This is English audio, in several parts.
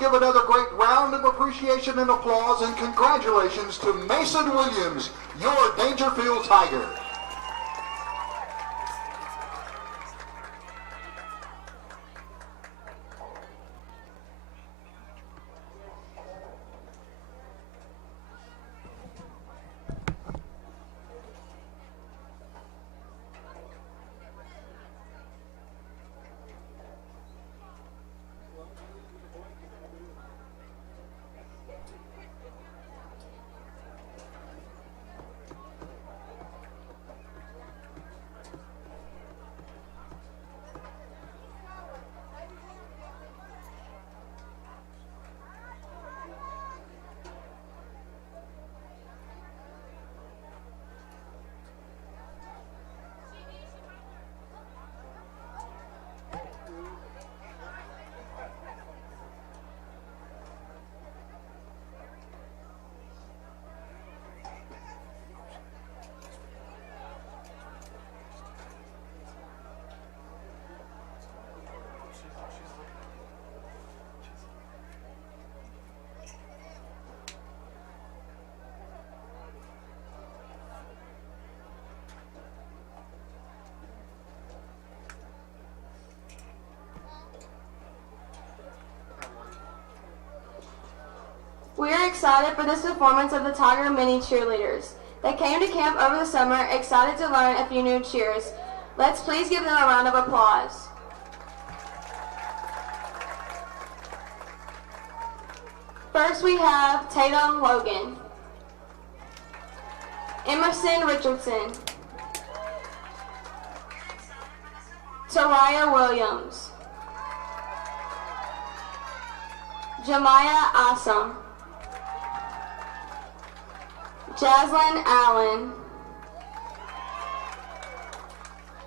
let's give another great round of appreciation and applause and congratulations to Mason Williams, your Daingerfield Tiger. We are excited for this performance of the Tiger Mini Cheerleaders. They came to camp over the summer, excited to learn a few new cheers. Let's please give them a round of applause. First we have Tatum Logan, Emerson Richardson, Taraya Williams, Jemiah Assam, Jaslyn Allen,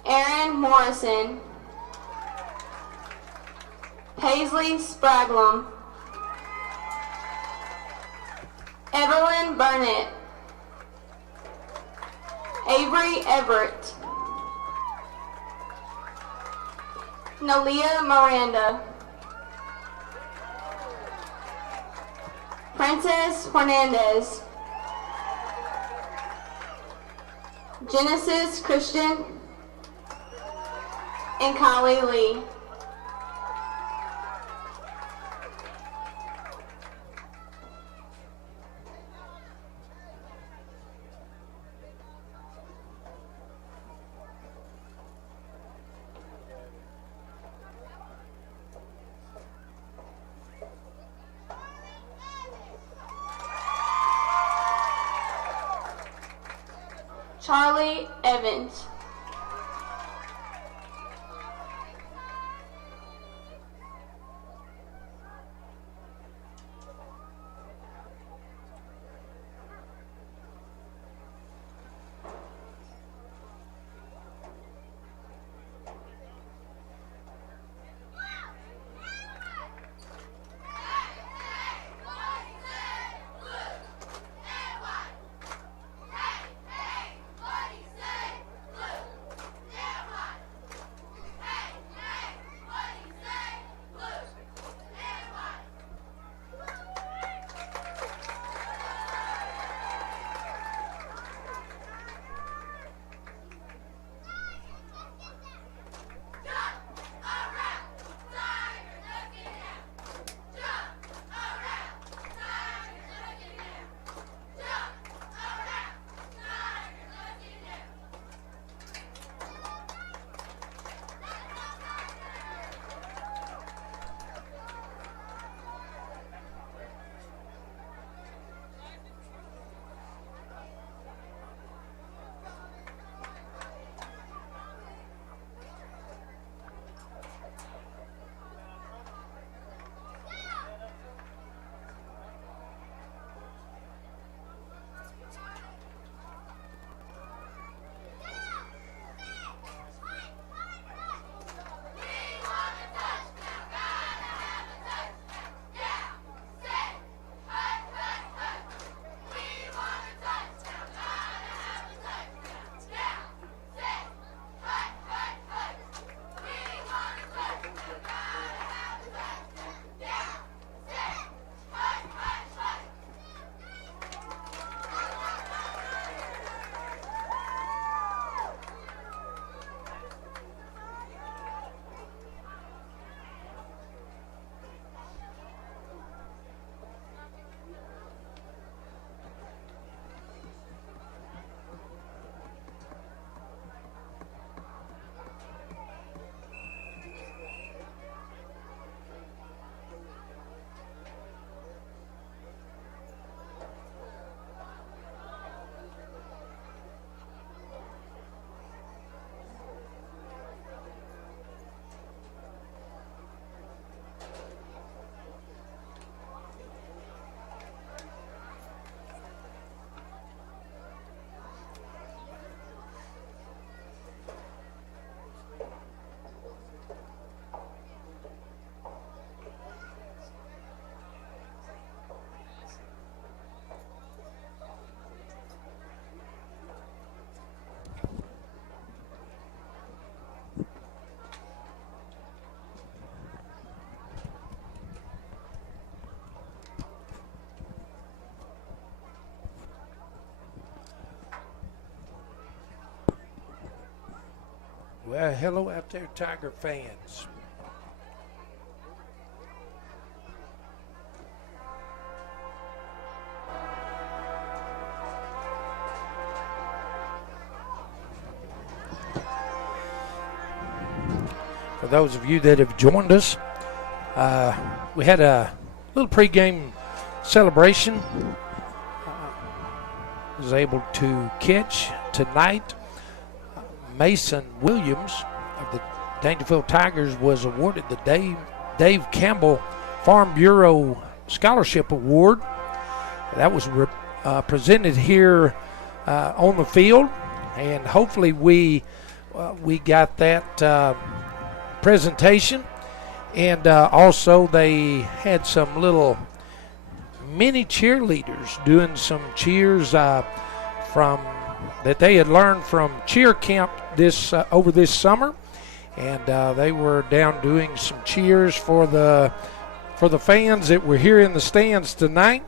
Aaron Morrison, Paisley Spraglum, Evelyn Burnett, Avery Everett, Nalia Miranda, Princess Hernandez, Genesis Christian, and Kylie Lee. Charlie Evans, Well, hello out there, Tiger fans. For those of you that have joined us, we had a little pregame celebration. Was able to catch tonight. Mason Williams of the Daingerfield Tigers was awarded the Dave Campbell Farm Bureau Scholarship Award. That was presented here on the field, and hopefully we got that presentation. And also they had some little mini cheerleaders doing some cheers from that they had learned from cheer camp this over this summer, and they were down doing some cheers for the fans that were here in the stands tonight.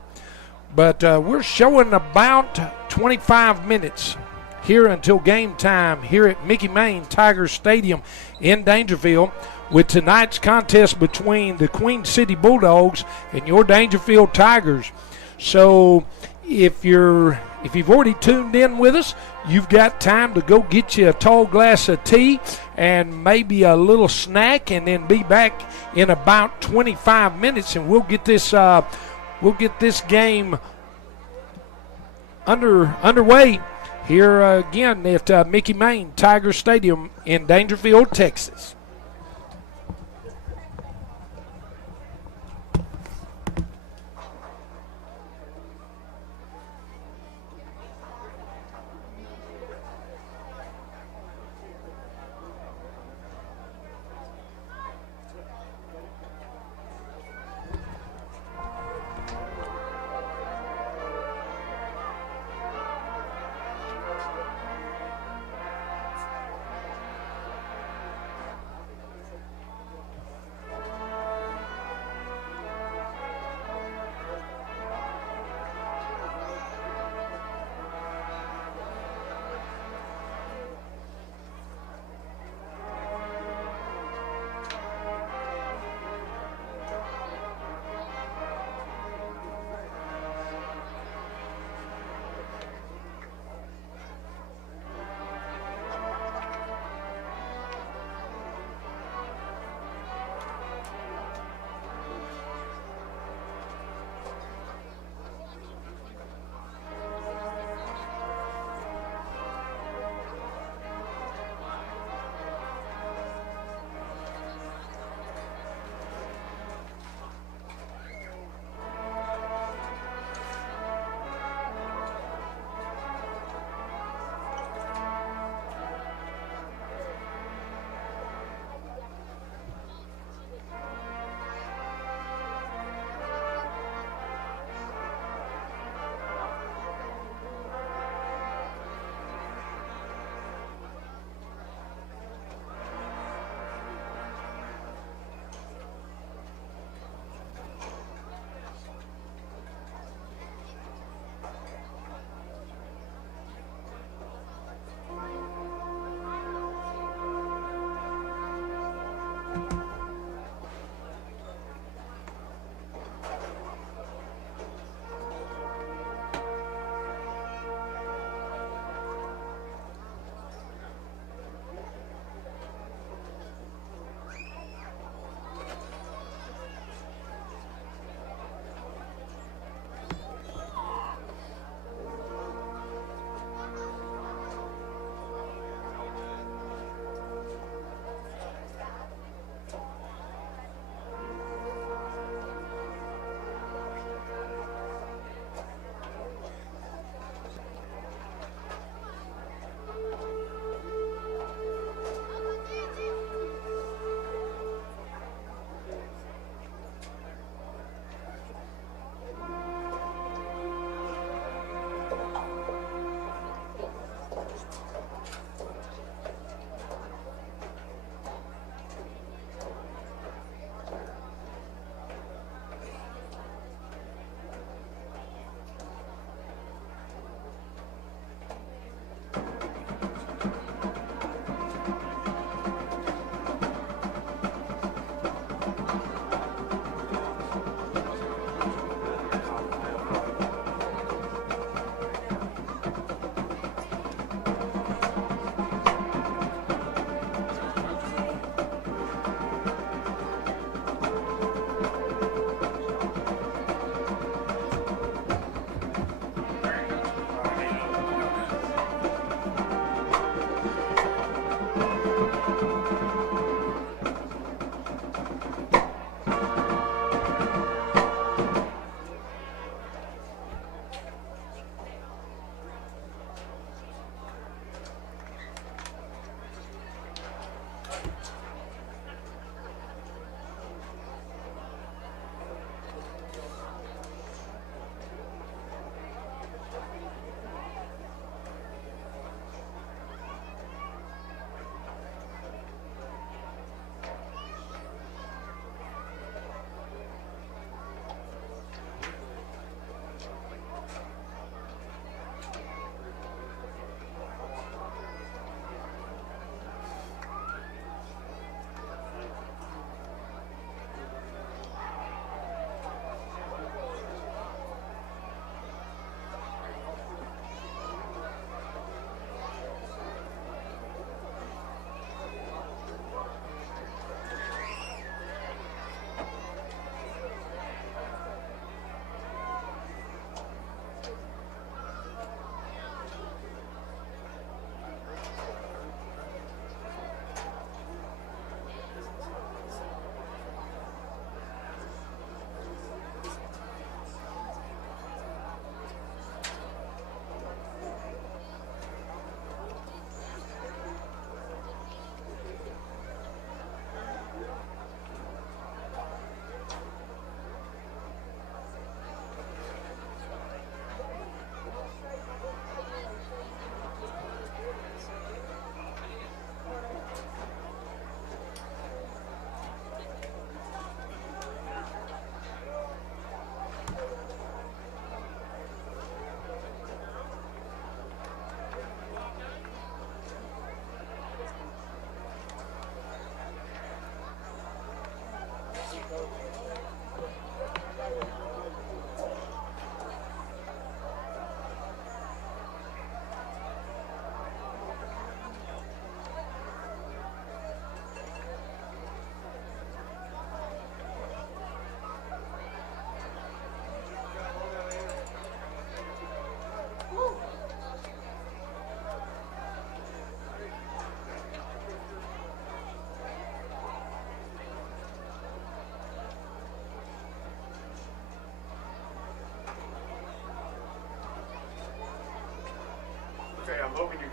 But we're showing about 25 minutes here until game time here at Mickey Main Tiger Stadium in Daingerfield, with tonight's contest between the Queen City Bulldogs and your Daingerfield Tigers. So if you've already tuned in with us, you've got time to go get you a tall glass of tea and maybe a little snack, and then be back in about 25 minutes, and we'll get this game underway here again at Mickey Main Tiger Stadium in Daingerfield, Texas.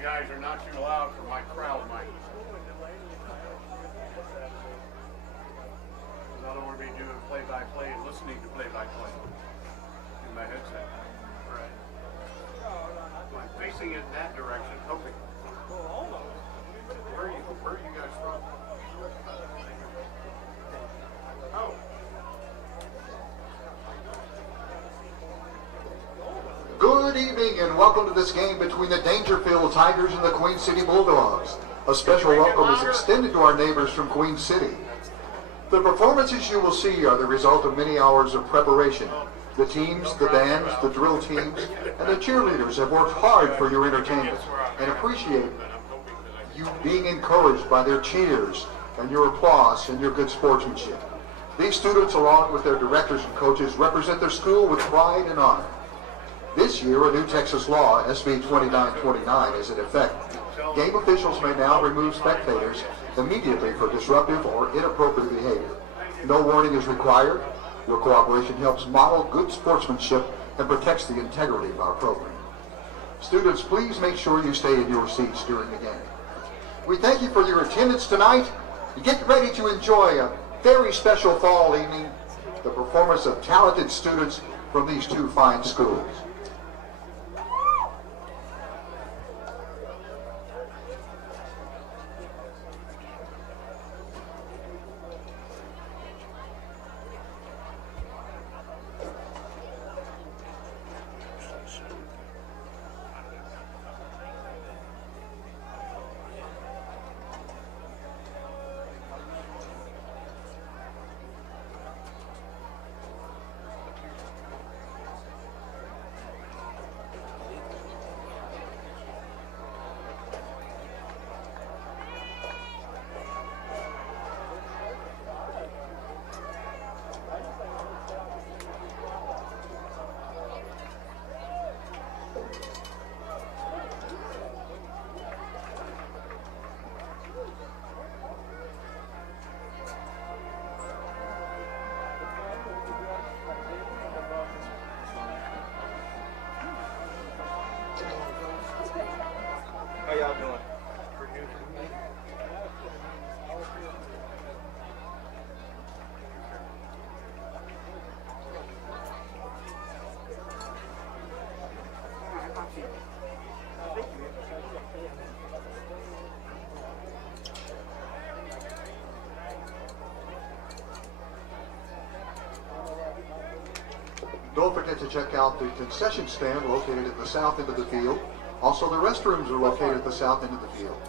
guys are not too loud for my crowd mic. I don't want to be doing play-by-play and listening to play-by-play in my headset. Right. I'm facing it that direction, hoping. Where are you guys from? Oh. Good evening and welcome to this game between the Daingerfield Tigers and the Queen City Bulldogs. A special welcome is extended to our neighbors from Queen City. The performances you will see are the result of many hours of preparation. The teams, the bands, the drill teams, and the cheerleaders have worked hard for your entertainment and appreciate you being encouraged by their cheers and your applause and your good sportsmanship. These students, along with their directors and coaches, represent their school with pride and honor. This year, a new Texas law, SB 2929, is in effect. Game officials may now remove spectators immediately for disruptive or inappropriate behavior. No warning is required. Your cooperation helps model good sportsmanship and protects the integrity of our program. Students, please make sure you stay in your seats during the game. We thank you for your attendance tonight. Get ready to enjoy a very special fall evening, the performance of talented students from these two fine schools. How y'all doing? Don't forget to check out the concession stand located at the south end of the field. Also, the restrooms are located at the south end of the field.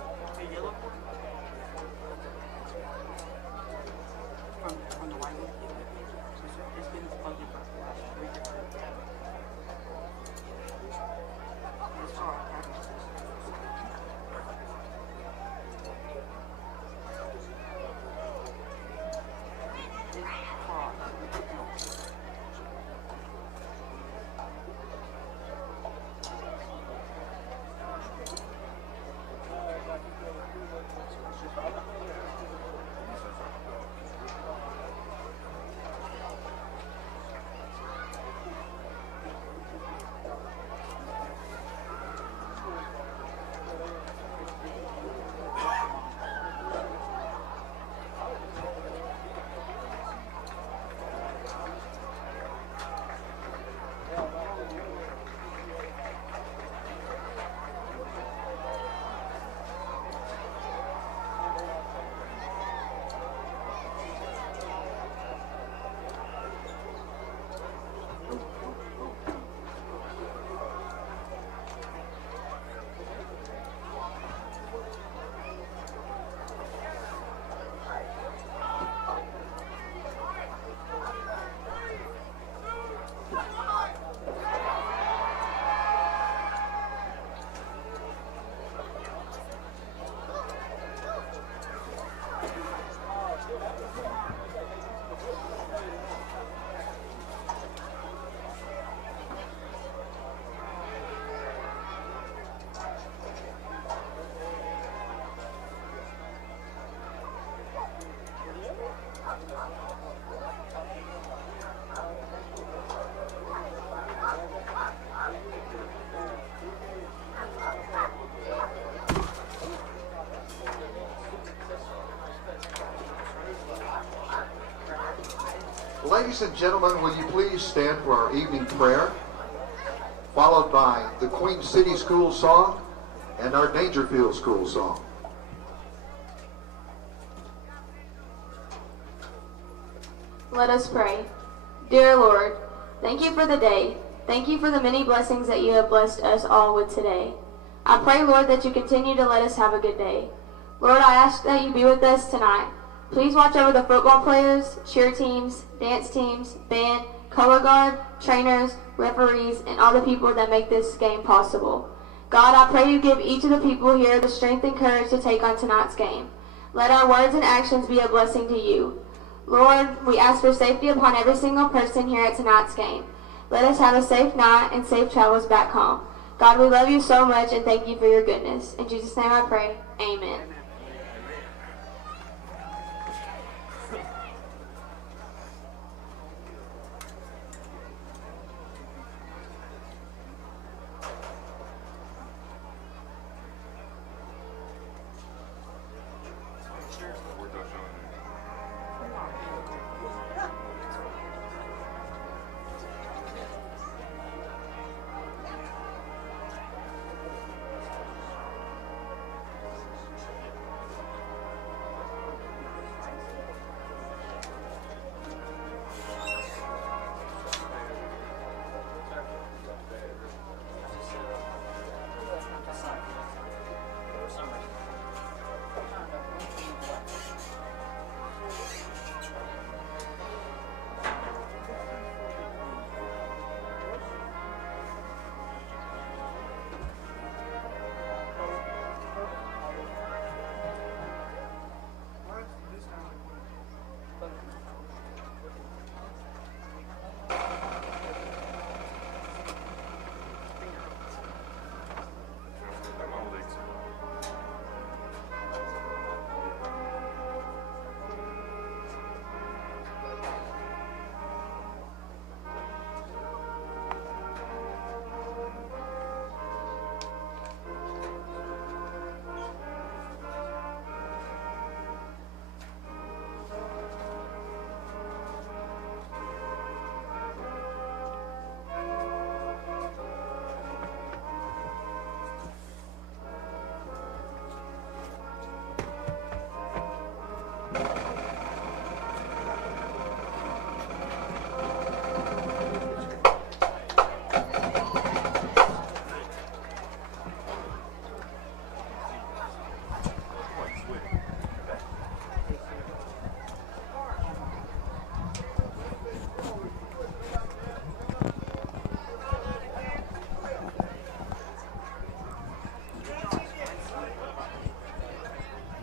Ladies and gentlemen, will you please stand for our evening prayer, followed by the Queen City School song and our Daingerfield School song. Let us pray. Dear Lord, thank you for the day. Thank you for the many blessings that you have blessed us all with today. I pray, Lord, that you continue to let us have a good day. Lord, I ask that you be with us tonight. Please watch over the football players, cheer teams, dance teams, band, color guard, trainers, referees, and all the people that make this game possible. God, I pray you give each of the people here the strength and courage to take on tonight's game. Let our words and actions be a blessing to you. Lord, we ask for safety upon every single person here at tonight's game. Let us have a safe night and safe travels back home. God, we love you so much and thank you for your goodness. In Jesus' name I pray, amen.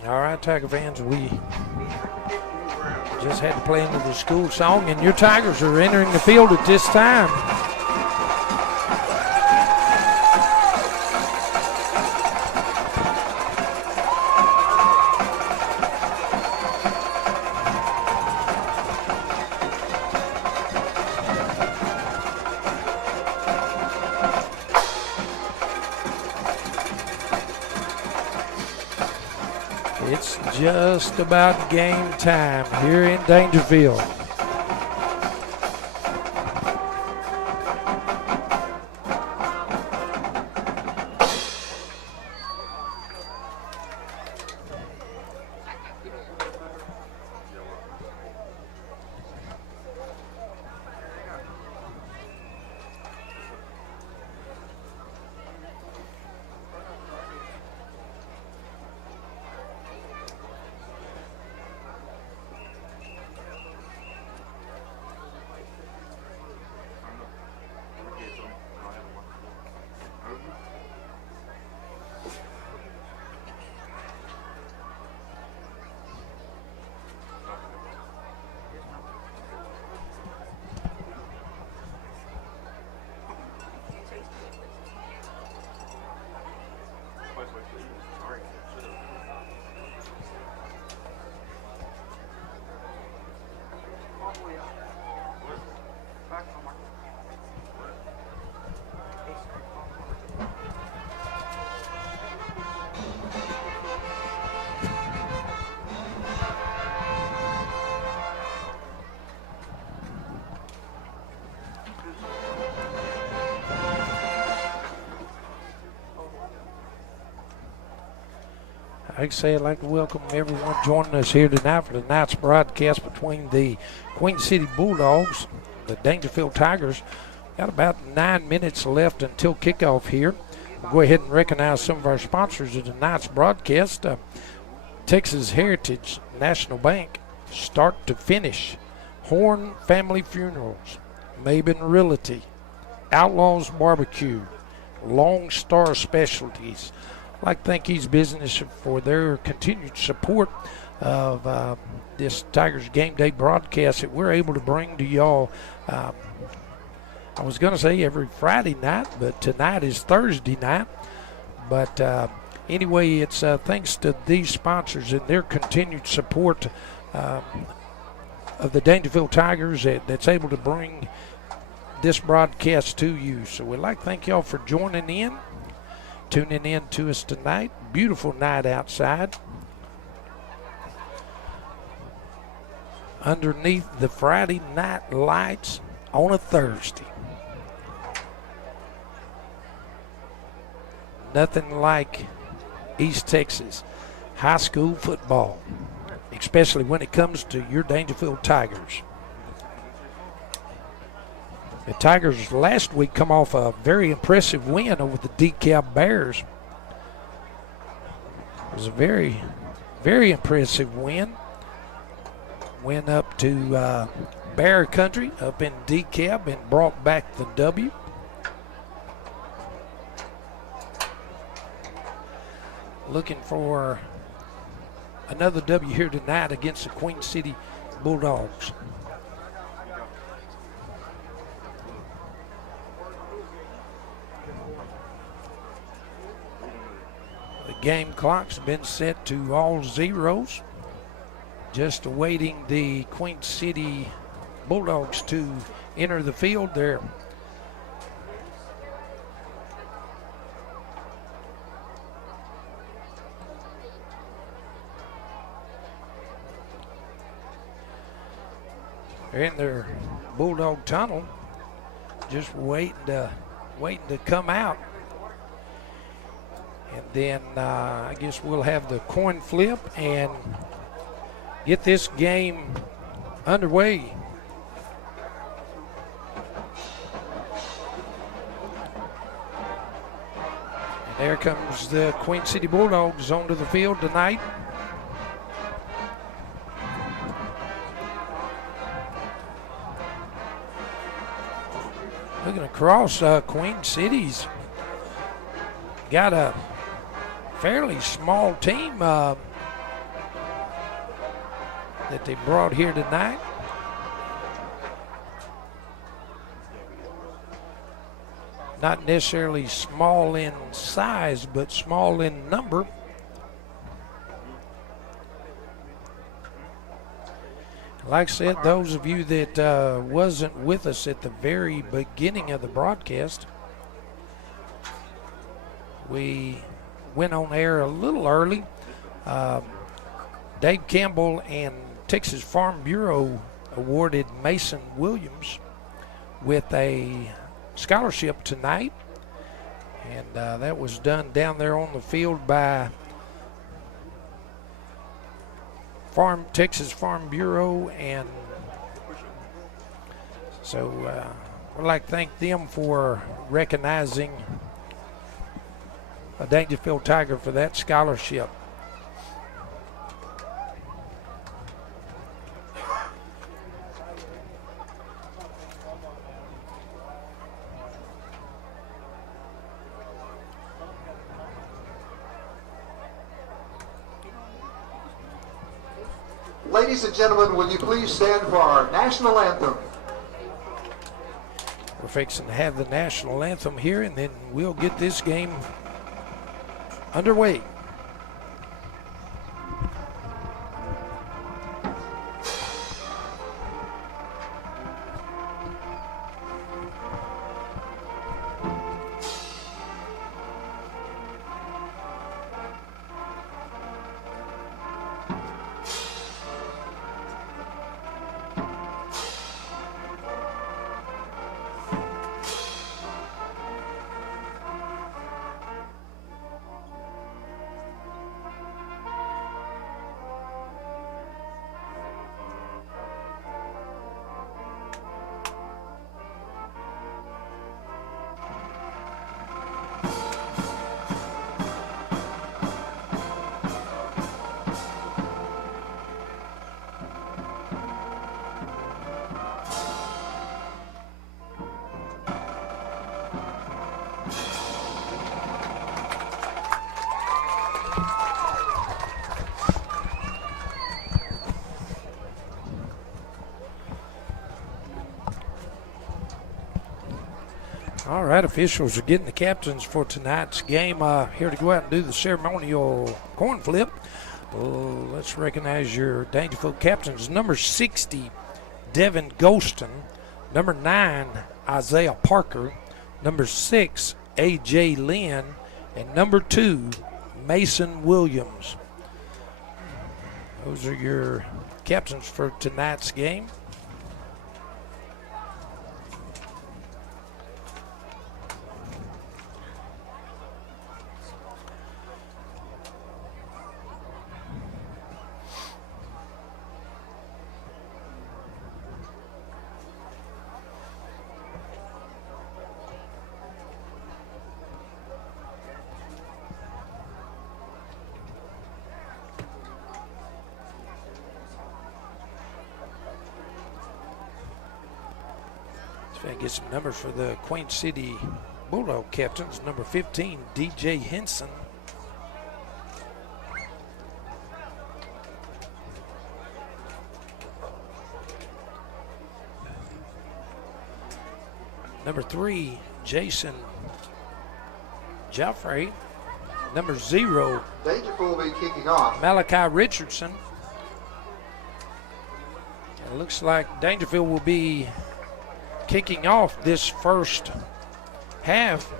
All right, Tiger fans, we just had to play into the school song, and your Tigers are entering the field at this time. It's just about game time here in Daingerfield. like I say, I'd like to welcome everyone joining us here tonight for tonight's broadcast between the Queen City Bulldogs, the Daingerfield Tigers. Got about 9 minutes left until kickoff here. We'll go ahead and recognize some of our sponsors of tonight's broadcast. Texas Heritage National Bank, start to finish. Horn Family Funerals, Maben Realty, Outlaws Barbecue, Lone Star Specialties. I'd like to thank these businesses for their continued support of this Tigers Game Day broadcast that we're able to bring to y'all. I was going to say every Friday night, but tonight is Thursday night. But anyway, it's thanks to these sponsors and their continued support of the Daingerfield Tigers that's able to bring this broadcast to you. So we'd like to thank y'all for joining in, tuning in to us tonight. Beautiful night outside. Underneath the Friday night lights on a Thursday. Nothing like East Texas high school football, especially when it comes to your Daingerfield Tigers. The Tigers last week come off a very impressive win over the DeKalb Bears. It was a very, very impressive win. Went up to Bear Country up in DeKalb and brought back the W. Looking for another W here tonight against the Queen City Bulldogs. The game clock's been set to all zeros. Just awaiting the Queen City Bulldogs to enter the field there. They're in their Bulldog tunnel, just waiting to come out. And then I guess we'll have the coin flip and get this game underway. And there comes the Queen City Bulldogs onto the field tonight. Looking across, Queen City's got a fairly small team that they brought here tonight. Not necessarily small in size, but small in number. Like I said, those of you that wasn't with us at the very beginning of the broadcast, we went on air a little early. Dave Campbell and Texas Farm Bureau awarded Mason Williams with a scholarship tonight, and that was done down there on the field by Texas Farm Bureau, and so I'd like to thank them for recognizing a Daingerfield Tiger for that scholarship. Ladies and gentlemen, will you please stand for our national anthem? We're fixing to have the national anthem here, and then we'll get this game underway. All right, officials are getting the captains for tonight's game here to go out and do the ceremonial coin flip. Let's recognize your Daingerfield captains. Number 60, Devin Golston. Number 9, Isaiah Parker. Number 6, A.J. Lynn. And number 2, Mason Williams. Those are your captains for tonight's game. Get some numbers for the Queen City Bulldog captains. Number 15, DJ Henson. Number 3, Jason Joffrey. Number 0, Daingerfield will be kicking off. Malachi Richardson. It looks like Daingerfield will be kicking off this first half.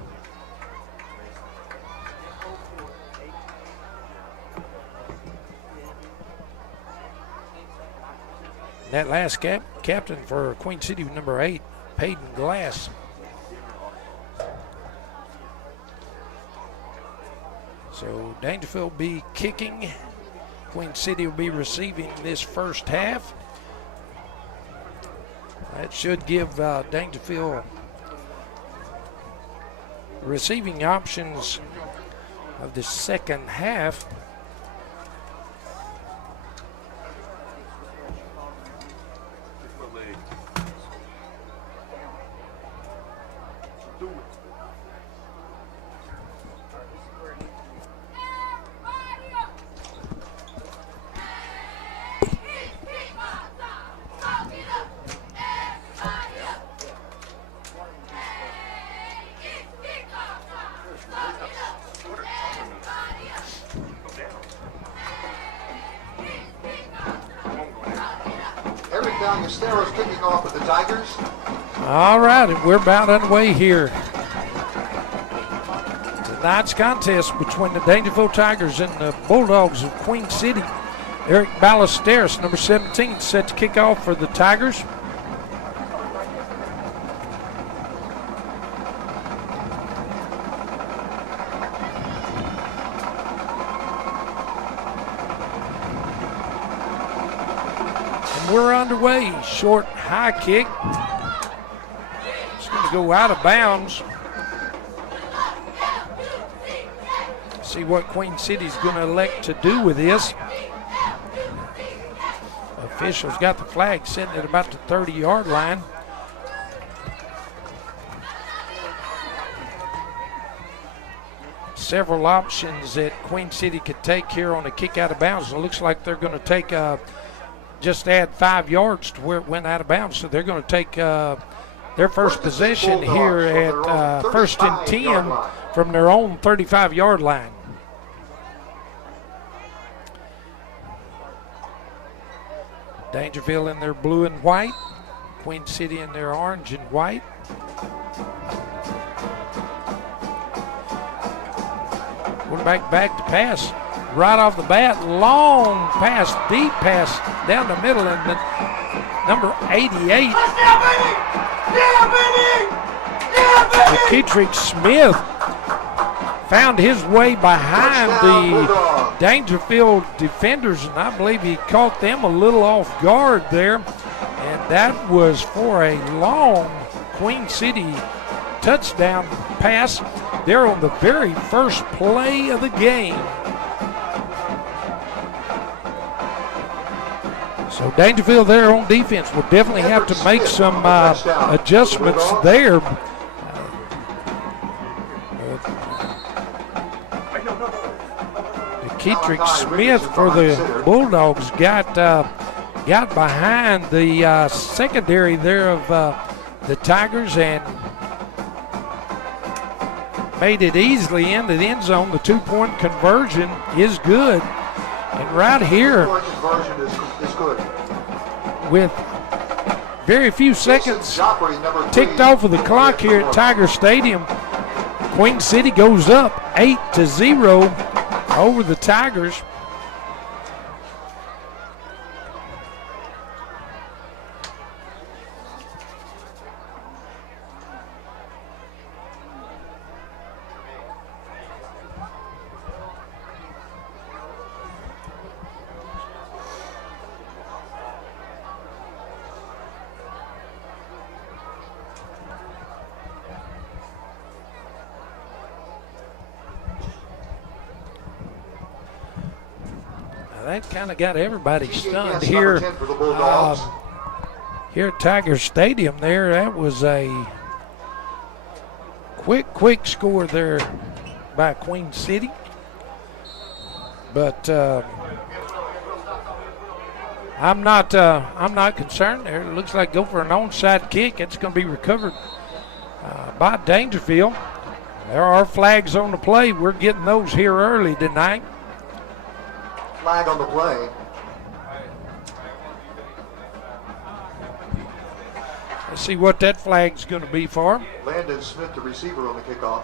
That last captain for Queen City, number 8, Peyton Glass. So Daingerfield will be kicking. Queen City will be receiving this first half. That should give Daingerfield receiving options of the second half. Kicking off with the Tigers. All right, we're about underway here. Tonight's contest between the Daingerfield Tigers and the Bulldogs of Queen City. Eric Ballesteros, number 17, set to kick off for the Tigers. We're underway. Short high kick. It's going to go out of bounds. See what Queen City's going to elect to do with this. Officials got the flag sitting at about the 30-yard line. Several options that Queen City could take here on a kick out of bounds. It looks like they're going to take just add 5 yards to where it went out of bounds. So they're going to take their first possession here at first and 10 from their own 35-yard line. Daingerfield in their blue and white. Queen City in their orange and white. Quarterback to pass. Right off the bat, long pass, deep pass down the middle, and the number 88, McKittrick Smith, found his way behind the Daingerfield defenders, and I believe he caught them a little off guard there, and that was for a long Queen City touchdown pass there on the very first play of the game. So Daingerfield there on defense will definitely have to make some adjustments there. Keetrick Smith for the Bulldogs got behind the secondary there of the Tigers, and made it easily into the end zone. The 2-point conversion is good. And right here, 2-point conversion is good. with very few seconds Joffrey, number 3, ticked off of the clock here at Tiger Stadium, Queen City goes up 8-0 over the Tigers. That kind of got everybody stunned here. Here at Tiger Stadium there, that was a quick score there by Queen City. But I'm not concerned there. It looks like go for an onside kick. It's going to be recovered by Daingerfield. There are flags on the play. We're getting those here early tonight. Flag on the play. Let's see what that flag's going to be for. Landon Smith, the receiver, on the kickoff.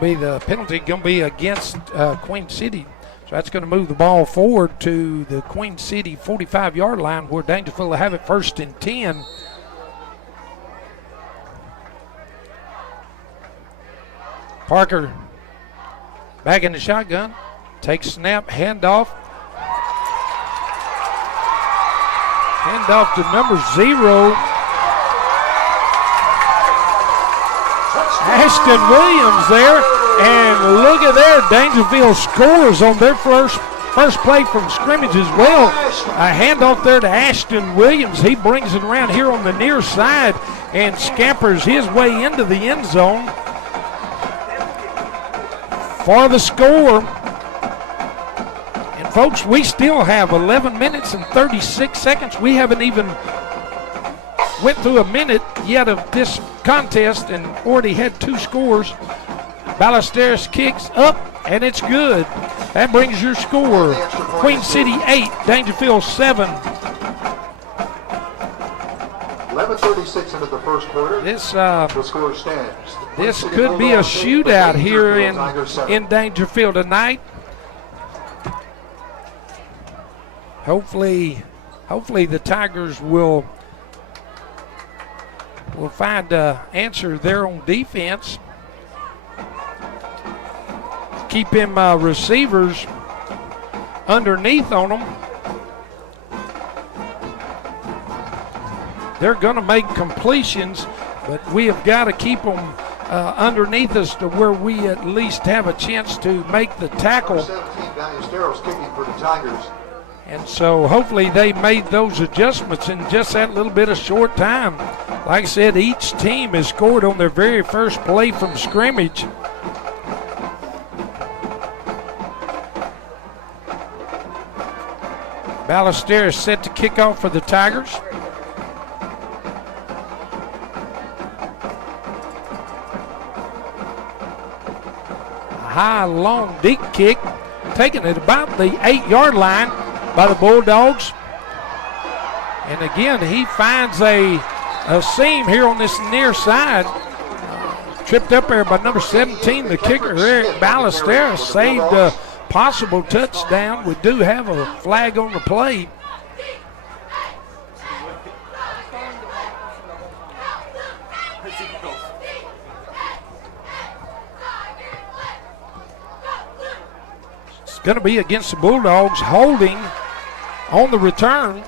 The penalty going to be against Queen City. So that's going to move the ball forward to the Queen City 45-yard line where Daingerfield will have it 1st and 10. Parker back in the shotgun. Takes snap, handoff. Handoff to number 0. Ashton Williams there, and look at there, Daingerfield scores on their first play from scrimmage as well. A handoff there to Ashton Williams. He brings it around here on the near side and scampers his way into the end zone for the score. And folks, we still have 11 minutes and 36 seconds. We haven't even went through a minute yet of this contest and already had 2 scores. Ballesteros kicks up, and it's good. That brings your score. Queen City 8, Daingerfield 7. 11:36 into the first quarter. The score stands. This could be a shootout here in Daingerfield tonight. Hopefully the Tigers will find an answer there on defense. Keep him receivers underneath on them. They're going to make completions, but we have got to keep them underneath us to where we at least have a chance to make the tackle. 17, Ballesteros kicking for the Tigers. And so hopefully they made those adjustments in just that little bit of short time. Like I said, each team has scored on their very first play from scrimmage. Ballesteros set to kick off for the Tigers. A high, long, deep kick, taking it about the 8-yard line by the Bulldogs. And again, he finds a seam here on this near side. Tripped up there by number 17, the kicker, Eric Ballesteros, saved a possible touchdown. We do have a flag on the play. It's going to be against the Bulldogs, holding on the return.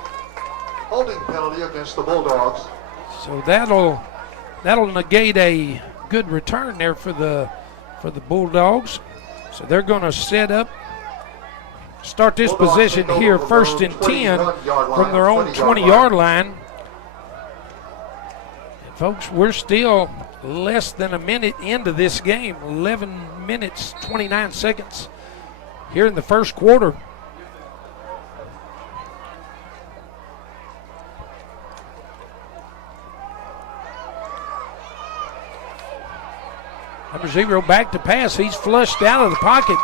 Holding penalty against the Bulldogs. So that'll negate a good return there for the Bulldogs. So they're going to set up, start this position here, 1st and 10 from their own 20-yard line. Folks, we're still less than a minute into this game. 11 minutes, 29 seconds here in the first quarter. Number 0 back to pass. He's flushed out of the pocket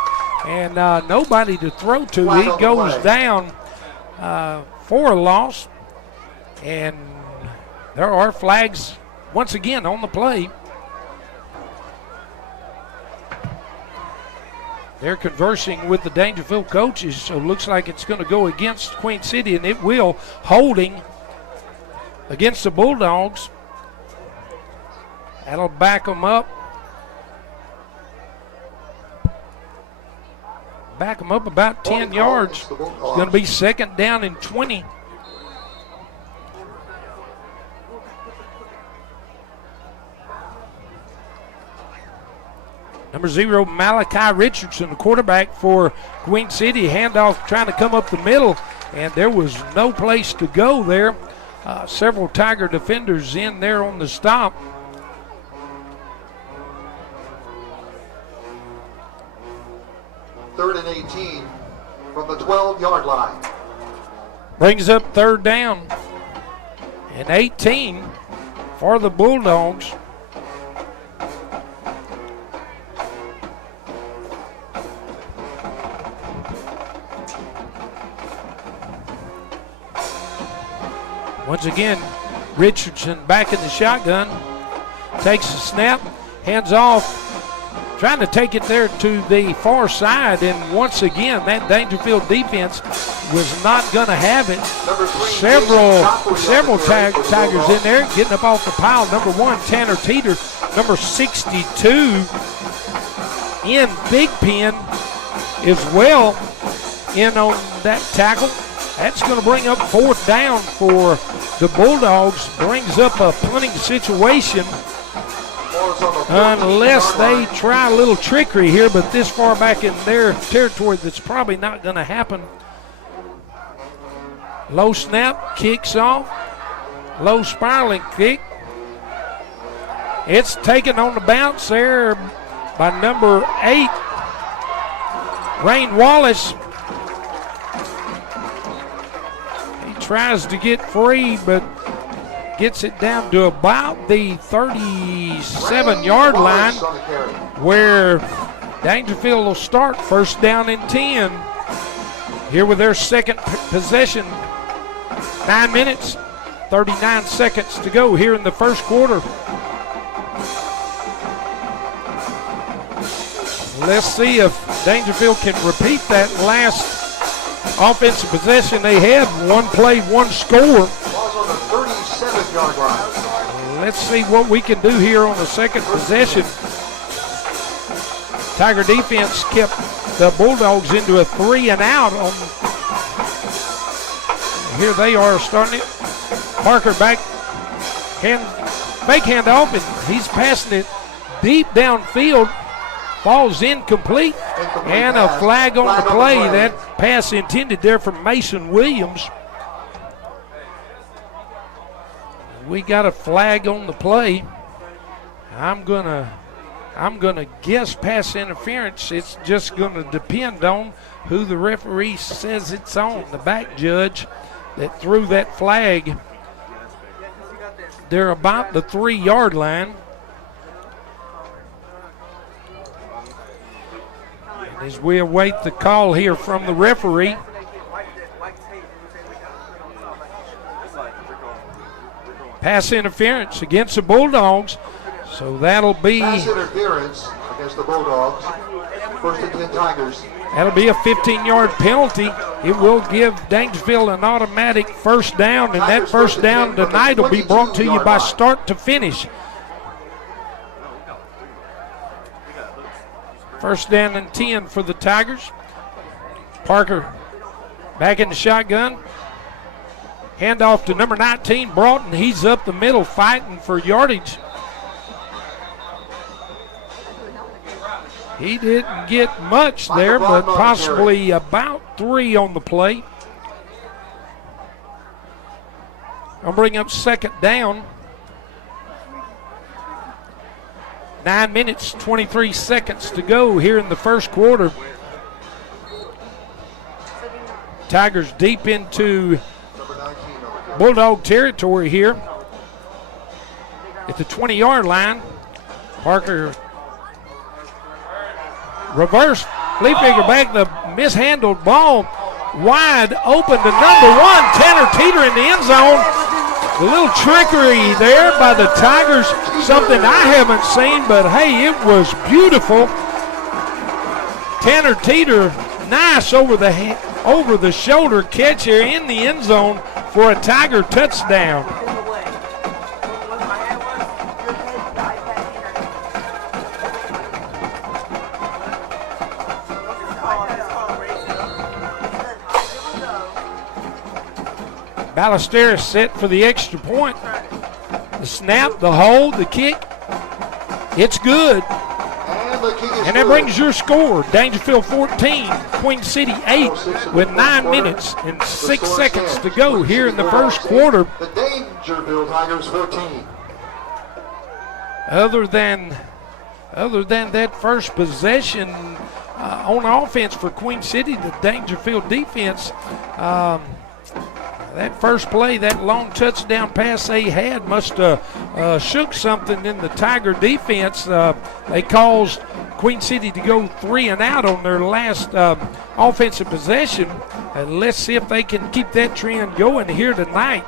and nobody to throw to. He goes down for a loss. And there are flags once again on the play. They're conversing with the Daingerfield coaches, so it looks like it's going to go against Queen City, and it will, holding against the Bulldogs. That'll back them up. Back them up about 10 yards. It's going to be second down and 20. Number 0, Malachi Richardson, the quarterback for Queen City. Handoff trying to come up the middle, and there was no place to go there. Several Tiger defenders in there on the stop. Third and 18 from the 12-yard line. Brings up third down and 18 for the Bulldogs. Once again, Richardson back in the shotgun. Takes the snap, hands off. Trying to take it there to the far side, and once again, that Daingerfield defense was not going to have it. Several Tigers in there getting up off the pile. Number 1, Tanner Teeter. Number 62 in Big Pen as well in on that tackle. That's going to bring up fourth down for the Bulldogs. Brings up a punting situation. Unless they try a little trickery here, but this far back in their territory, that's probably not going to happen. Low snap, kicks off. Low spiraling kick. It's taken on the bounce there by number 8, Rain Wallace. He tries to get free, but gets it down to about the 37-yard line, where Daingerfield will start first down and 10 here with their second possession. 9 minutes, 39 seconds to go here in the first quarter. Let's see if Daingerfield can repeat that last offensive possession they had. One play, one score. Let's see what we can do here on the second possession. Tiger defense kept the Bulldogs into a 3 and out. Here they are starting it. Parker back, fake handoff, and he's passing it deep downfield. Falls incomplete, and a flag on the play. That pass intended there from Mason Williams. We got a flag on the play. I'm gonna guess pass interference. It's just gonna depend on who the referee says it's on. The back judge that threw that flag. They're about the 3-yard line. And as we await the call here from the referee. Pass interference against the Bulldogs. So that'll be pass interference against the Bulldogs. First and 10 Tigers. That'll be a 15-yard penalty. It will give Daingerfield an automatic first down, and that first down tonight will be brought to you by Start to Finish. First down and 10 for the Tigers. Parker back in the shotgun. Handoff to number 19, Broughton. He's up the middle fighting for yardage. He didn't get much there, but possibly about 3 on the play. I'll bring up second down. 9 minutes, 23 seconds to go here in the first quarter. Tigers deep into Bulldog territory here at the 20-yard line. Parker reverse flea figure back, the mishandled ball wide open to number 1, Tanner Teeter in the end zone. A little trickery there by the Tigers, something I haven't seen, but hey, it was beautiful. Tanner Teeter, nice over the shoulder catch here in the end zone for a Tiger touchdown. Ballesteros set for the extra point. The snap, the hold, the kick. It's good. And that brings your score. Daingerfield 14, Queen City 8 with 9 minutes and 6 seconds to go here in the first quarter. The Daingerfield Tigers 14. Other than that first possession on offense for Queen City, the Daingerfield defense, that first play, that long touchdown pass they had must have shook something in the Tiger defense. They caused Queen City to go 3 and out on their last offensive possession. Let's see if they can keep that trend going here tonight.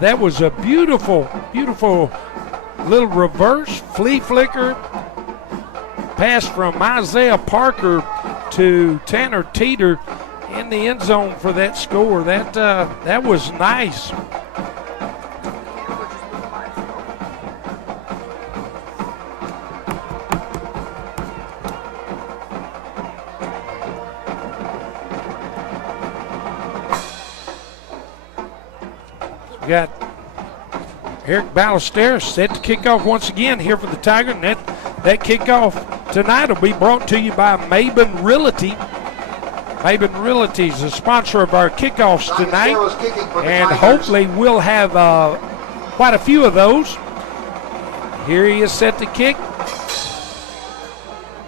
That was a beautiful, beautiful little reverse flea flicker pass from Isaiah Parker to Tanner Teeter in the end zone for that score. That was nice. We got Eric Ballesteros set to kick off once again here for the Tiger, and that kickoff tonight will be brought to you by Maben Realty. Maben Realty is the sponsor of our kickoffs tonight, and hopefully we'll have quite a few of those. Here he is set to kick.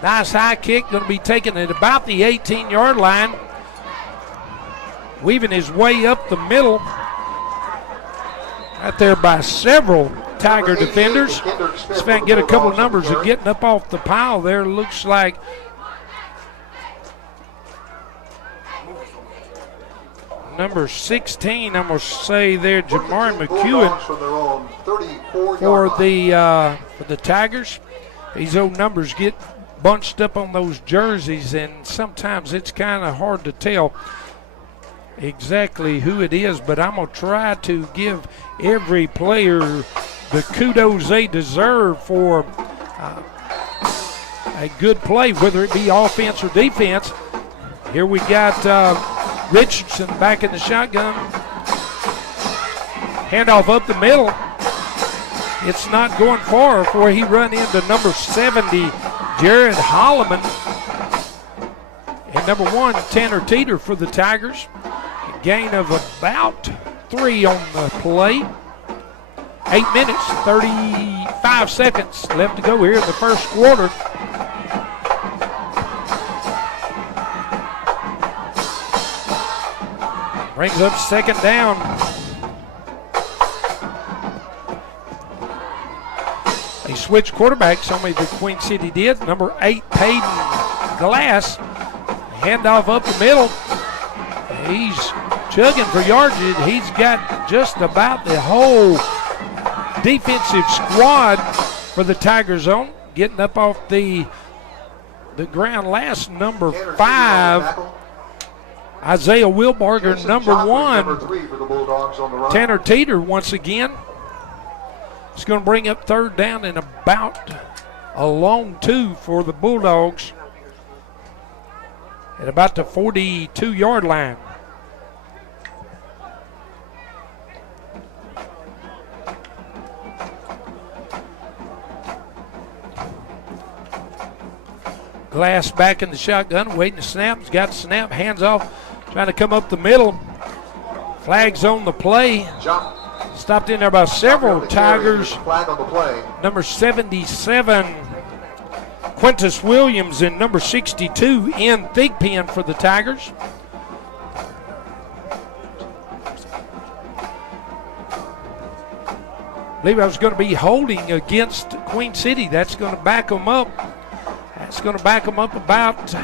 Nice high kick, going to be taken at about the 18-yard line. Weaving his way up the middle. Right there by several Tiger defenders. See if I can get a couple of numbers of getting up off the pile there. Looks like number 16, I'm going to say there, Jamari McEwen for the Tigers. These old numbers get bunched up on those jerseys, and sometimes it's kind of hard to tell exactly who it is, but I'm going to try to give every player the kudos they deserve for a good play, whether it be offense or defense. Here we got Richardson back in the shotgun. Handoff up the middle. It's not going far before he run into number 70, Jared Holloman. And number 1, Tanner Teeter for the Tigers. A gain of about 3 on the play. 8 minutes, 35 seconds left to go here in the first quarter. Brings up second down. They switched quarterbacks, only the Queen City did. Number 8, Peyton Glass. Handoff up the middle. He's chugging for yardage. He's got just about the whole defensive squad for the Tiger zone. Getting up off the ground last, number 5. Isaiah Wilbarger, number 1. Tanner Teeter once again. It's going to bring up third down and about a long 2 for the Bulldogs at about the 42-yard line. Glass back in the shotgun, waiting to snap. He's got the snap, hands off, trying to come up the middle. Flags on the play. Stopped in there by several Tigers. Flag on the play. Number 77, Quintus Williams and number 62 in Thigpen for the Tigers. I believe I was going to be holding against Queen City. That's going to back them up. That's going to back them up about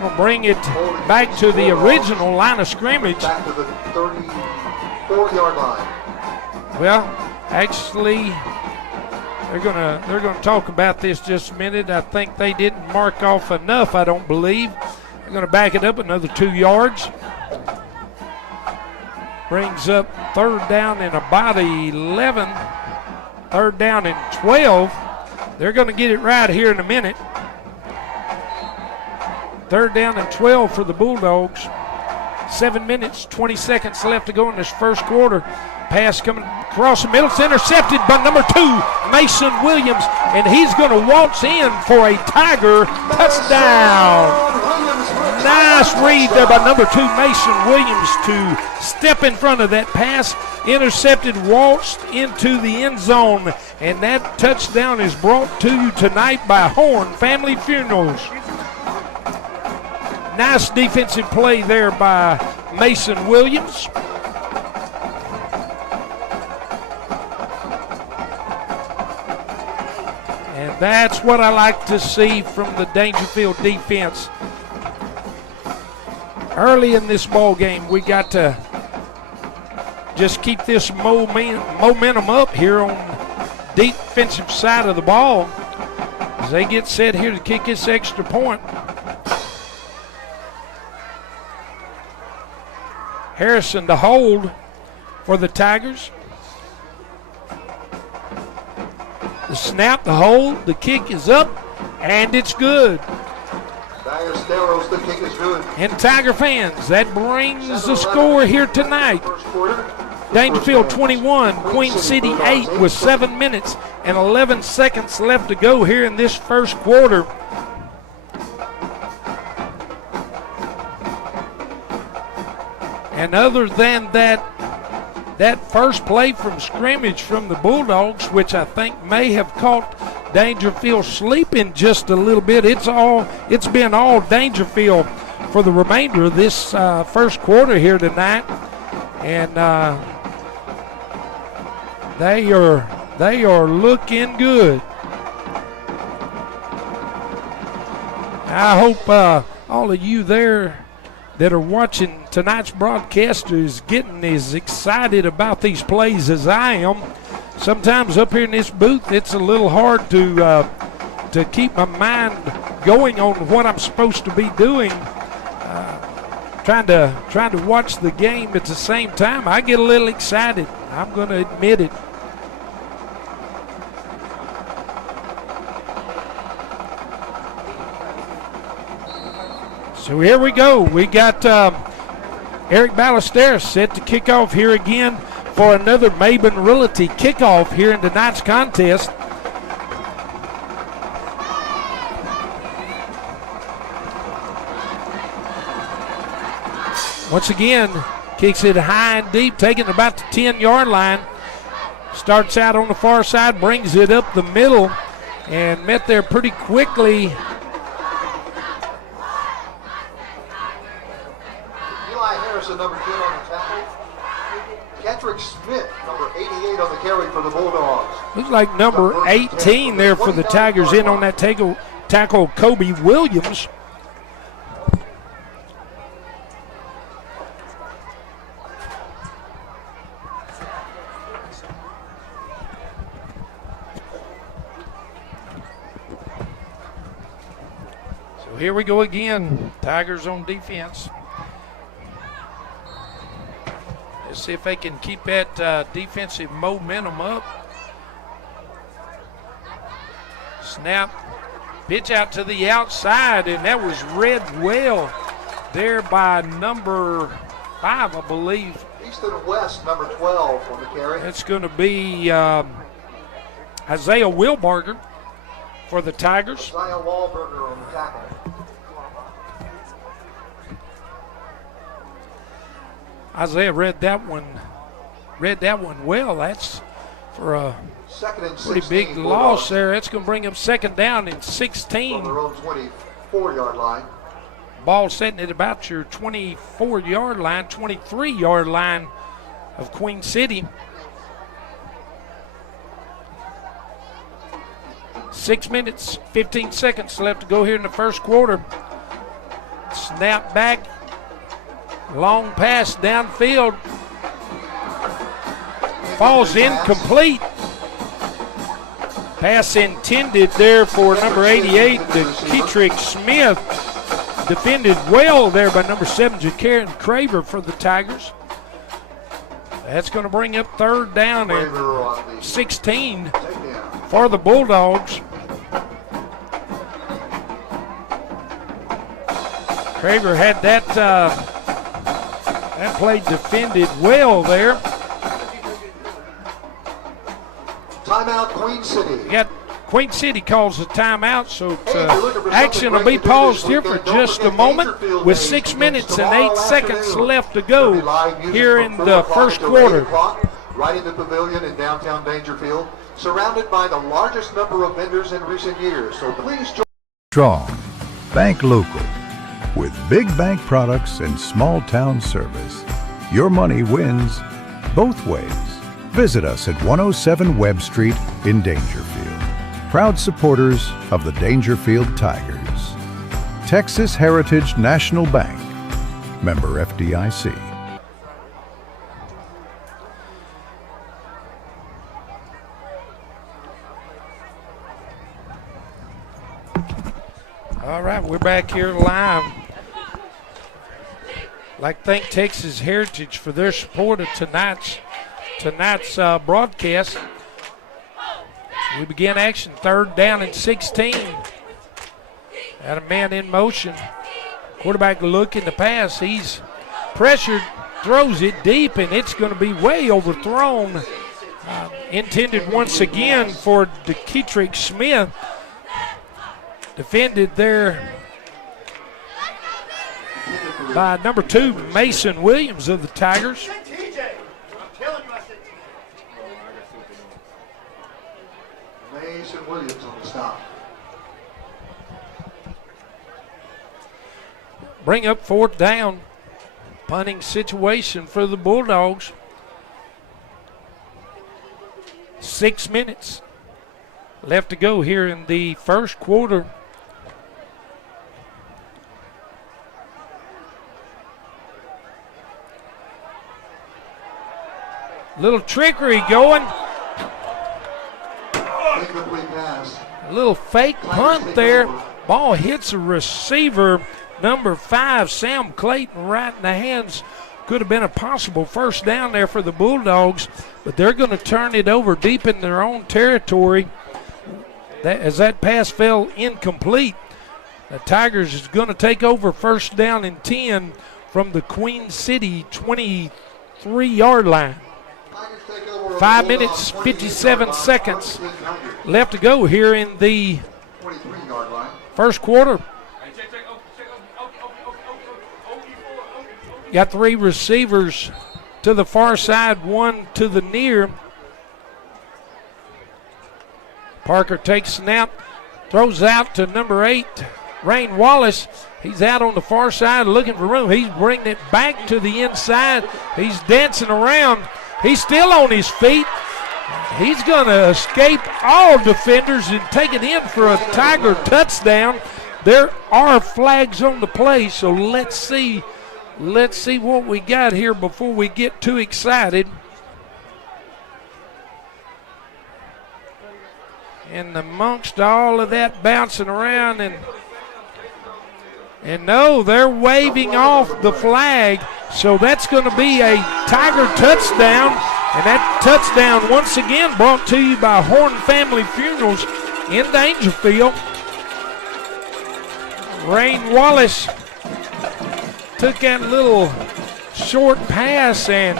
we'll bring it back to the original line of scrimmage. Back to the 34-yard line. Well, actually, they're gonna talk about this just a minute. I think they didn't mark off enough. I don't believe. They're gonna back it up another 2 yards. Brings up third down and about 11. Third down and 12. They're gonna get it right here in a minute. Third down and 12 for the Bulldogs. 7 minutes, 20 seconds left to go in this first quarter. Pass coming across the middle. It's intercepted by number 2, Mason Williams, and he's going to waltz in for a Tiger touchdown. Nice read there by number 2, Mason Williams, to step in front of that pass. Intercepted, waltzed into the end zone, and that touchdown is brought to you tonight by Horn Family Funerals. Nice defensive play there by Mason Williams. And that's what I like to see from the Daingerfield defense. Early in this ball game, we got to just keep this momentum up here on the defensive side of the ball as they get set here to kick this extra point. Harrison to hold for the Tigers. The snap, the hold, the kick is up, and it's good. Diasteros, the kick is good. And Tiger fans, that brings the score here tonight. Daingerfield 21, Queen City 8 with 7 minutes and 11 seconds left to go here in this first quarter. And other than that first play from scrimmage from the Bulldogs, which I think may have caught Daingerfield sleeping just a little bit, it's been all Daingerfield for the remainder of this first quarter here tonight, and they are looking good. I hope all of you there that are watching tonight's broadcast is getting as excited about these plays as I am. Sometimes up here in this booth, it's a little hard to keep my mind going on what I'm supposed to be doing. Trying to watch the game at the same time, I get a little excited. I'm going to admit it. So here we go. We got Eric Ballesteros set to kick off here again for another Maben Realty kickoff here in tonight's contest. Once again, kicks it high and deep, taking about the 10-yard line. Starts out on the far side, brings it up the middle, and met there pretty quickly. Number 10 on the tackle. Kendrick Smith, number 88 on the carry for the Bulldogs. Looks like number 18 there for the Tigers in on that tackle, Kobe Williams. So here we go again. Tigers on defense. See if they can keep that defensive momentum up. Snap, pitch out to the outside, and that was read well there by number 5, I believe. East and West, number 12 on the carry. That's going to be Isaiah Wilbarger for the Tigers. Isaiah Wahlberger on the tackle. Isaiah read that one well. That's for a Second and pretty 16. big Bulldogs loss there. That's going to bring up second down and From 16. their own 24-yard line. Ball setting at about your 24-yard line, 23-yard line of Queen City. 6 minutes, 15 seconds left to go here in the first quarter. Snap back, long pass downfield. Falls incomplete. Pass intended there for number 88, the Keetrick Smith. Defended well there by number 7, Ja'Karen Craver for the Tigers. That's going to bring up third down and 16 for the Bulldogs. Craver had that play defended well there. Timeout, Queen City. Queen City calls the timeout, so action will be paused here for just a moment with 6 minutes and 8 seconds left to go here in the first quarter. Right in the pavilion in downtown Daingerfield, surrounded by the largest number of vendors in recent years. So please join. Strong. Bank local. With big bank products and small town service, your money wins both ways. Visit us at 107 Webb Street in Daingerfield. Proud supporters of the Daingerfield Tigers. Texas Heritage National Bank. Member FDIC. All right, we're back here live. Like to thank Texas Heritage for their support of tonight's broadcast. We begin action, third down and 16. Had a man in motion. Quarterback looking to pass. He's pressured, throws it deep, and it's going to be way overthrown. Intended once again for Keetrick Smith. Defended there by number 2, Mason Williams of the Tigers. Mason Williams on the stop. Bring up fourth down. Punting situation for the Bulldogs. 6 minutes left to go here in the first quarter. Little trickery going. Incomplete pass. A little fake punt there. Ball hits a receiver, number 5, Sam Clayton, right in the hands. Could have been a possible first down there for the Bulldogs, but they're going to turn it over deep in their own territory. As that pass fell incomplete, the Tigers is going to take over first down and 10 from the Queen City 23-yard line. 5 minutes, 57 seconds left to go here in the first quarter. Got 3 receivers to the far side, 1 to the near. Parker takes snap, throws out to number 8, Rain Wallace. He's out on the far side looking for room. He's bringing it back to the inside. He's dancing around. He's still on his feet. He's going to escape all defenders and take it in for a Tiger touchdown. There are flags on the play, so let's see what we got here before we get too excited. And amongst all of that bouncing around, and no, they're waving off the flag. So that's going to be a Tiger touchdown. And that touchdown once again brought to you by Horn Family Funerals in Daingerfield. Rain Wallace took that little short pass and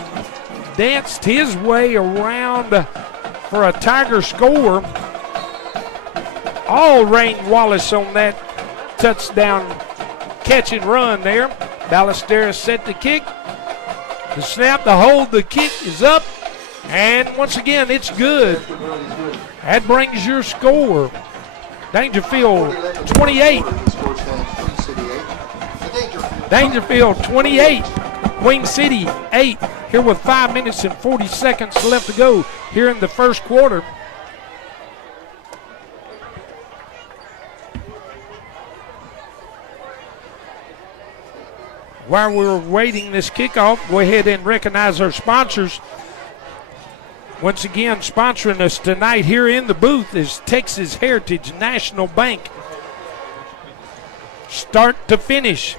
danced his way around for a Tiger score. All Rain Wallace on that touchdown catch and run there. Ballesteros set the kick. The snap, the hold, the kick is up. And once again, it's good. That brings your score. Dangerfield 28. Daingerfield 28. Queen City 8. Here with 5 minutes and 40 seconds left to go here in the first quarter. While we're waiting this kickoff, go ahead and recognize our sponsors. Once again, sponsoring us tonight here in the booth is Texas Heritage National Bank. Start to finish.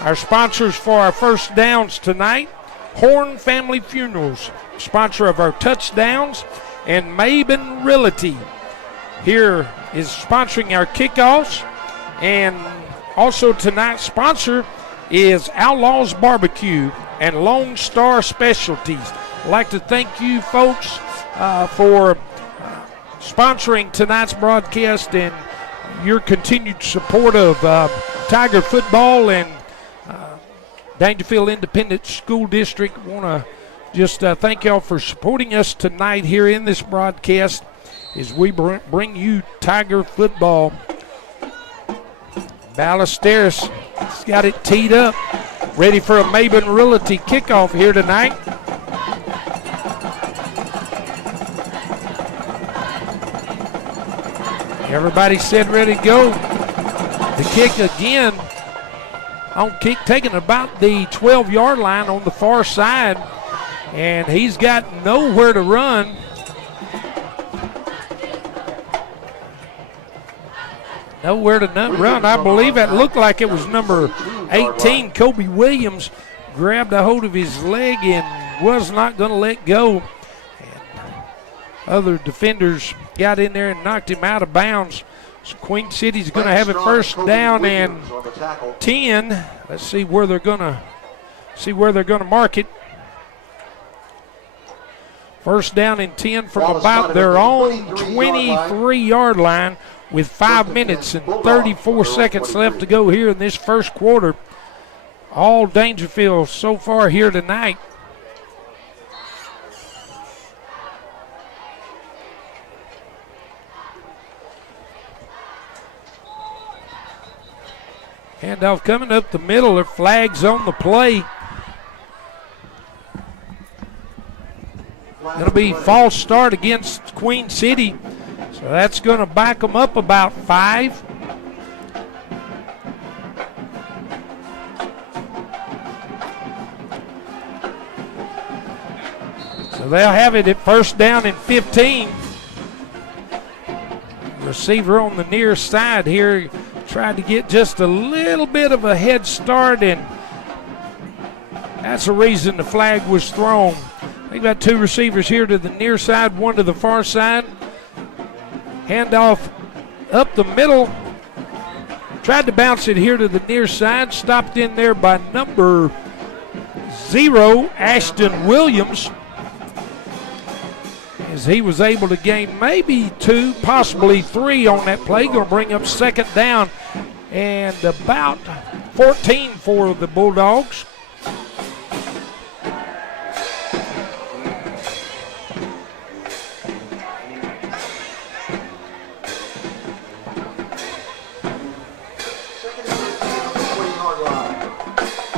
Our sponsors for our first downs tonight, Horn Family Funerals, sponsor of our touchdowns, and Maben Realty here is sponsoring our kickoffs. And also tonight's sponsor is Outlaws Barbecue and Lone Star Specialties. I'd like to thank you folks for sponsoring tonight's broadcast and your continued support of Tiger football and Daingerfield Independent School District. Want to just thank y'all for supporting us tonight here in this broadcast as we bring you Tiger football. Ballesteros has got it teed up, ready for a Maben Realty kickoff here tonight. Everybody said ready to go. The kick again on kick taking about the 12-yard line on the far side, and he's got nowhere to run. Nowhere to run. I believe it looked like it was number 18, Kobe Williams, grabbed a hold of his leg and was not going to let go. And other defenders got in there and knocked him out of bounds. So Queen City's going to have it first down and 10. Let's see where they're going to mark it. First down and 10 from about their own 23-yard line with 5 minutes and 34 seconds left to go here in this first quarter. All Daingerfield so far here tonight. Handoff coming up the middle. There flags on the play. Going to be false start against Queen City. So that's going to back them up about 5. So they'll have it at first down and 15. Receiver on the near side here tried to get just a little bit of a head start, and that's the reason the flag was thrown. They've got 2 receivers here to the near side, 1 to the far side. Handoff up the middle. Tried to bounce it here to the near side. Stopped in there by number 0, Ashton Williams, as he was able to gain maybe 2, possibly 3 on that play. Going to bring up second down and about 14 for the Bulldogs.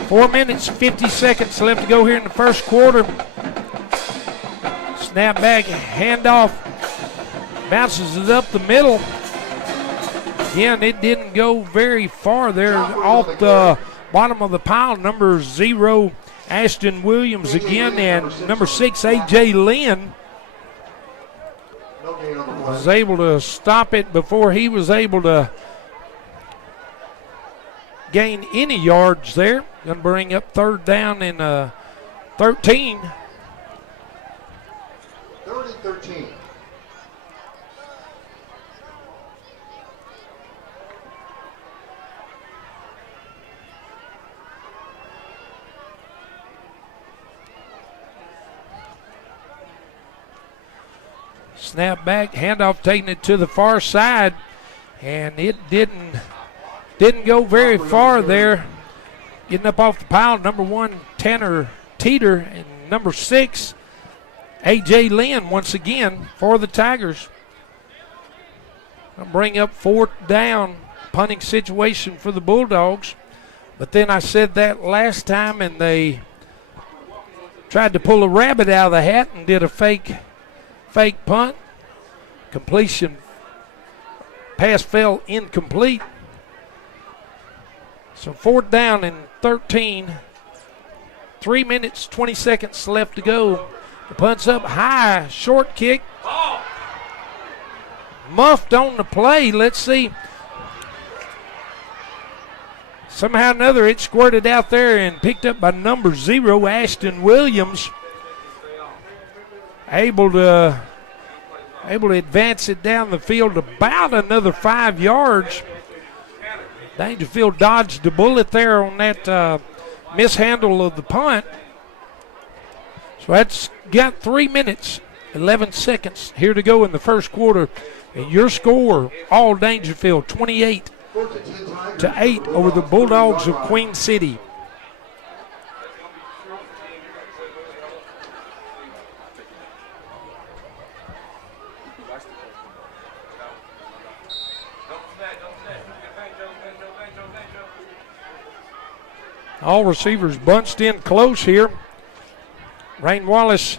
Four minutes, 50 seconds left to go here in the first quarter. Snap back, handoff, bounces it up the middle. Again, it didn't go very far there off the bottom of the pile. Number 0, Ashton Williams again, and number 6, A.J. Lynn was able to stop it before he was able to gain any yards there. Going to bring up third down and 13. 3rd and 13. Snap back, handoff taking it to the far side, and it didn't go very far there. Getting up off the pile, number 1, Tanner Teeter, and number 6, A.J. Lynn once again for the Tigers. I'll bring up 4th down punting situation for the Bulldogs. But then I said that last time, and they tried to pull a rabbit out of the hat and did a fake punt. Completion. Pass fell incomplete. So 4th down and 13. 3 minutes, 20 seconds left to go. The punt's up high, short kick. Muffed on the play. Let's see. Somehow or another, it squirted out there and picked up by number 0, Ashton Williams. Able to advance it down the field about another 5 yards. Daingerfield dodged the bullet there on that mishandle of the punt. So that's got 3 minutes, 11 seconds here to go in the first quarter. And your score, all Daingerfield, 28-8 over the Bulldogs of Queen City. All receivers bunched in close here. Rain Wallace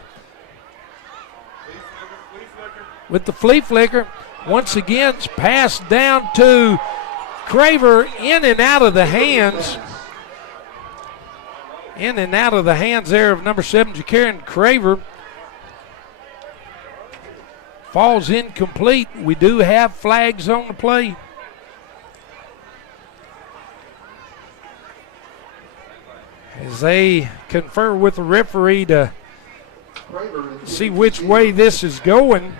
with the flea flicker. Once again, it's passed down to Craver, in and out of the hands. In and out of the hands there of number 7, Ja'Karen Craver. Falls incomplete. We do have flags on the play. As they confer with the referee to see which way this is going.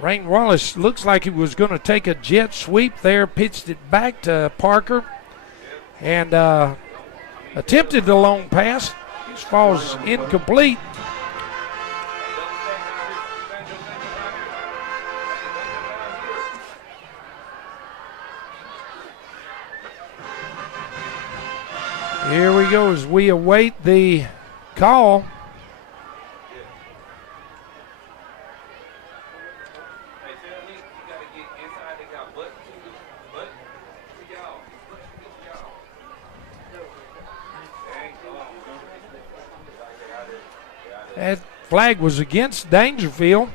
Rain Wallace looks like he was going to take a jet sweep there, pitched it back to Parker, and attempted the long pass. This falls incomplete. Here we go as we await the call. That flag was against Daingerfield.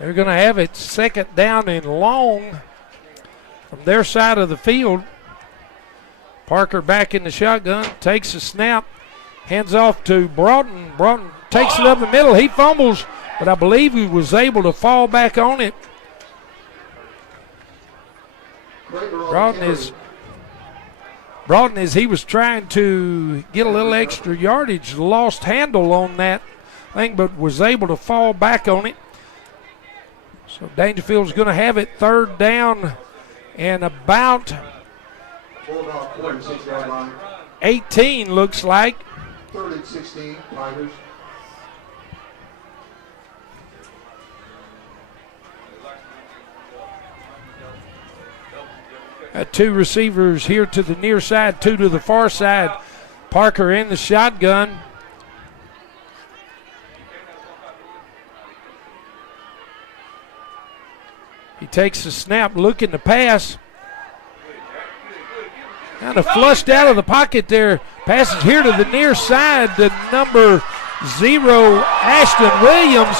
They're going to have it 2nd down and long from their side of the field. Parker back in the shotgun, takes a snap, hands off to Broughton. Broughton takes it up the middle. He fumbles, but I believe he was able to fall back on it. Broughton, as he was trying to get a little extra yardage, lost handle on that thing, but was able to fall back on it. So Daingerfield's going to have it 3rd down and about 18, looks like. 3rd and 16, Tigers. Two receivers here to the near side, 2 to the far side. Parker in the shotgun. He takes the snap, looking to pass. Kind of flushed out of the pocket there. Passes here to the near side to number 0, Ashton Williams.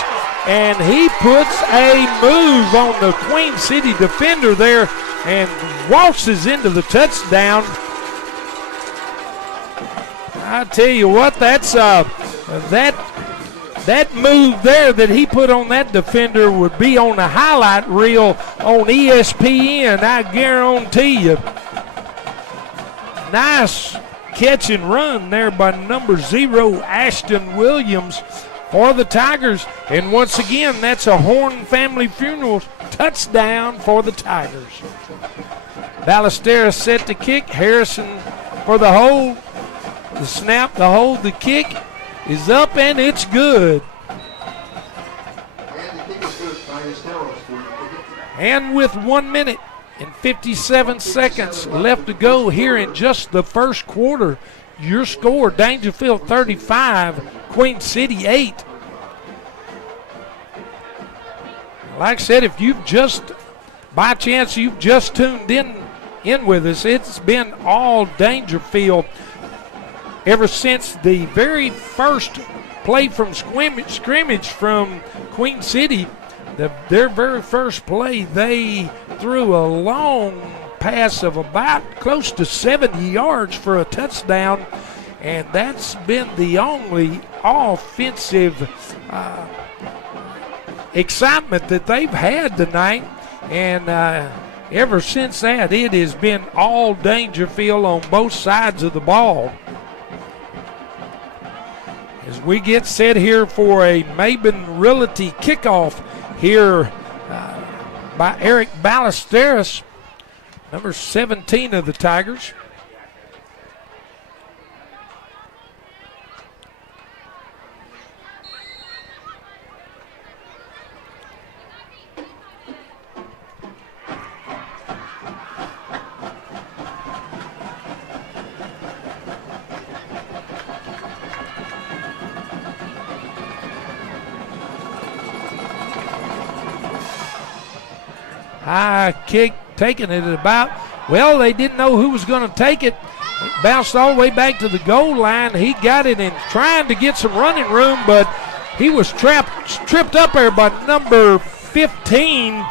And he puts a move on the Queen City defender there and waltzes into the touchdown. I tell you what, that's that move there that he put on that defender would be on the highlight reel on ESPN, I guarantee you. Nice catch and run there by number 0, Ashton Williams, for the Tigers. And once again, that's a Horn family funeral touchdown for the Tigers. Ballesteros set to kick. Harrison for the hold. The snap, the hold, the kick is up, and it's good. And with 1 minute and 57 seconds left to go here in just the first quarter. Your score, Daingerfield 35, Queen City 8. Like I said, if you've just, by chance, you've just tuned in with us, it's been all Daingerfield ever since the very first play from scrimmage from Queen City. Their very first play, they threw a long pass of about close to 70 yards for a touchdown, and that's been the only offensive excitement that they've had tonight. And ever since that, it has been all Daingerfield on both sides of the ball. As we get set here for a Maben Realty kickoff here by Eric Ballesteros, number 17 of the Tigers. High kick, taking it at about, well, they didn't know who was going to take it. It bounced all the way back to the goal line. He got it and trying to get some running room, but he was tripped up there by number 15,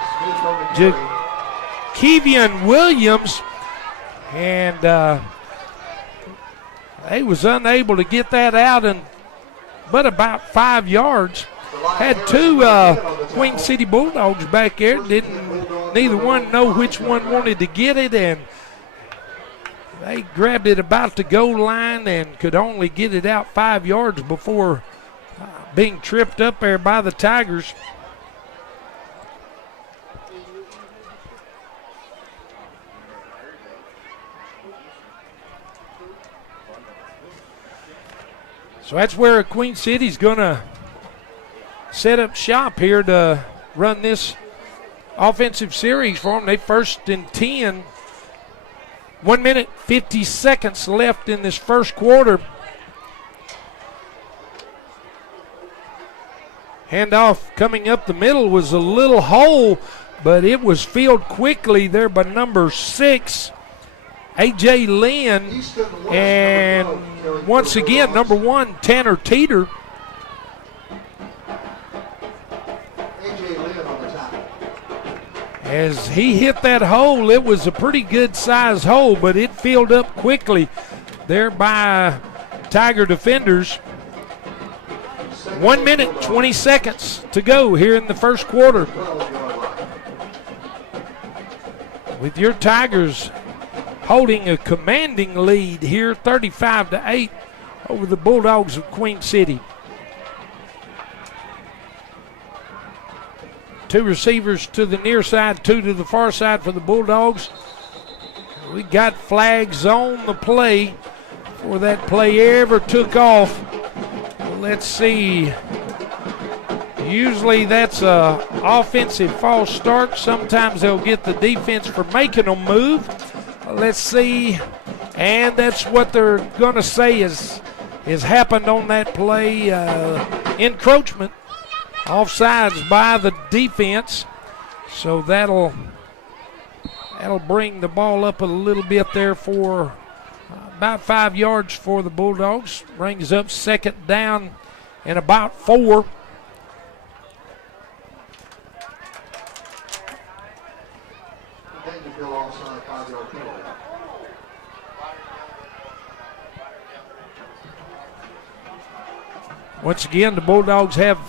Kevian Williams, and he was unable to get that out, but about 5 yards. Had two Queen City Bulldogs back there. Neither one know which one wanted to get it, and they grabbed it about the goal line and could only get it out 5 yards before being tripped up there by the Tigers. So that's where Queen City's going to set up shop here to run this offensive series for them. They first and 10. 1 minute, 50 seconds left in this first quarter. Handoff coming up the middle was a little hole, but it was filled quickly there by number 6, A.J. Lynn. And once again, number 1, Tanner Teeter. As he hit that hole, it was a pretty good size hole, but it filled up quickly there by Tiger defenders. 1 minute, 20 seconds to go here in the first quarter. With your Tigers holding a commanding lead here, 35-8 over the Bulldogs of Queen City. Two receivers to the near side, two to the far side for the Bulldogs. We got flags on the play before that play ever took off. Well, let's see. Usually that's a offensive false start. Sometimes they'll get the defense for making them move. Let's see. And that's what they're going to say is happened on that play. Encroachment. Offsides by the defense, so that'll bring the ball up a little bit there for about 5 yards for the Bulldogs. Brings up second down and about 4. Once again, the Bulldogs have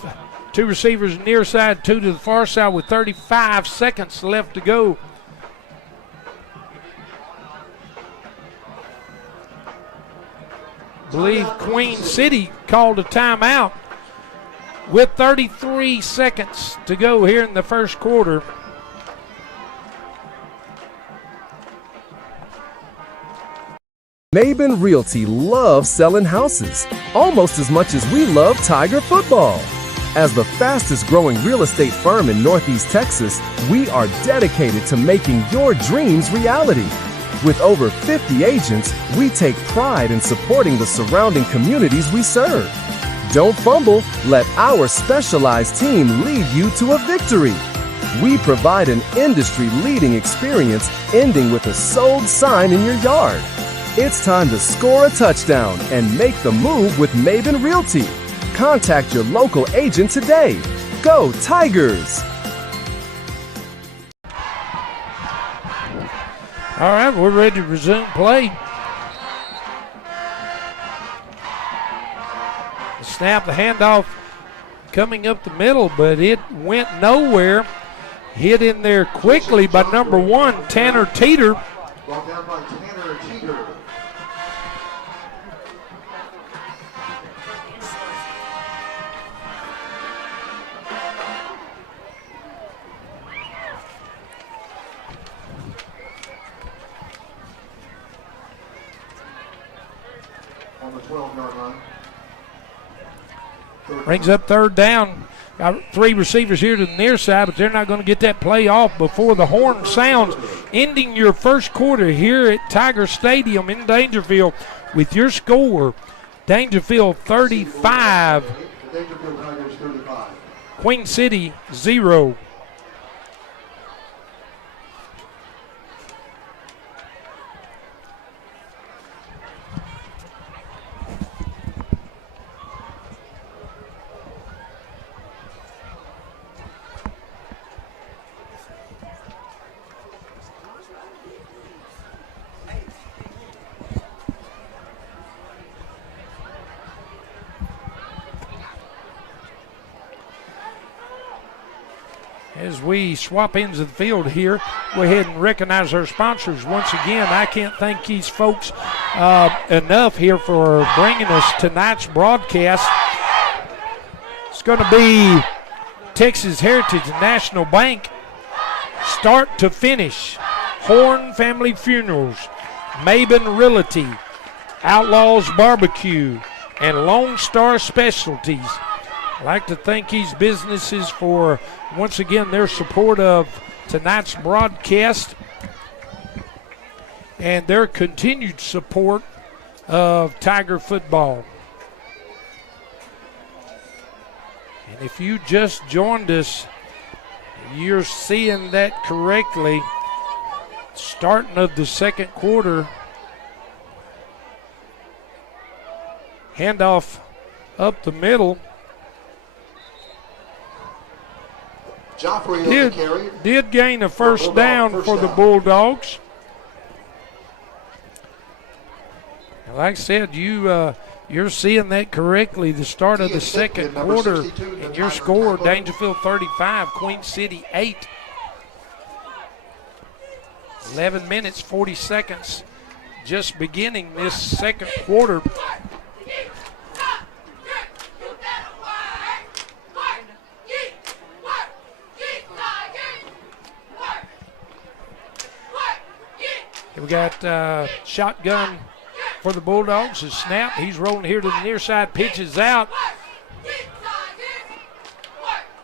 two receivers near side, two to the far side with 35 seconds left to go. I believe Queen City called a timeout with 33 seconds to go here in the first quarter. Maben Realty loves selling houses almost as much as we love Tiger football. As the fastest growing real estate firm in Northeast Texas, we are dedicated to making your dreams reality. With over 50 agents, we take pride in supporting the surrounding communities we serve. Don't fumble, let our specialized team lead you to a victory. We provide an industry-leading experience ending with a sold sign in your yard. It's time to score a touchdown and make the move with Maven Realty. Contact your local agent today. Go Tigers! All right, we're ready to resume play. The snap, the handoff coming up the middle, but it went nowhere. Hit in there quickly by number 1, Tanner Teeter. Brought down by Tanner Teeter. On the 12-yard line. Brings up third down. Got 3 receivers here to the near side, but they're not going to get that play off before the horn sounds. Ending your first quarter here at Tiger Stadium in Daingerfield with your score, Daingerfield 35, The Daingerfield Tigers 35. Queen City 0. As we swap ends of the field here, go ahead and recognize our sponsors once again. I can't thank these folks enough here for bringing us tonight's broadcast. It's going to be Texas Heritage National Bank, start to finish. Horn Family Funerals, Maben Realty, Outlaws Barbecue, and Lone Star Specialties. I'd like to thank these businesses for, once again, their support of tonight's broadcast and their continued support of Tiger football. And if you just joined us, you're seeing that correctly. Starting of the second quarter, handoff up the middle. Joffrey on the carry. Did gain a first down for the Bulldogs. And like I said, you're seeing that correctly. The start of the second quarter, and your score, Daingerfield 35, Queen City 8. 11 minutes, 40 seconds, just beginning this second quarter. We got shotgun for the Bulldogs. A snap. He's rolling here to the near side. Pitches out.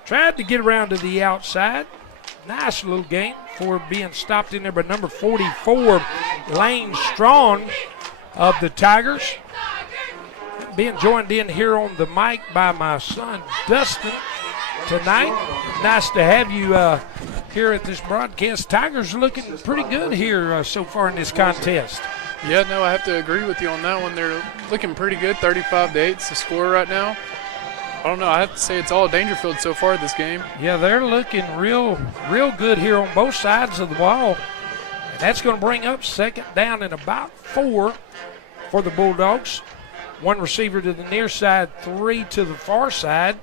Tried to get around to the outside. Nice little game for being stopped in there by number 44, Lane Strong of the Tigers. Being joined in here on the mic by my son, Dustin, tonight. Nice to have you here at this broadcast. Tigers are looking pretty good here so far in this contest. Yeah, no, I have to agree with you on that one. They're looking pretty good. 35-8 is the score right now. I don't know. I have to say it's all Daingerfield so far this game. Yeah, they're looking real good here on both sides of the ball. And that's going to bring up second down and about 4 for the Bulldogs. 1 receiver to the near side, 3 to the far side.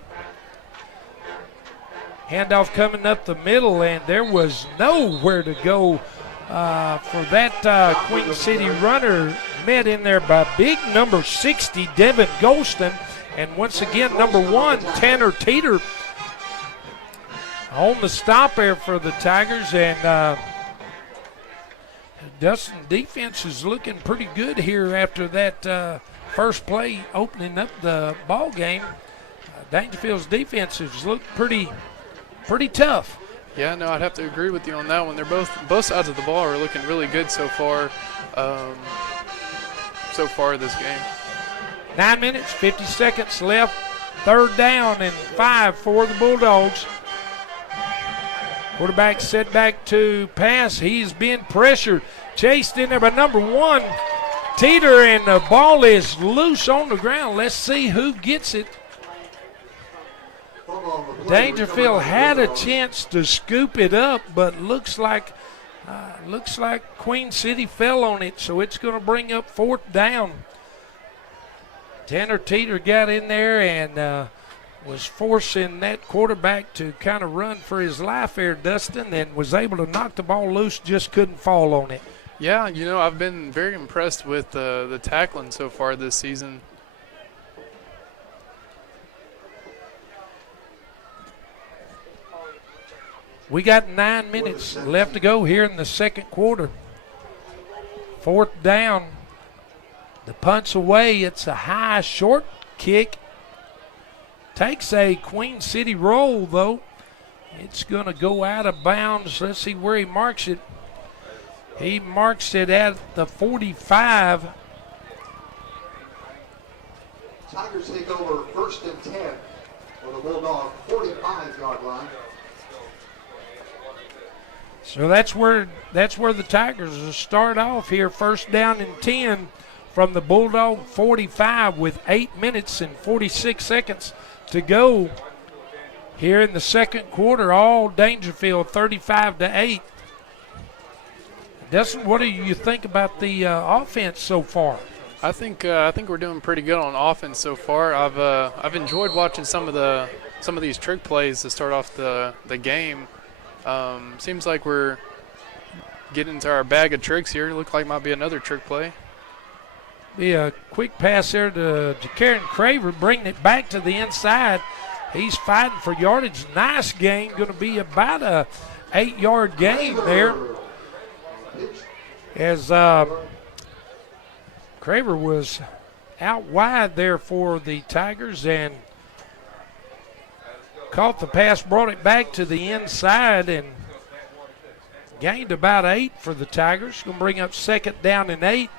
Handoff coming up the middle, and there was nowhere to go for that Queen City runner. Met in there by big number 60, Devin Golston. And once again, number 1, Tanner Teeter on the stop there for the Tigers. And Dustin defense is looking pretty good here after that first play opening up the ball game. Daingerfield's defense has looked pretty tough. Yeah, no, I'd have to agree with you on that one. They're both sides of the ball are looking really good so far this game. 9 minutes, 50 seconds left. Third down and 5 for the Bulldogs. Quarterback set back to pass. He's being pressured, chased in there by number 1, Teeter, and the ball is loose on the ground. Let's see who gets it. Daingerfield had a chance to scoop it up, but looks like Queen City fell on it, so it's going to bring up 4th down. Tanner Teeter got in there and was forcing that quarterback to kind of run for his life there, Dustin, and was able to knock the ball loose, just couldn't fall on it. Yeah, I've been very impressed with the tackling so far this season. We got 9 minutes left to go here in the second quarter. 4th down. The punch away. It's a high, short kick. Takes a Queen City roll, though. It's going to go out of bounds. Let's see where he marks it. He marks it at the 45. Tigers take over 1st and 10 for the Bulldog 45-yard line. So that's where the Tigers will start off here. 1st down and 10 from the Bulldog 45 with 8 minutes and 46 seconds to go here in the second quarter. All Daingerfield 35-8. Dustin, what do you think about the offense so far? I think we're doing pretty good on offense so far. I've enjoyed watching some of these trick plays to start off the game. Seems like we're getting into our bag of tricks here. Look like might be another trick play. Be a quick pass there to Karen Craver, bringing it back to the inside. He's fighting for yardage. Nice gain. Going to be about a 8-yard gain there. As Craver was out wide there for the Tigers and caught the pass, brought it back to the inside, and gained about 8 for the Tigers. Going to bring up 2nd down and 8.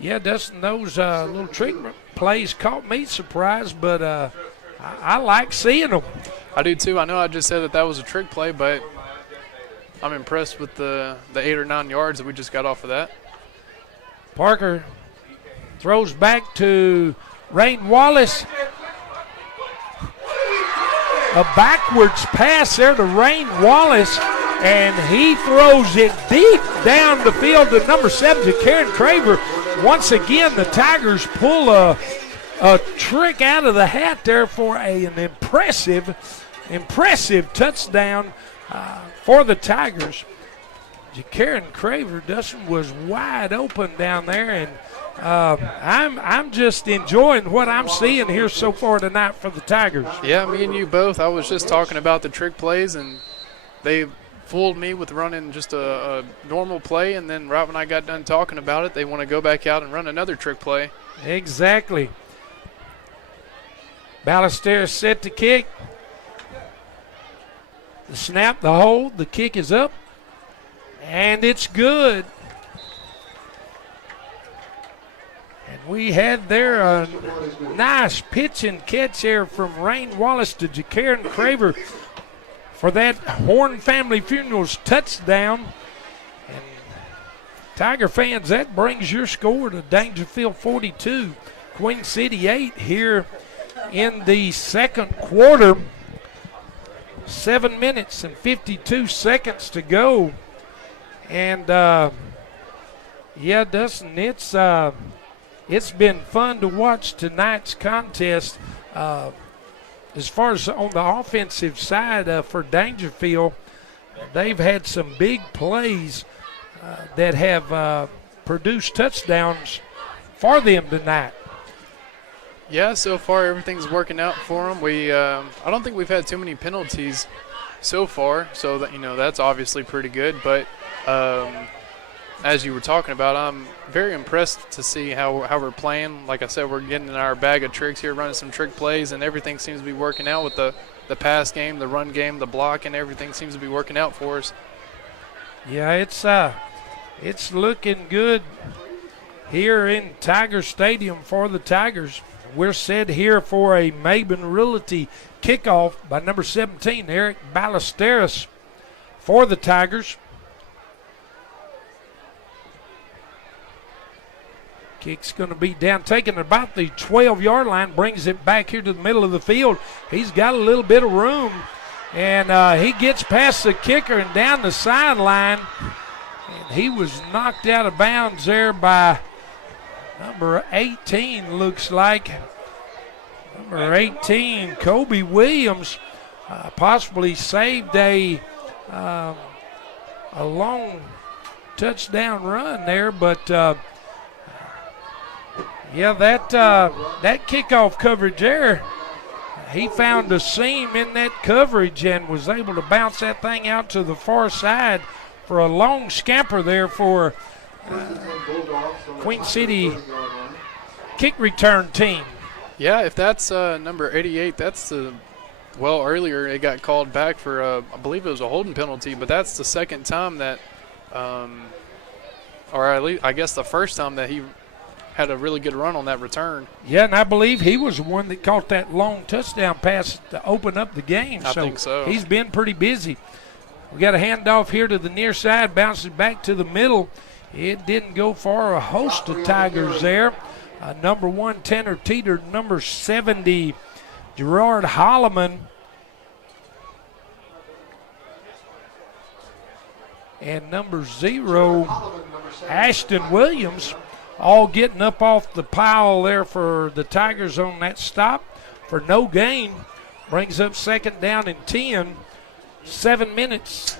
Yeah, Dustin, those little trick plays caught me surprised, but I like seeing them. I do too. I know I just said that was a trick play, but I'm impressed with the 8 or 9 yards that we just got off of that. Parker throws back to Rain Wallace. A backwards pass there to Rain Wallace, and he throws it deep down the field to number 7, to Karen Craver. Once again, the Tigers pull a trick out of the hat there for an impressive touchdown for the Tigers. Karen Craver, Dustin, was wide open down there, and I'm just enjoying what I'm seeing here so far tonight for the Tigers. Yeah, me and you both. I was just talking about the trick plays, and they fooled me with running just a normal play, and then right when I got done talking about it, they want to go back out and run another trick play. Exactly. Ballester set to kick. The snap, the hold, the kick is up, and it's good. And we had there a nice pitch and catch there from Rain Wallace to Karen Craver for that Horn Family Funerals touchdown. And Tiger fans, that brings your score to Daingerfield 42, Queen City 8 here in the second quarter. 7 minutes and 52 seconds to go. And, yeah, Dustin, it's been fun to watch tonight's contest. As far as on the offensive side for Daingerfield, they've had some big plays that have produced touchdowns for them tonight. Yeah, so far everything's working out for them. I don't think we've had too many penalties so far, so that that's obviously pretty good. But as you were talking about, I'm very impressed to see how we're playing. Like I said, we're getting in our bag of tricks here, running some trick plays, and everything seems to be working out with the pass game, the run game, the block, and everything seems to be working out for us. Yeah, it's looking good here in Tiger Stadium for the Tigers. We're set here for a Maben Realty kickoff by number 17, Eric Ballesteros, for the Tigers. Kick's going to be down, taking about the 12-yard line, brings it back here to the middle of the field. He's got a little bit of room, and he gets past the kicker and down the sideline. And he was knocked out of bounds there by number 18, looks like. Number 18, Kobe Williams, possibly saved a long touchdown run there, but yeah, that kickoff coverage there, he found a seam in that coverage and was able to bounce that thing out to the far side for a long scamper there for Queen City kick return team. Yeah, if that's number 88, that's earlier it got called back for, I believe it was a holding penalty, but that's the second time that, or at least I guess the first time that he had a really good run on that return. Yeah, and I believe he was the one that caught that long touchdown pass to open up the game. I think so. He's been pretty busy. We got a handoff here to the near side, bounces back to the middle. It didn't go far. A host of Tigers there. Number 1, Tanner Teeter. Number 70, Gerard Holloman. And number 0, Ashton Williams, all getting up off the pile there for the Tigers on that stop for no gain. Brings up second down and 10. 7 minutes,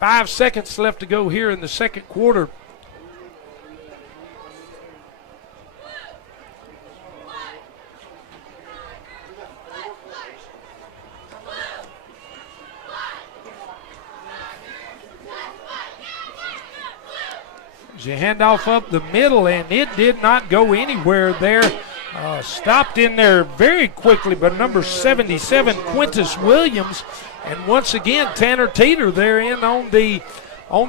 5 seconds left to go here in the second quarter. You hand off up the middle, and it did not go anywhere there. Stopped in there very quickly by number 77, Quintus Williams. And once again, Tanner Teeter there in on the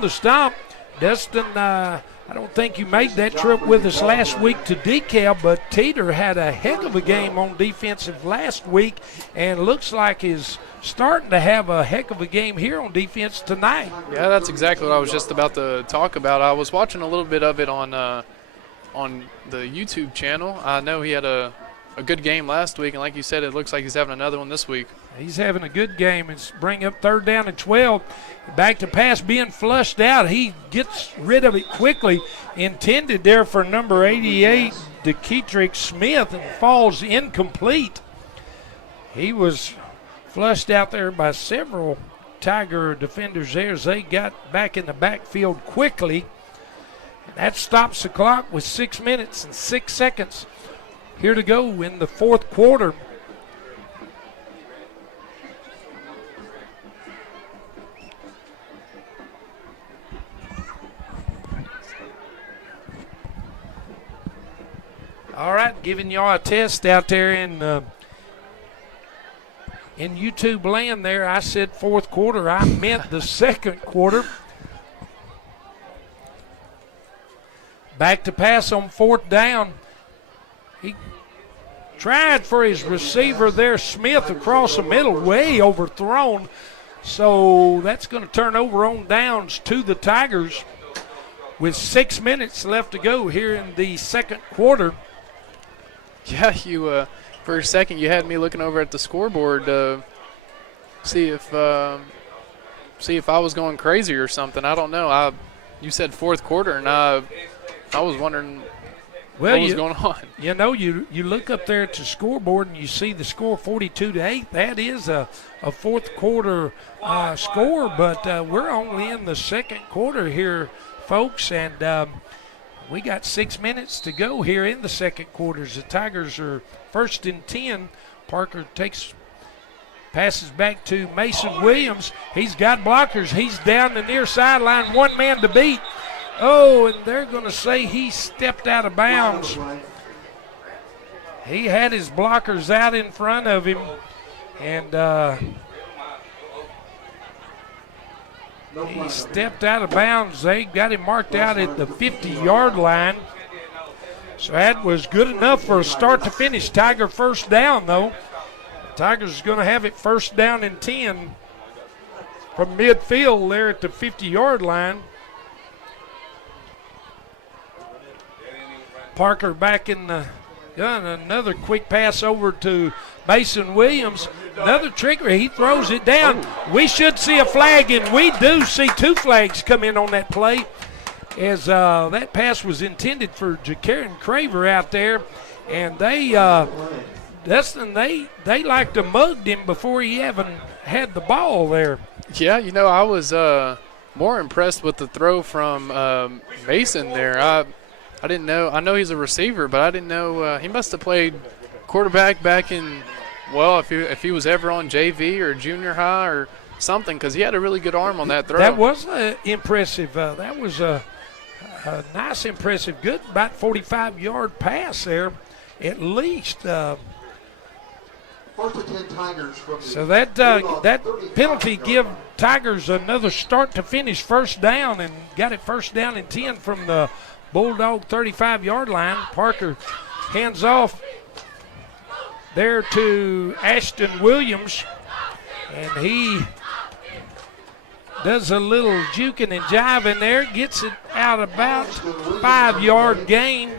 stop. Dustin, I don't think you made that trip with us last week to DeKalb, but Teeter had a heck of a game on defensive last week and looks like is starting to have a heck of a game here on defense tonight. Yeah, that's exactly what I was just about to talk about. I was watching a little bit of it on the YouTube channel. I know he had a good game last week, and like you said, it looks like he's having another one this week. He's having a good game. It's bring up third down and 12. Back to pass being flushed out. He gets rid of it quickly. Intended there for number 88, DeKetrick Smith, and falls incomplete. He was flushed out there by several Tiger defenders there as they got back in the backfield quickly. And that stops the clock with 6 minutes and 6 seconds here to go in the fourth quarter. All right, giving y'all a test out there in YouTube land there. I said fourth quarter. I meant the second quarter. Back to pass on fourth down. He tried for his receiver there, Smith, across the middle, way overthrown. So that's going to turn over on downs to the Tigers with 6 minutes left to go here in the second quarter. Yeah, you for a second you had me looking over at the scoreboard to see if I was going crazy or something. I don't know. You said fourth quarter, and I was wondering what was going on. You know, you look up there at the scoreboard and you see the score 42-8. That is a fourth quarter score, but we're only in the second quarter here, folks, and we got 6 minutes to go here in the second quarter. The Tigers are first and 10. Parker passes back to Mason Williams. He's got blockers. He's down the near sideline, one man to beat. Oh, and they're going to say he stepped out of bounds. He had his blockers out in front of him, and he stepped out of bounds. They got him marked out at the 50-yard line. So that was good enough for a start to finish. Tiger first down, though. Tigers are going to have it first down and 10 from midfield there at the 50-yard line. Parker back in the gun. Another quick pass over to Mason Williams. Another trickery. He throws it down. We should see a flag, and we do see 2 flags come in on that play, as that pass was intended for Ja'Karen Craver out there, and Dustin, they like to mugged him before he even had the ball there. Yeah, I was more impressed with the throw from Mason there. I didn't know. I know he's a receiver, but I didn't know he must have played quarterback back in, well, if he was ever on JV or junior high or something, because he had a really good arm on that throw. That was impressive. That was a nice, impressive, good, about 45-yard pass there, at least. So that penalty give Tigers another start to finish first down, and got it first down and 10 from the Bulldog 35-yard line. Parker hands off there to Ashton Williams, and he does a little juking and jiving there, gets it out about 5-yard gain,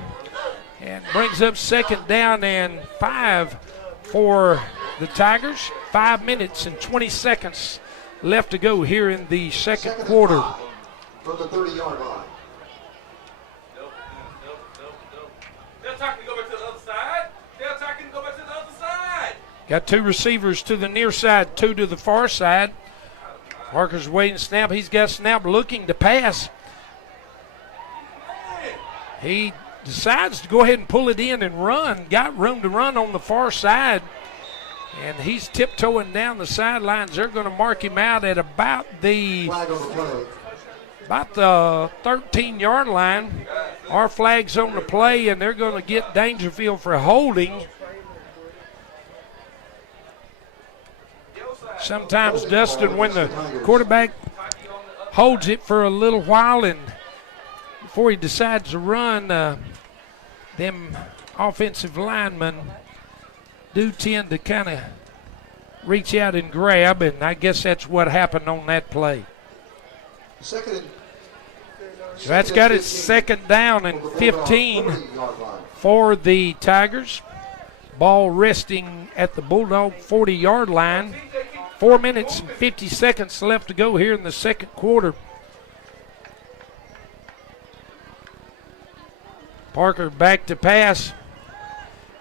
and brings up second down and 5 for the Tigers. 5 minutes and 20 seconds left to go here in the second quarter. From the 30-yard line. Got 2 receivers to the near side, 2 to the far side. Parker's waiting snap. He's got snap, looking to pass. He decides to go ahead and pull it in and run. Got room to run on the far side. And he's tiptoeing down the sidelines. They're going to mark him out at about the 13-yard line. Our flag's on the play, and they're going to get Daingerfield for holding. Sometimes, Dustin, when the quarterback holds it for a little while and before he decides to run, them offensive linemen do tend to kind of reach out and grab, and I guess that's what happened on that play. So that's got it second down and 15 for the Tigers. Ball resting at the Bulldog 40-yard line. 4 minutes and 50 seconds left to go here in the second quarter. Parker back to pass.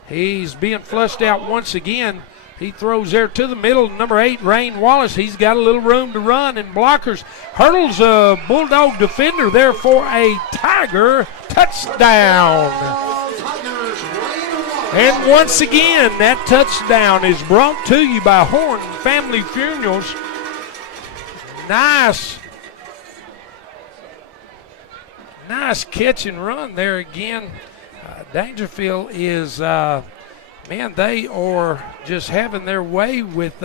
He's being flushed out once again. He throws there to the middle. Number 8, Rain Wallace. He's got a little room to run, and blockers. Hurdles a Bulldog defender there for a Tiger touchdown. And once again, that touchdown is brought to you by Horn Family Funerals. Nice catch and run there again. Daingerfield is, they are just having their way with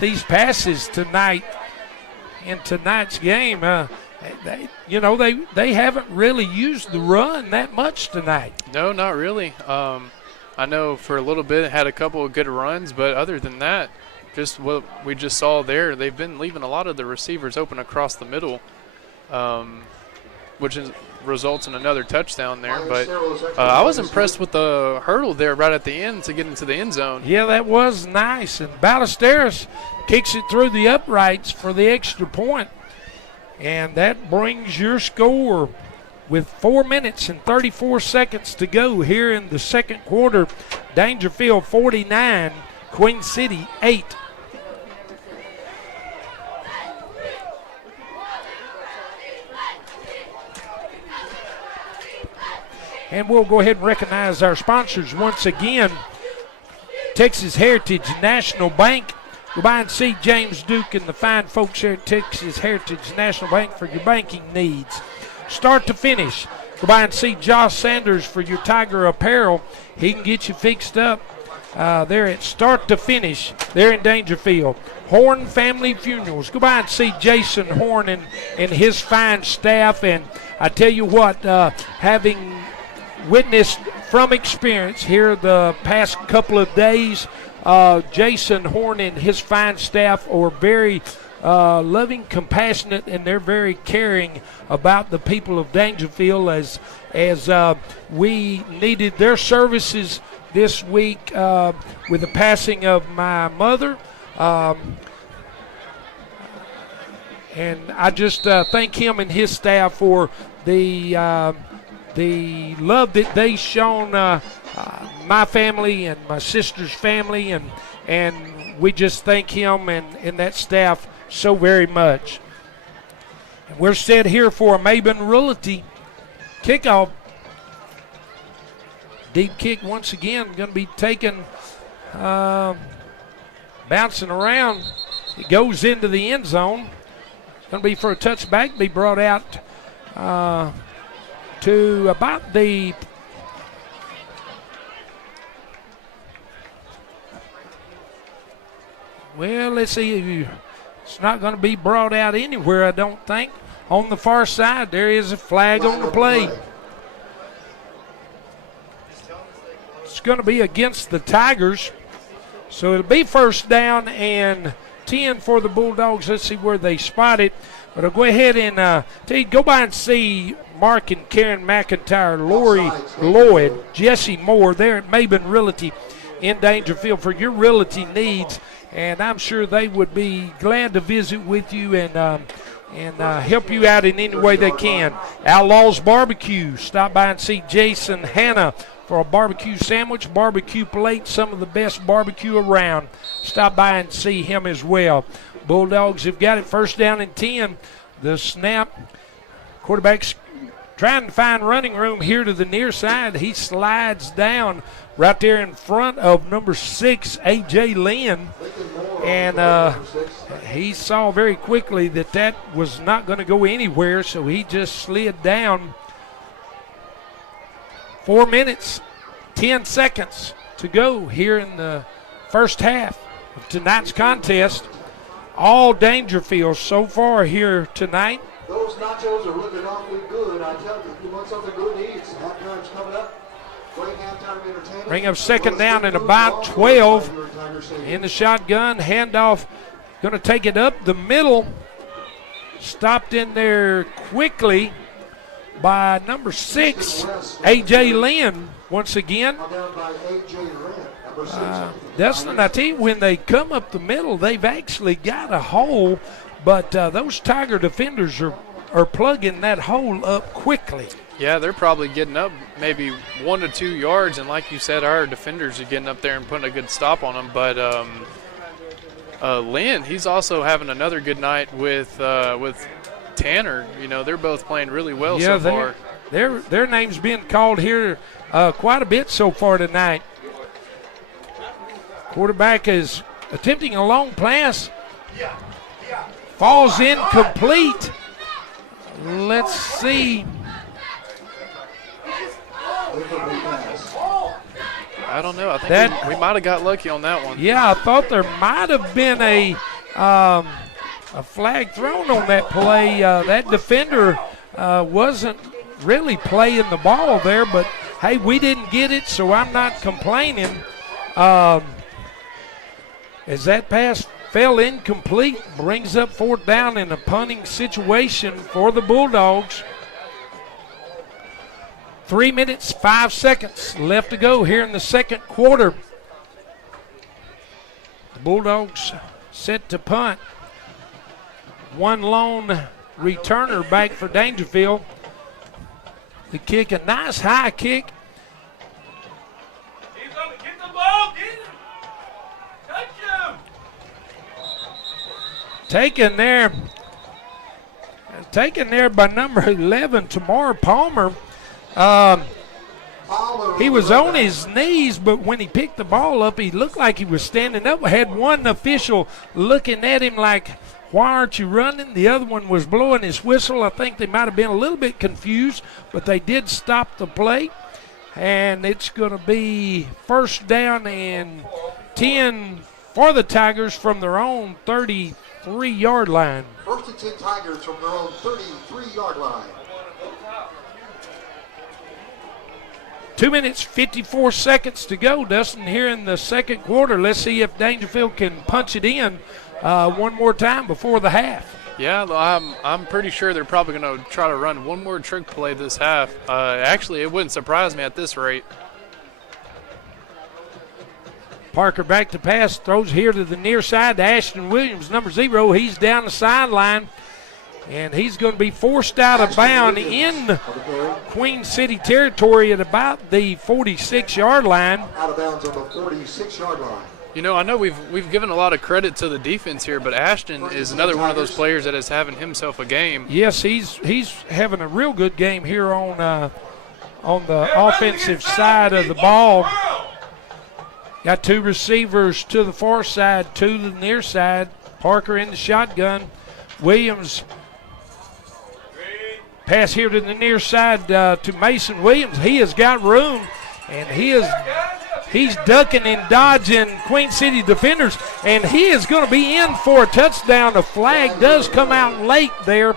these passes tonight in tonight's game. They haven't really used the run that much tonight. No, not really. I know for a little bit had a couple of good runs, but other than that, just what we just saw there, they've been leaving a lot of the receivers open across the middle, which results in another touchdown there. But I was impressed with the hurdle there right at the end to get into the end zone. Yeah, that was nice. And Ballesteros kicks it through the uprights for the extra point. And that brings your score with 4 minutes and 34 seconds to go here in the second quarter. Daingerfield 49, Queen City 8. And we'll go ahead and recognize our sponsors once again. Texas Heritage National Bank. Go by and see James Duke and the fine folks here at Texas Heritage National Bank for your banking needs. start to finish. Go by and see Josh Sanders for your Tiger apparel. He can get you fixed up there at start to finish there in Daingerfield. Horn Family Funerals. Go by and see Jason Horn and his fine staff. And I tell you what, having witnessed from experience here the past couple of days, Jason Horn and his fine staff are very loving, compassionate, and they're very caring about the people of Daingerfield as we needed their services this week with the passing of my mother. And I just thank him and his staff for the love that they shown my family and my sister's family, and we just thank him and that staff so very much. And we're set here for a Maben Realty kickoff. Deep kick once again, going to be taken, bouncing around. It goes into the end zone. Going to be for a touchback, be brought out to about the let's see. It's not going to be brought out anywhere, I don't think. On the far side, there is a flag on the play. It's going to be against the Tigers. So it'll be first down and 10 for the Bulldogs. Let's see where they spot it. But I'll go ahead and tell you, go by and see Mark and Karen McIntyre, Lori Lloyd, Jesse Moore there at Maben Realty in Daingerfield for your realty needs. And I'm sure they would be glad to visit with you and help you out in any way they can. Outlaws Barbecue. Stop by and see Jason Hanna for a barbecue sandwich, barbecue plate, some of the best barbecue around. Stop by and see him as well. Bulldogs have got it first down and 10. The snap. Quarterback's trying to find running room here to the near side. He slides down right there in front of number 6, A.J. Lynn. And he saw very quickly that was not going to go anywhere, so he just slid down. 4 minutes, 10 seconds to go here in the first half of tonight's contest. All Daingerfield so far here tonight. Those nachos are looking awfully good. I tell you, if you want something good to eat, halftime's coming up. Great halftime entertainment. Bring up second down and about 12 in the shotgun. Handoff, going to take it up the middle. Stopped in there quickly by number 6, A.J. Lynn, once again. Dustin, I tell you, when they come up the middle, they've actually got a hole, but those Tiger defenders are plugging that hole up quickly. Yeah, they're probably getting up maybe 1 to 2 yards, and like you said, our defenders are getting up there and putting a good stop on them. But Lynn, he's also having another good night with Tanner. You know, they're both playing really well so far. Their name's being called here quite a bit so far tonight. Quarterback is attempting a long pass. Falls incomplete. Let's see. I don't know. I think we might have got lucky on that one. Yeah, I thought there might have been a flag thrown on that play. That defender wasn't really playing the ball there, but hey, we didn't get it, so I'm not complaining. As that pass fell incomplete, brings up fourth down in a punting situation for the Bulldogs. 3 minutes, 5 seconds left to go here in the second quarter. The Bulldogs set to punt. One lone returner back for Daingerfield. The kick, a nice high kick. He's going to get the ball, get him. Touch him. Taken there by number 11, Tamar Palmer. He was on his knees, but when he picked the ball up, he looked like he was standing up. Had one official looking at him like, why aren't you running? The other one was blowing his whistle. I think they might have been a little bit confused, but they did stop the play. And it's going to be first down and 10 for the Tigers from their own 33-yard line. First and 10 Tigers from their own 33-yard line. 2 minutes, 54 seconds to go, Dustin, here in the second quarter. Let's see if Daingerfield can punch it in one more time before the half. Yeah, I'm pretty sure they're probably going to try to run one more trick play this half. Actually, it wouldn't surprise me at this rate. Parker back to pass, throws here to the near side to Ashton Williams, number 0. He's down the sideline, and he's going to be forced out of bounds in Queen City territory at about the 46-yard line. Out of bounds on the 46-yard line. You know, I know we've given a lot of credit to the defense here, but Ashton is another one of those players that is having himself a game. Yes, he's having a real good game here on the offensive side of the ball. Got 2 receivers to the far side, 2 to the near side. Parker in the shotgun. Williams pass here to the near side to Mason Williams. He has got room, and he's ducking and dodging Queen City defenders, and he is going to be in for a touchdown. The flag does come out late there.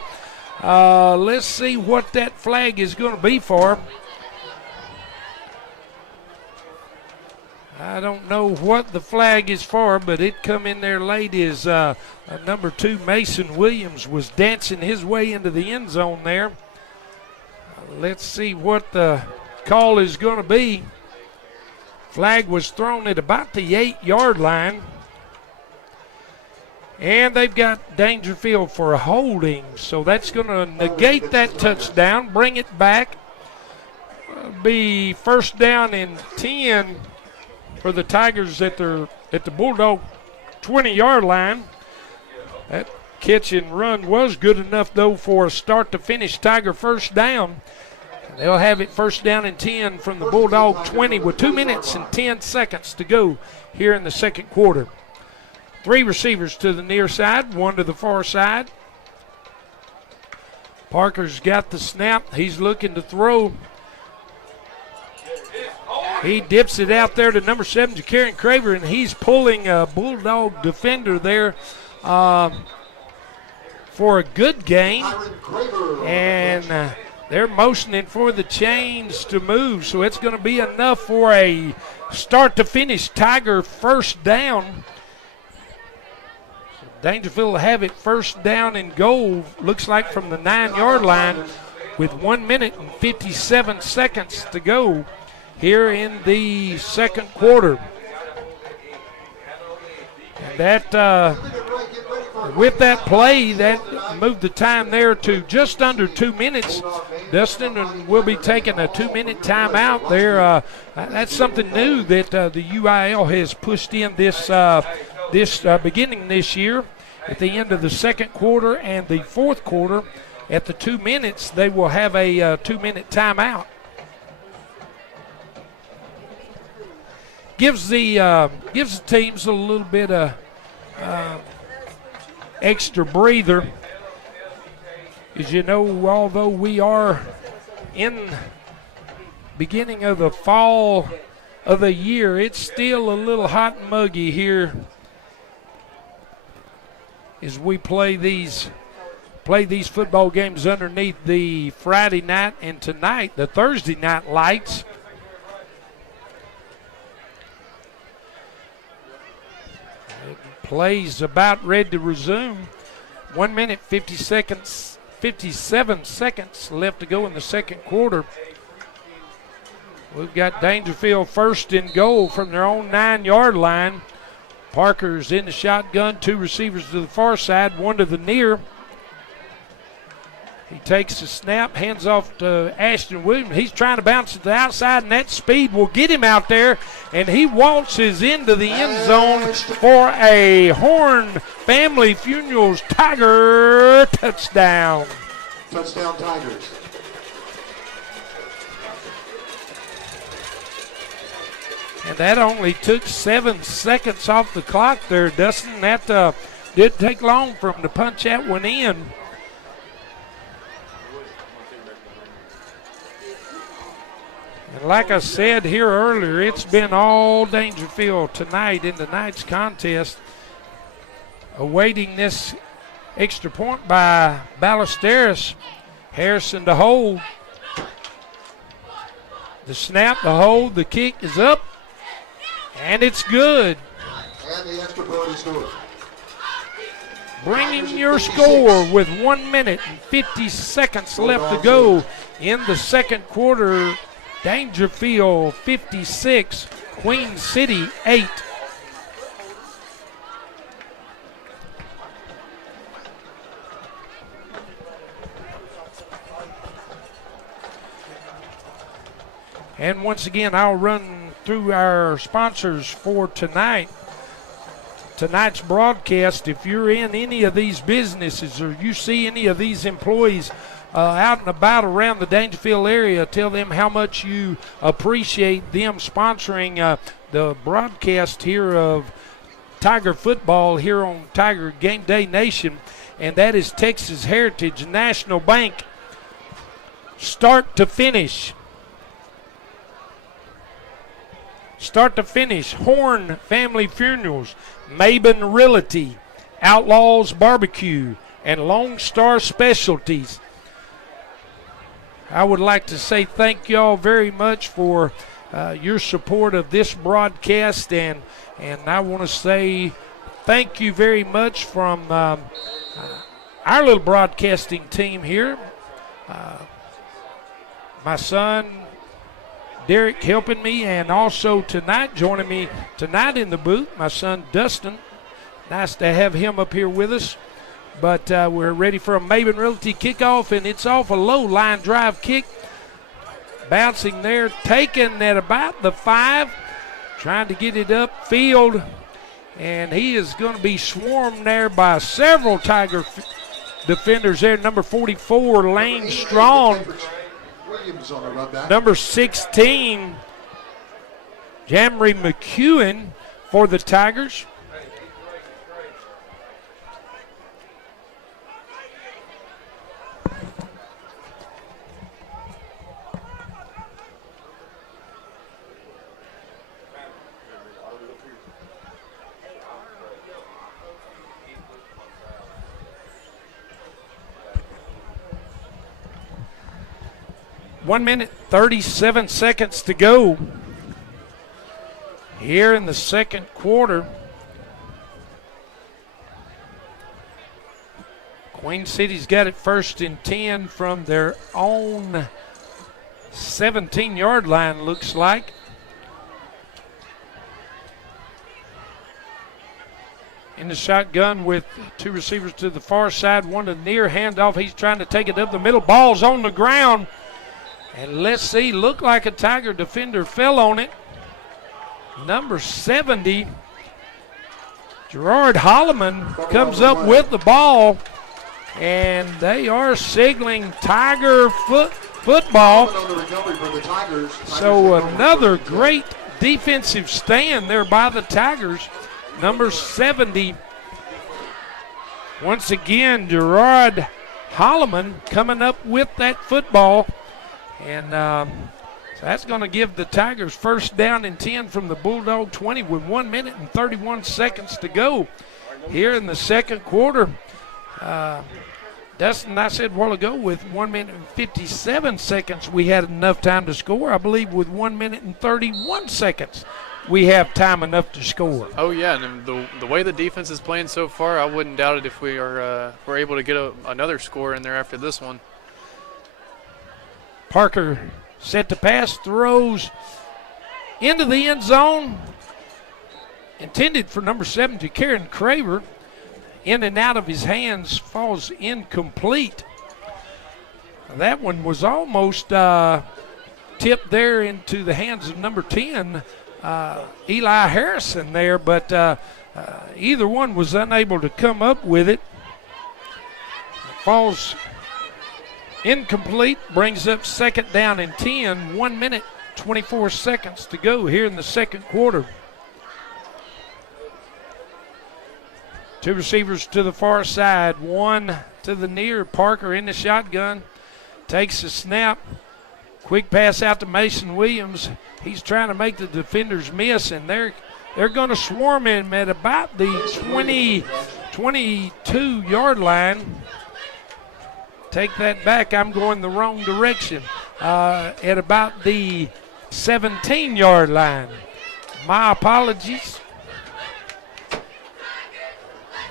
Let's see what that flag is going to be for. I don't know what the flag is for, but it come in there late as number 2, Mason Williams, was dancing his way into the end zone there. Let's see what the call is going to be. Flag was thrown at about the 8-yard line. And they've got Daingerfield for a holding, so that's going to negate that touchdown, bring it back. Be first down and 10 for the Tigers at the Bulldog 20-yard line. That catch and run was good enough, though, for a start-to-finish Tiger first down. They'll have it first down and 10 from the Bulldog 20 with 2 minutes and 10 seconds to go here in the second quarter. 3 receivers to the near side, 1 to the far side. Parker's got the snap. He's looking to throw. He dips it out there to number 7, Jakarian Craver, and he's pulling a Bulldog defender there for a good gain. And they're motioning for the chains to move, so it's going to be enough for a start-to-finish Tiger first down. Daingerfield will have it first down and goal, looks like from the 9-yard line, with 1 minute and 57 seconds to go here in the second quarter. And that, with that play, that moved the time there to just under 2 minutes. Dustin, and we'll be taking a 2-minute timeout there. That's something new that the UIL has pushed in this beginning this year. At the end of the second quarter and the fourth quarter, at the 2 minutes, they will have a 2-minute timeout. Gives the teams a little bit of extra breather. As you know, although we are in beginning of the fall of the year, it's still a little hot and muggy here as we play these football games underneath the Friday night and tonight the Thursday night lights. Play's about ready to resume. 1 minute, 57 seconds left to go in the second quarter. We've got Daingerfield first and goal from their own 9-yard line. Parker's in the shotgun, 2 receivers to the far side, 1 to the near. He takes the snap, hands off to Ashton Williams. He's trying to bounce to the outside, and that speed will get him out there. And he waltzes into the end zone for a Horn Family Funerals Tiger touchdown. Touchdown Tigers. And that only took 7 seconds off the clock there, Dustin. Didn't take long for him to punch that one in. And like I said here earlier, it's been all Daingerfield tonight in tonight's contest, awaiting this extra point by Ballesteros. Harrison to hold. The snap, the hold, the kick is up, and it's good. And the extra point is good. Bringing your score with 1 minute and 50 seconds left to go in the second quarter. Daingerfield 56, Queen City 8. And once again, I'll run through our sponsors for tonight. Tonight's broadcast, if you're in any of these businesses or you see any of these employees out and about around the Daingerfield area, tell them how much you appreciate them sponsoring the broadcast here of Tiger football here on Tiger Game Day Nation, and that is Texas Heritage National Bank. Start to finish. Start to finish. Horn Family Funerals, Maben Realty, Outlaws Barbecue, and Lone Star Specialties. I would like to say thank y'all very much for your support of this broadcast, and I want to say thank you very much from our little broadcasting team here. My son Derek helping me, and also tonight joining me tonight in the booth, my son Dustin. Nice to have him up here with us. But we're ready for a Maben Realty kickoff, and it's off a low line drive kick. Bouncing there, taken at about the 5, trying to get it upfield, and he is going to be swarmed there by several Tiger defenders there. Number 44, Lane Strong. Williams on the run back. Number 16, Jamry McEwen for the Tigers. One minute, 37 seconds to go here in the second quarter. Queen City's got it first and 10 from their own 17-yard line, looks like. In the shotgun with two receivers to the far side, one to the near, handoff. He's trying to take it up the middle. Ball's on the ground. And let's see, looked like a Tiger defender fell on it. Number 70, Gerard Holloman comes up with the ball, and they are signaling Tiger football. So another great defensive stand there by the Tigers. Number 70, once again, Gerard Holloman coming up with that football. And so that's going to give the Tigers first down and 10 from the Bulldog 20 with 1 minute and 31 seconds to go here in the second quarter. Dustin, I said a while ago, with 1 minute and 57 seconds, we had enough time to score. I believe with 1 minute and 31 seconds, we have time enough to score. Oh, yeah, and the way the defense is playing so far, I wouldn't doubt it if we're able to get another score in there after this one. Parker set to pass, throws into the end zone. Intended for number 70, Karen Craver. In and out of his hands, falls incomplete. That one was almost tipped there into the hands of number 10, Eli Harrison there, but either one was unable to come up with it. Falls incomplete, brings up second down and 10, 1 minute, 24 seconds to go here in the second quarter. Two receivers to the far side, one to the near. Parker in the shotgun, takes the snap. Quick pass out to Mason Williams. He's trying to make the defenders miss, and they're going to swarm him at about the 22-yard line. Take that back. I'm going the wrong direction. At about the 17-yard line. My apologies.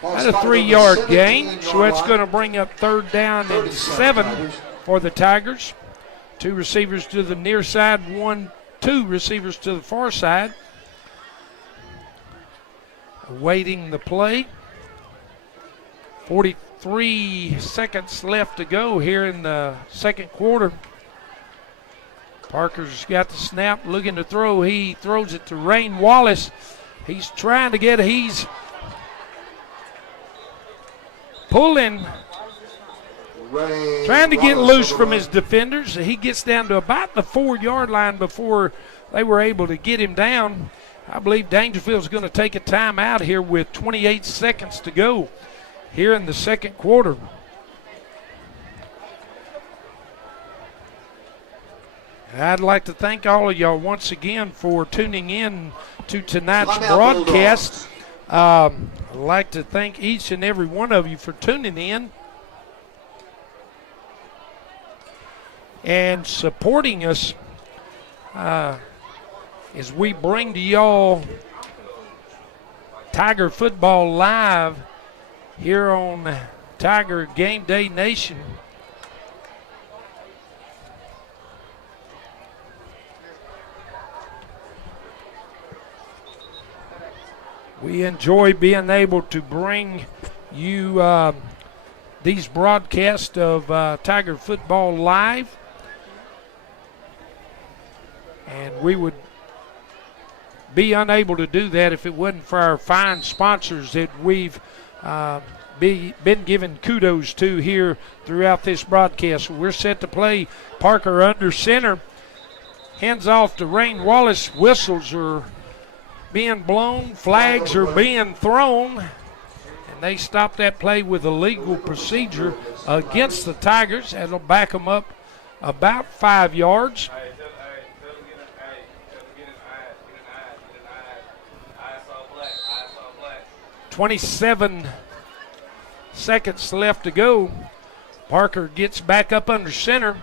That's a 3-yard gain, so it's going to bring up third down and 7 for the Tigers. Two receivers to the near side, two receivers to the far side. Awaiting the play. 43 seconds left to go here in the second quarter. Parker's got the snap, looking to throw. He throws it to Rain Wallace. He's trying to get, he's pulling, trying to get loose from his defenders. He gets down to about the 4-yard line before they were able to get him down. I believe Daingerfield's going to take a timeout here with 28 seconds to go here in the second quarter. I'd like to thank all of y'all once again for tuning in to tonight's broadcast. I'd like to thank each and every one of you for tuning in and supporting us as we bring to y'all Tiger Football Live here on Tiger Game Day Nation. We enjoy being able to bring you these broadcasts of Tiger Football Live. And we would be unable to do that if it wasn't for our fine sponsors that we've been given kudos to here throughout this broadcast. We're set to play. Parker under center. Hands off to Rain Wallace. Whistles are being blown. Flags are being thrown. And they stop that play with a legal procedure against the Tigers. That'll back them up about 5 yards. 27 seconds left to go. Parker gets back up under center.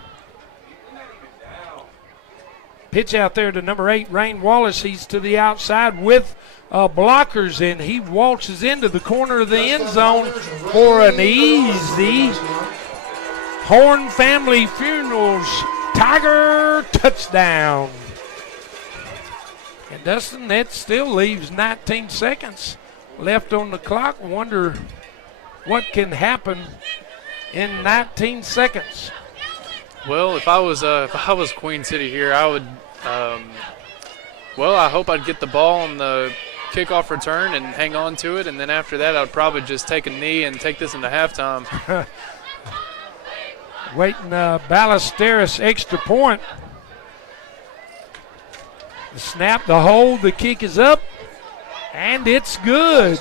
Pitch out there to number 8, Rain Wallace. He's to the outside with blockers, and he waltzes into the corner of the end zone for an easy Horn Family Funerals Tiger touchdown. And Dustin, that still leaves 19 seconds left on the clock. Wonder what can happen in 19 seconds. Well, if I was Queen City here, I would. I hope I'd get the ball on the kickoff return and hang on to it, and then after that, I'd probably just take a knee and take this into halftime. Waiting Ballesteros extra point. The snap, the hold, the kick is up, and it's good.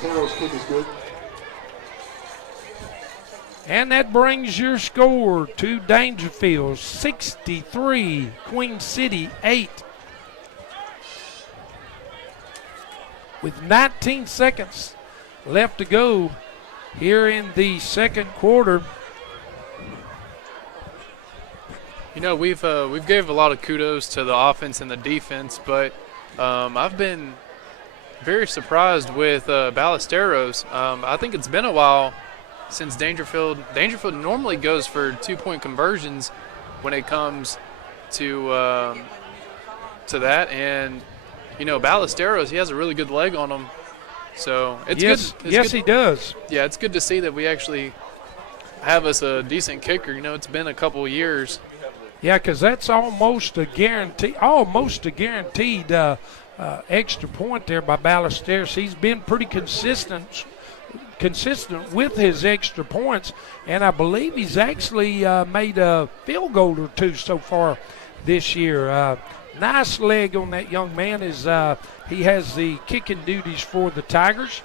And that brings your score to Daingerfield 63, Queen City 8. With 19 seconds left to go here in the second quarter. You know, we've gave a lot of kudos to the offense and the defense, but I've been very surprised with Ballesteros. I think it's been a while since Daingerfield normally goes for 2-point conversions when it comes to that, and you know, Ballesteros, he has a really good leg on him, so it's good. Yes, he does. Yeah, it's good to see that we actually have us a decent kicker. You know, it's been a couple of years. Yeah, because that's almost a guaranteed extra point there by Ballesteros. He's been pretty consistent with his extra points, and I believe he's actually made a field goal or two so far this year. Nice leg on that young man. He has the kicking duties for the Tigers.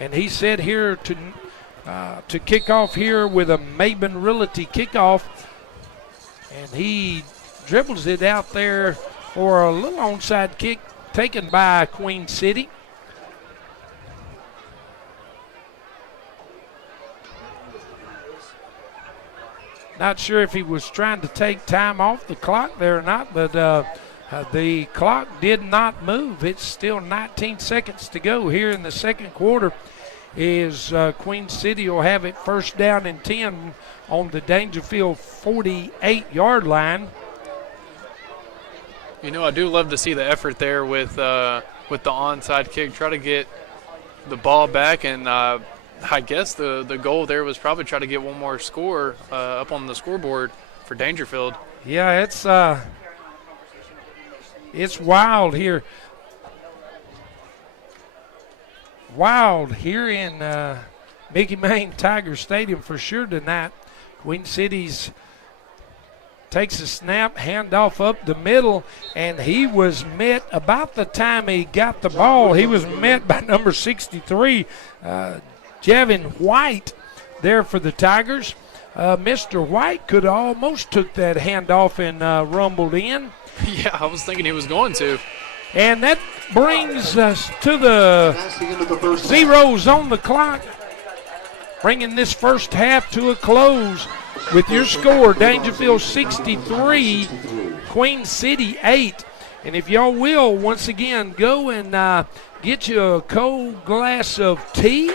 And he's set here to kick off here with a Maben Realty kickoff. And he dribbles it out there for a little onside kick taken by Queen City. Not sure if he was trying to take time off the clock there or not, but the clock did not move. It's still 19 seconds to go here in the second quarter. Queen City will have it first down and 10 on the Daingerfield 48-yard line. You know, I do love to see the effort there with the onside kick. Try to get the ball back, and I guess the goal there was probably try to get one more score up on the scoreboard for Daingerfield. Yeah, it's wild here. Wild here in Mickey Main Tiger Stadium for sure tonight. Queen City's takes a snap, handoff up the middle, and he was met about the time he got the ball. He was met by number 63, Javin White, there for the Tigers. Mr. White could have almost took that handoff and rumbled in. Yeah, I was thinking he was going to. And that brings us to the zeros on the clock, bringing this first half to a close with your score, Daingerfield 63, Queen City 8. And if y'all will, once again, go and get you a cold glass of tea,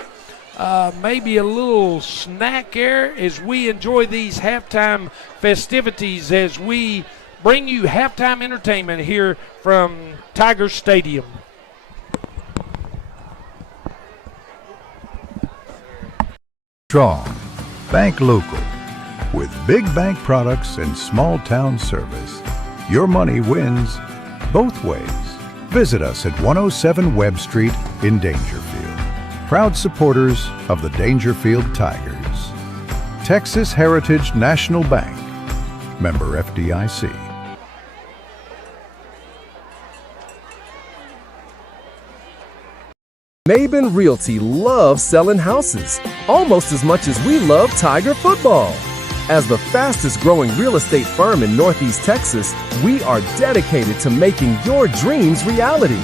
maybe a little snack there as we enjoy these halftime festivities as we bring you halftime entertainment here from Tiger Stadium. Strong. Bank local. With big bank products and small town service, your money wins both ways. Visit us at 107 Webb Street in Daingerfield. Proud supporters of the Daingerfield Tigers. Texas Heritage National Bank. Member FDIC. Maben Realty loves selling houses almost as much as we love Tiger football. As the fastest growing real estate firm in Northeast Texas, we are dedicated to making your dreams reality.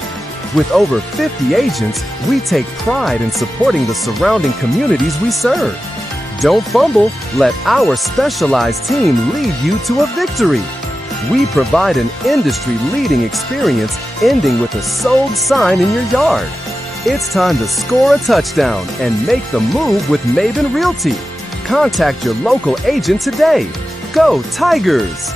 With over 50 agents, we take pride in supporting the surrounding communities we serve. Don't fumble, let our specialized team lead you to a victory. We provide an industry-leading experience ending with a sold sign in your yard. It's time to score a touchdown and make the move with Maben Realty. Contact your local agent today. Go Tigers!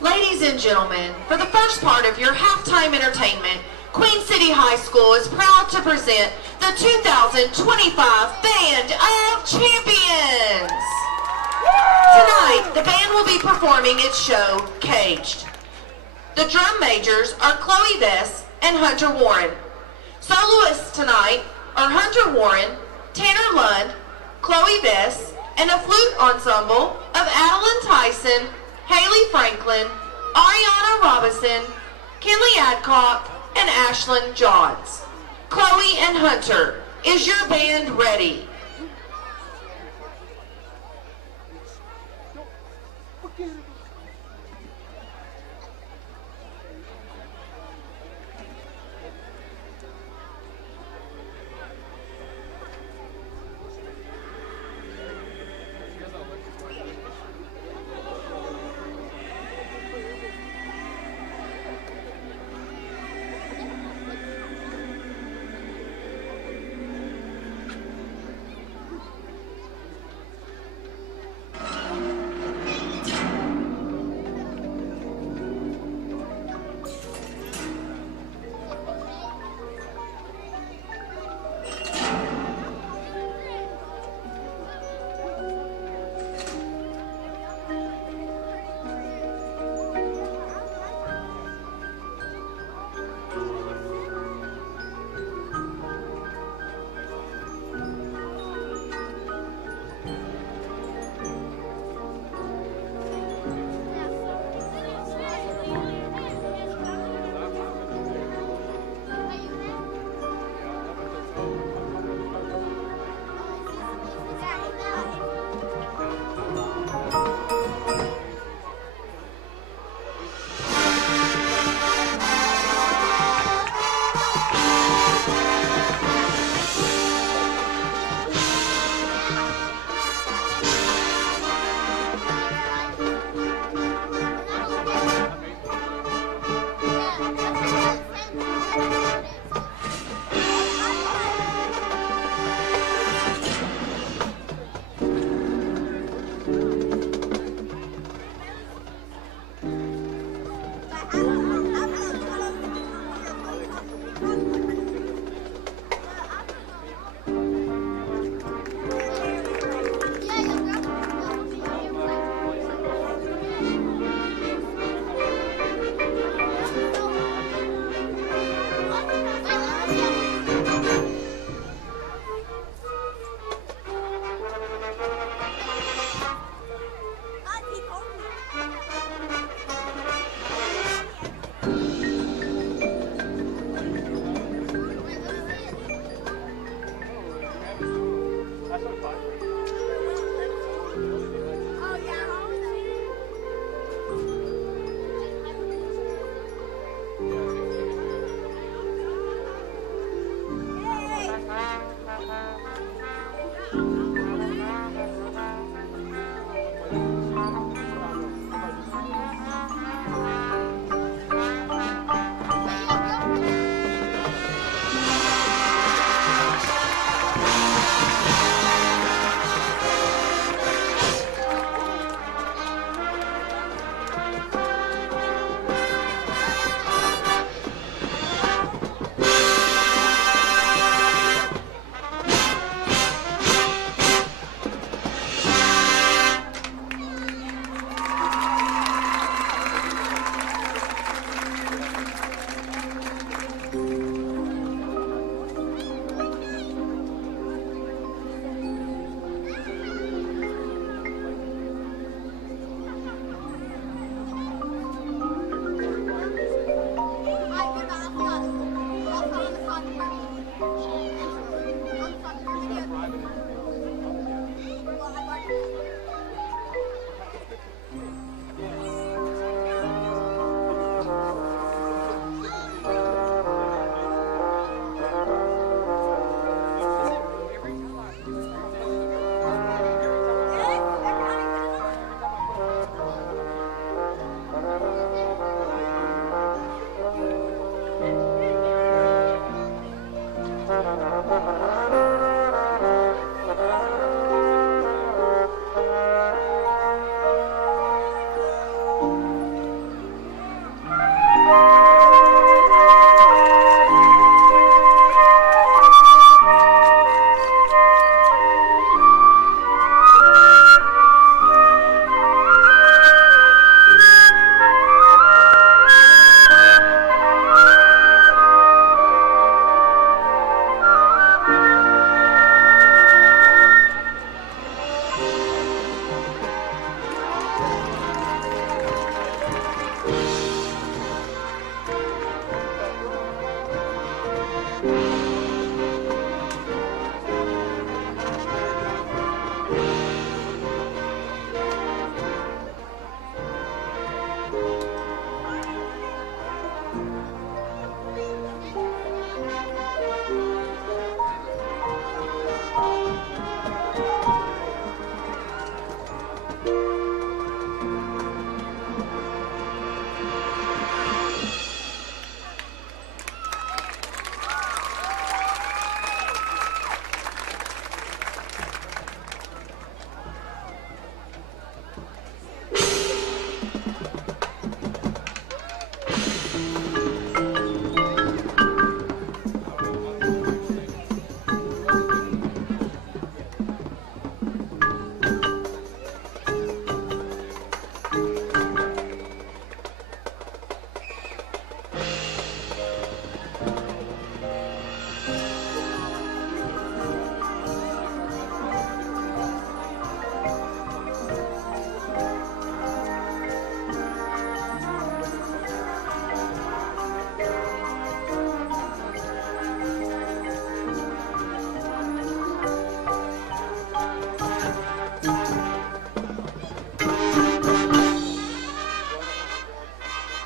Ladies and gentlemen, for the first part of your halftime entertainment, Queen City High School is proud to present the 2025 Band of Champions. Tonight, the band will be performing its show, Caged. The drum majors are Chloe Vess and Hunter Warren. Soloists tonight are Hunter Warren, Tanner Lund, Chloe Vess, and a flute ensemble of Adeline Tyson, Haley Franklin, Ariana Robinson, Kinley Adcock, and Ashlyn Johns. Chloe and Hunter, is your band ready?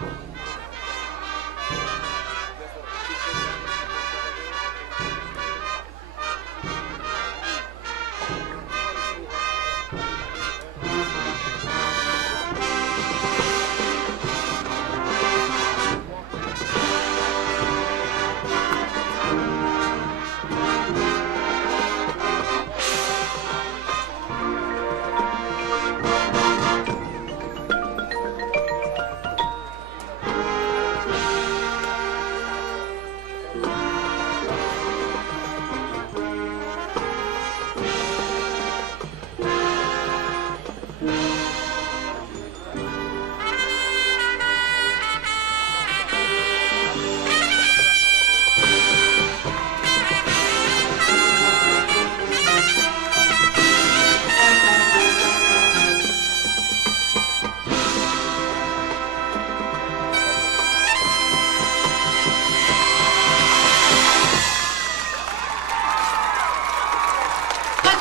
The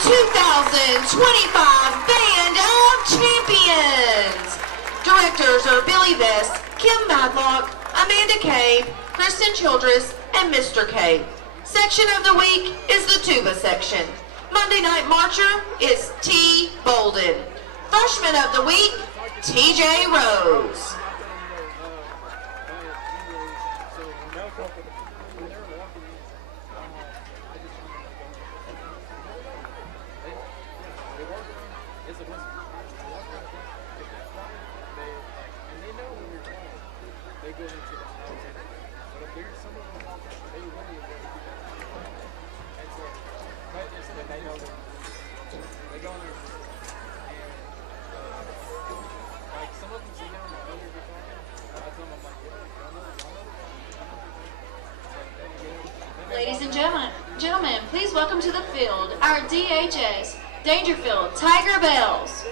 2025 Band of Champions. Directors are Billy Vest, Kim Madlock, Amanda Cave, Kristen Childress, and Mr. Cave. Section of the week is the tuba section. Monday night marcher is T. Bolden. Freshman of the week, TJ Rose. Ladies and gentlemen, please welcome to the field our DHS, Daingerfield Tiger Bells.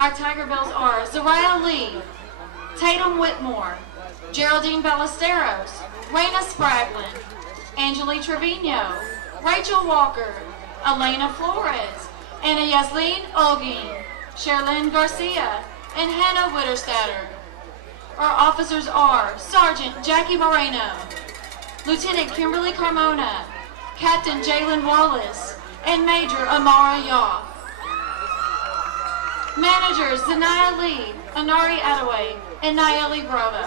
Our Tiger Bells are Zariah Lee, Tatum Whitmore, Geraldine Ballesteros, Raina Spraglin, Angelique Trevino, Rachel Walker, Elena Flores, Anna Yasleen Olguin, Sherilyn Garcia, and Hannah Witterstatter. Our officers are Sergeant Jackie Moreno, Lieutenant Kimberly Carmona, Captain Jalen Wallace, and Major Amara Yaw. Managers Zanaya Lee, Anari Attaway, and Nayeli Bravo.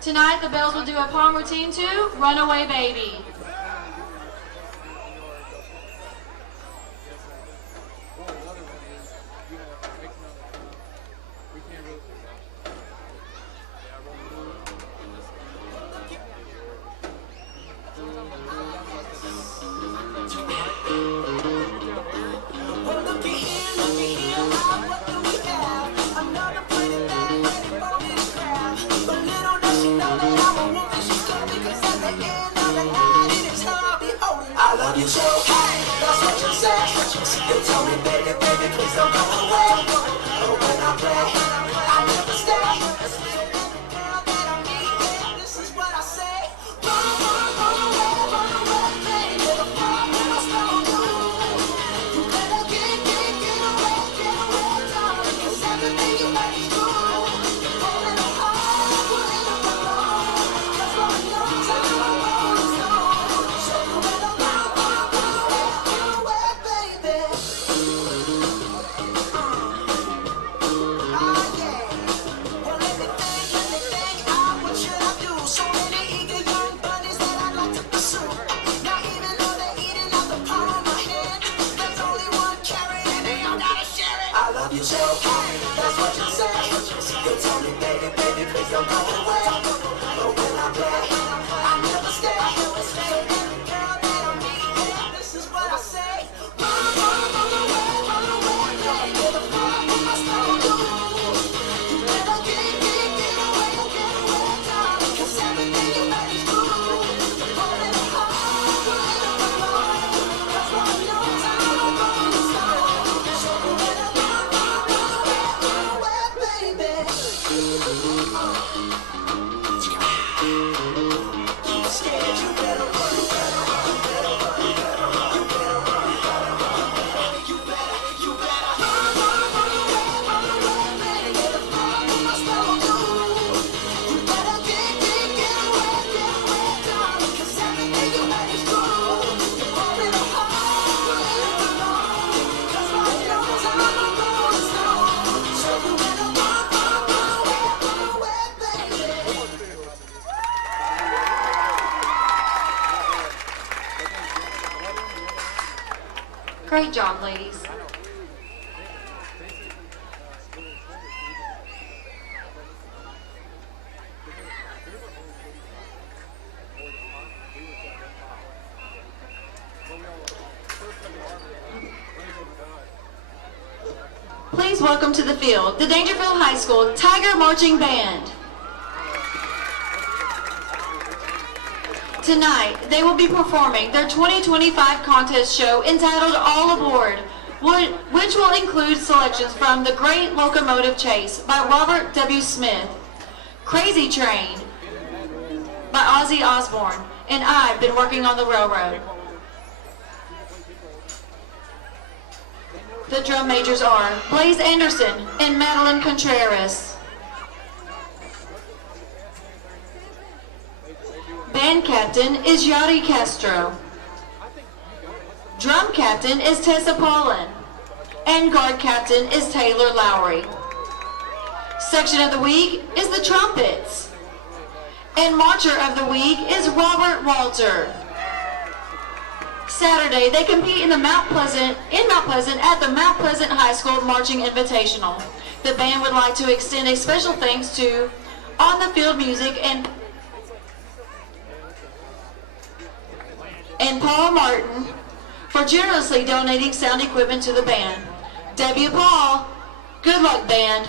Tonight the Bells will do a palm routine to Runaway Baby. I love you so, hey, that's what you say. You tell me, baby, baby, please don't go away. But when I play, I never stay. Girl that I meet, this is what I say. Run away, baby. The fun when I stole you. You better get away, darling. 'Cause everything you make is good. Pulling them hard, pulling them along. That's why your time I'm rolling stone. So you better so, hey, that's what you say. You tell me, baby, baby, please don't go away. But when I play, I never stay. So every girl that I meet, this is what I say. Run away, baby. The fun when I stole you. You better Great job, ladies. Please welcome to the field the Daingerfield High School Tiger Marching Band. Tonight, they will be performing their 2025 contest show entitled All Aboard, which will include selections from The Great Locomotive Chase by Robert W. Smith, Crazy Train by Ozzy Osbourne, and I've Been Working on the Railroad. The drum majors are Blaze Anderson and Madeline Contreras. Band captain is Yari Castro. Drum captain is Tessa Paulin. And guard captain is Taylor Lowry. Section of the week is the trumpets. And marcher of the week is Robert Walter. Saturday, they compete in Mount Pleasant at the Mount Pleasant High School Marching Invitational. The band would like to extend a special thanks to On the Field Music and Paul Martin for generously donating sound equipment to the band. Debbie and Paul, good luck, band.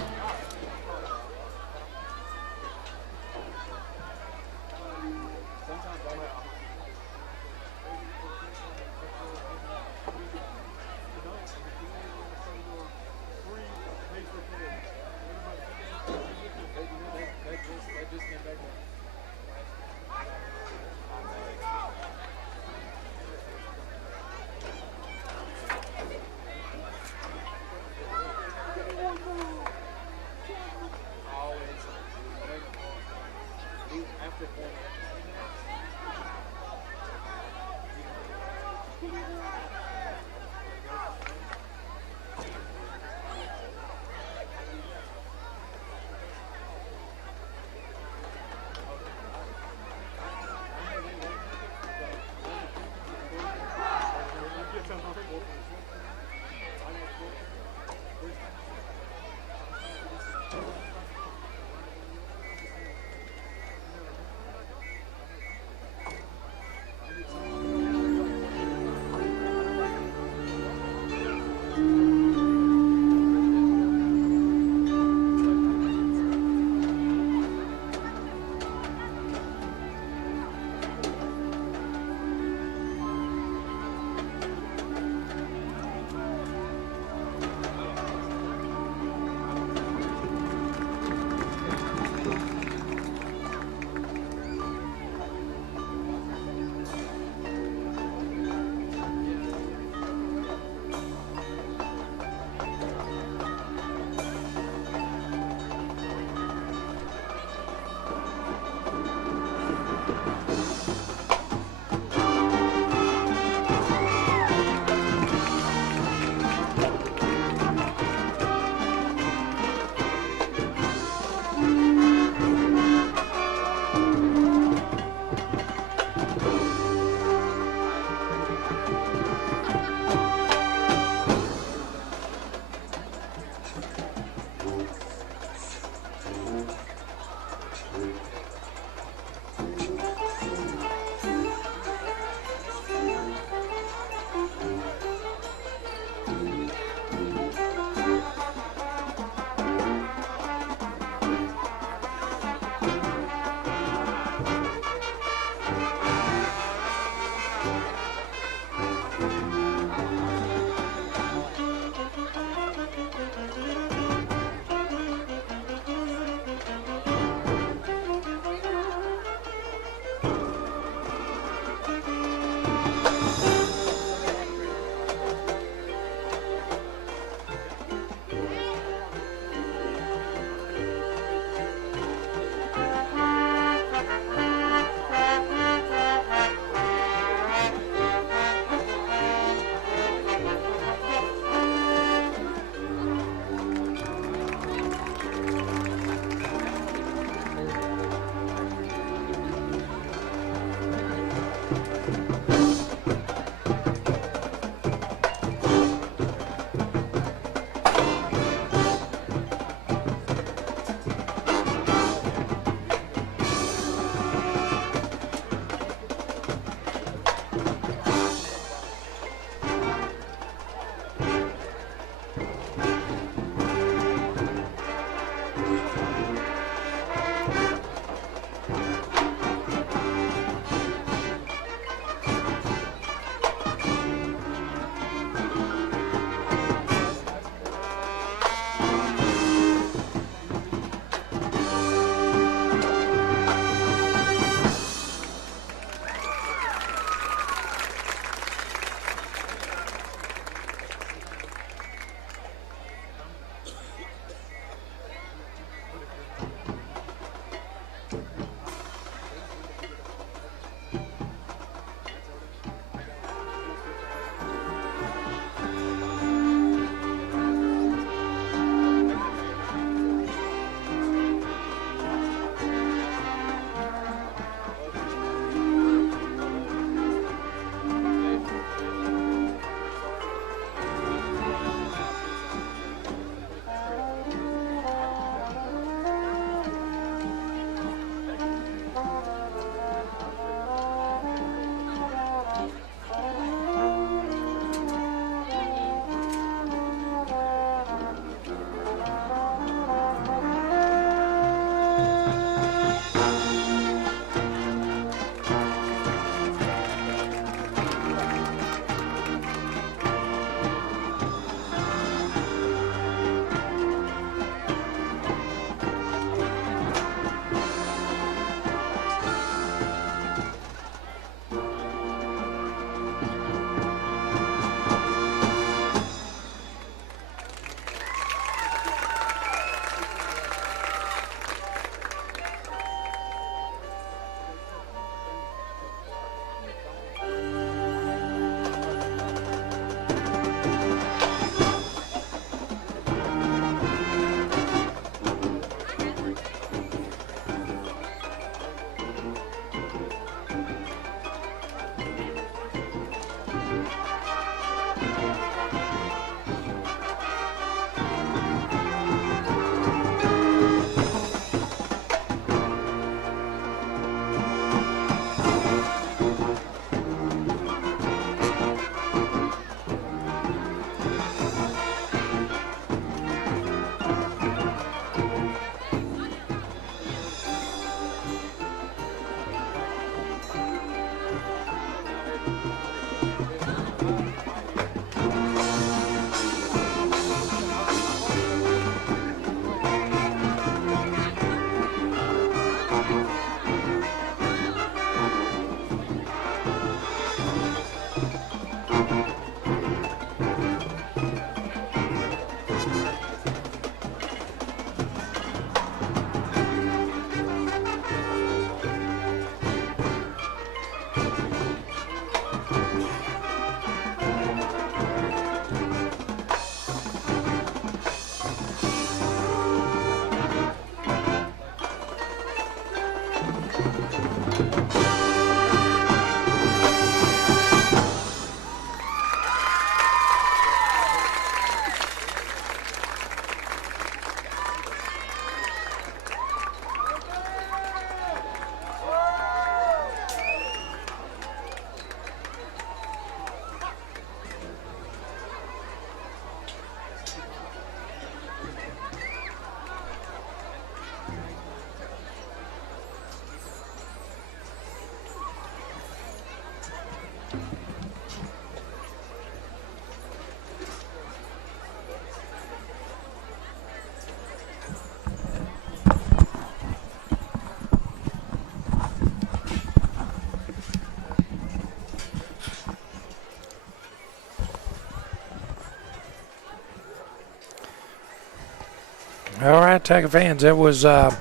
All right, Tiger fans, that was our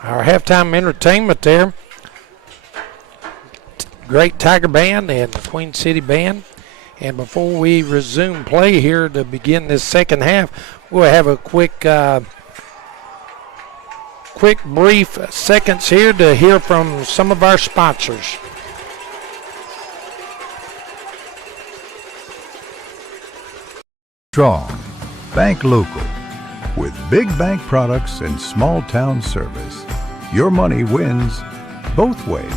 halftime entertainment there. Great Tiger Band and the Queen City Band. And before we resume play here to begin this second half, we'll have a quick brief seconds here to hear from some of our sponsors. Strong, bank local. With big bank products and small town service, your money wins both ways.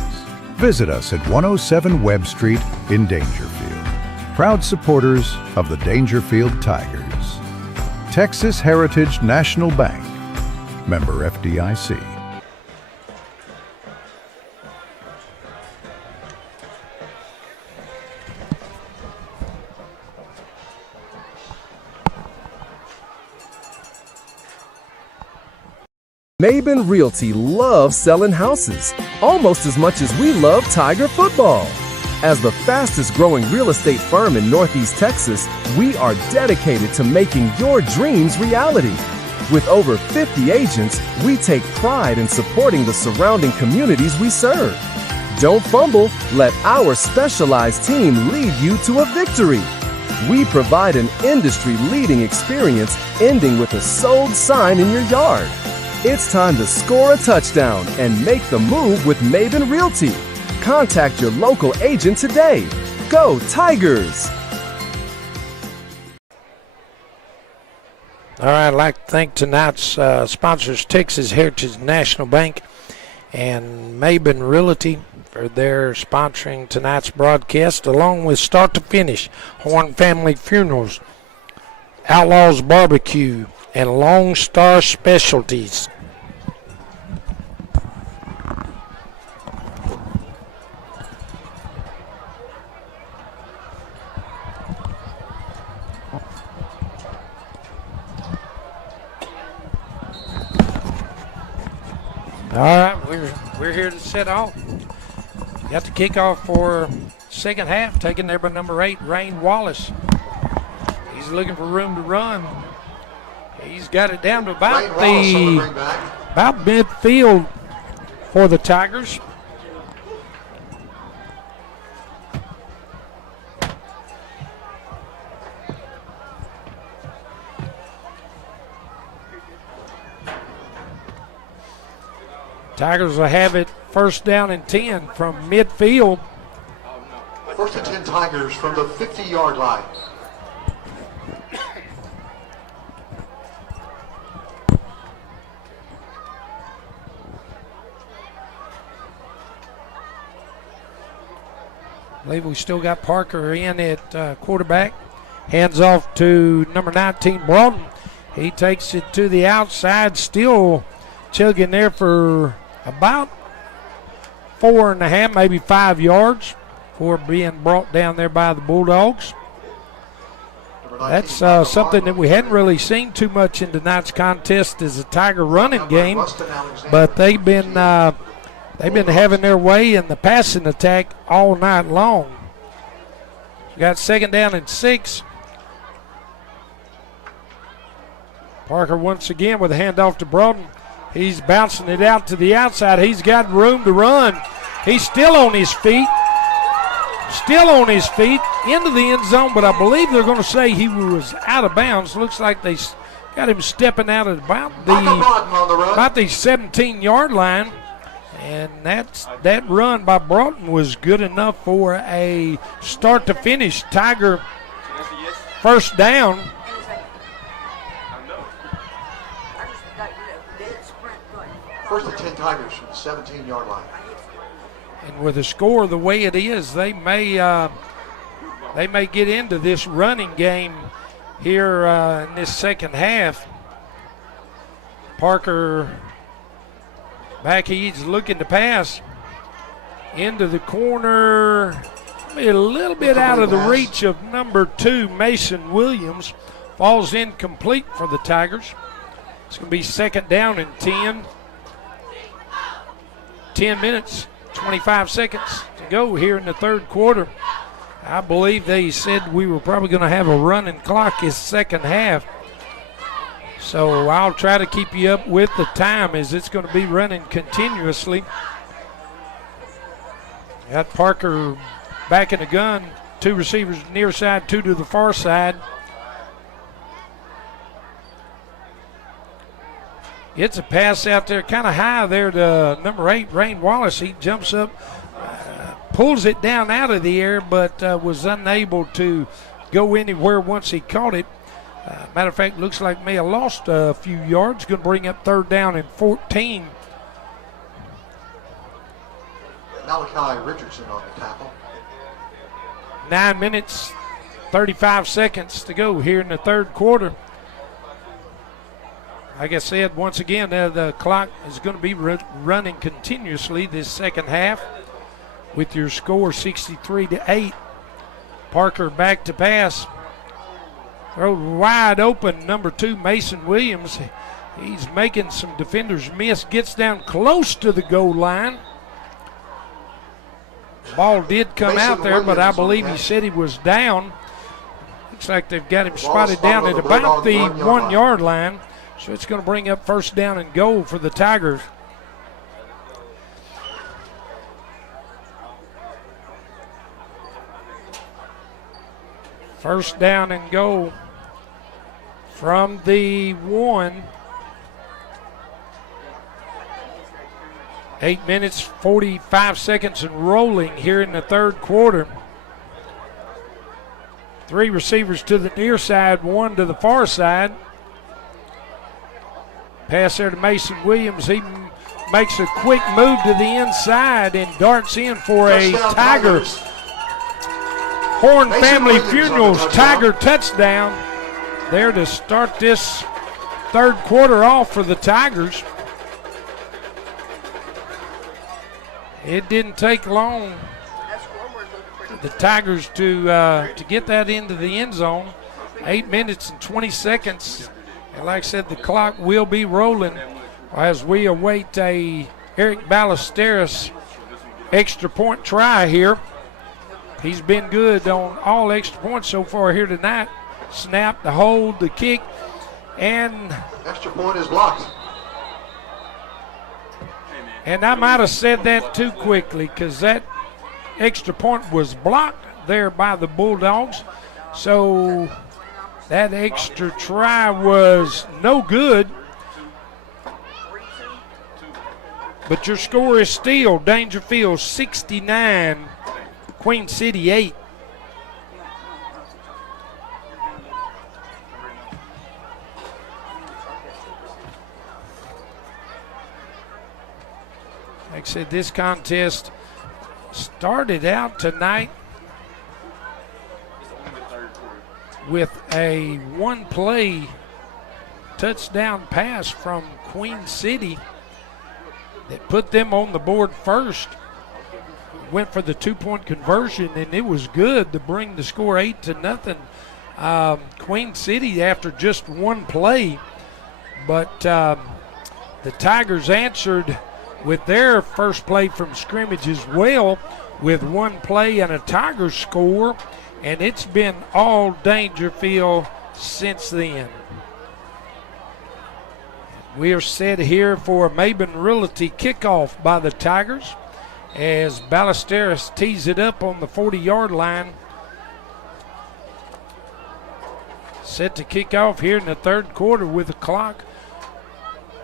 Visit us at 107 Webb Street in Daingerfield. Proud supporters of the Daingerfield Tigers. Texas Heritage National Bank. Member FDIC. Maben Realty loves selling houses almost as much as we love Tiger football. As the fastest growing real estate firm in Northeast Texas, we are dedicated to making your dreams reality. With over 50 agents, we take pride in supporting the surrounding communities we serve. Don't fumble, let our specialized team lead you to a victory. We provide an industry-leading experience ending with a sold sign in your yard. It's time to score a touchdown and make the move with Maben Realty. Contact your local agent today. Go Tigers! All right, I'd like to thank tonight's sponsors, Texas Heritage National Bank and Maben Realty, for their sponsoring tonight's broadcast, along with Start to Finish, Horn Family Funerals, Outlaws Barbecue, and Lone Star Specialties. All right, we're here to set off. Got the kickoff for second half, taken there by number 8, Rain Wallace. He's looking for room to run. He's got it down to about midfield for the Tigers. Tigers will have it first down and 10 from midfield. First and 10 Tigers from the 50-yard line. I believe we still got Parker in at quarterback. Hands off to number 19, Broughton. He takes it to the outside, still chugging there for about 4.5, maybe 5 yards before being brought down there by the Bulldogs. That's something that we hadn't really seen too much in tonight's contest, is a Tiger running game, but they've been having their way in the passing attack all night long. We got second down and 6. Parker once again with a handoff to Broughton. He's bouncing it out to the outside. He's got room to run. He's still on his feet. Still on his feet into the end zone, but I believe they're going to say he was out of bounds. Looks like they got him stepping out at about the 17-yard line. And that run by Broughton was good enough for a start to finish Tiger first down. First and 10 Tigers from the 17-yard line. And with the score the way it is, they may get into this running game here in this second half. Parker back, he's looking to pass into the corner, a little bit out of the reach of number 2, Mason Williams. Falls incomplete for the Tigers. It's going to be second down and 10. 10 minutes, 25 seconds to go here in the third quarter. I believe they said we were probably going to have a running clock this second half. So I'll try to keep you up with the time as it's going to be running continuously. Got Parker back in the gun. 2 receivers near side, 2 to the far side. It's a pass out there kind of high there to number 8, Rain Wallace. He jumps up, pulls it down out of the air, but was unable to go anywhere once he caught it. Matter of fact, looks like may have lost a few yards. Going to bring up 3rd down and 14. Malachi Richardson on the tackle. 9 minutes, 35 seconds to go here in the 3rd quarter. Like I said, once again, the clock is going to be running continuously this second half with your score 63-8. Parker back to pass. Throw wide open, number 2, Mason Williams. He's making some defenders miss. Gets down close to the goal line. Ball did come Mason out there, but I Williams believe he said he was down. Looks like they've got him spotted down at about the 1 yard line. So it's going to bring up 1st down and goal for the Tigers. First down and goal from the 1. 8 minutes, 45 seconds and rolling here in the 3rd quarter. 3 receivers to the near side, 1 to the far side. Pass there to Mason Williams. He makes a quick move to the inside and darts in for a Tiger. Horn Family Funerals Tiger touchdown there to start this 3rd quarter off for the Tigers. It didn't take long for the Tigers to get that into the end zone. 8 minutes and 20 seconds. And like I said, the clock will be rolling as we await a Eric Ballesteros extra point try here. He's been good on all extra points so far here tonight. Snap, the hold, the kick, and extra point is blocked. And I might have said that too quickly because that extra point was blocked there by the Bulldogs. So that extra try was no good. But your score is still Daingerfield 69, Queen City 8. Like I said, this contest started out tonight with a 1-play touchdown pass from Queen City that put them on the board first. Went for the 2-point conversion, and it was good to bring the score 8-0. Queen City after just 1 play, but the Tigers answered with their first play from scrimmage as well with 1 play and a Tiger score, and it's been all Daingerfield since then. We are set here for a Maben Realty kickoff by the Tigers as Ballesteros tees it up on the 40-yard line. Set to kick off here in the 3rd quarter with the clock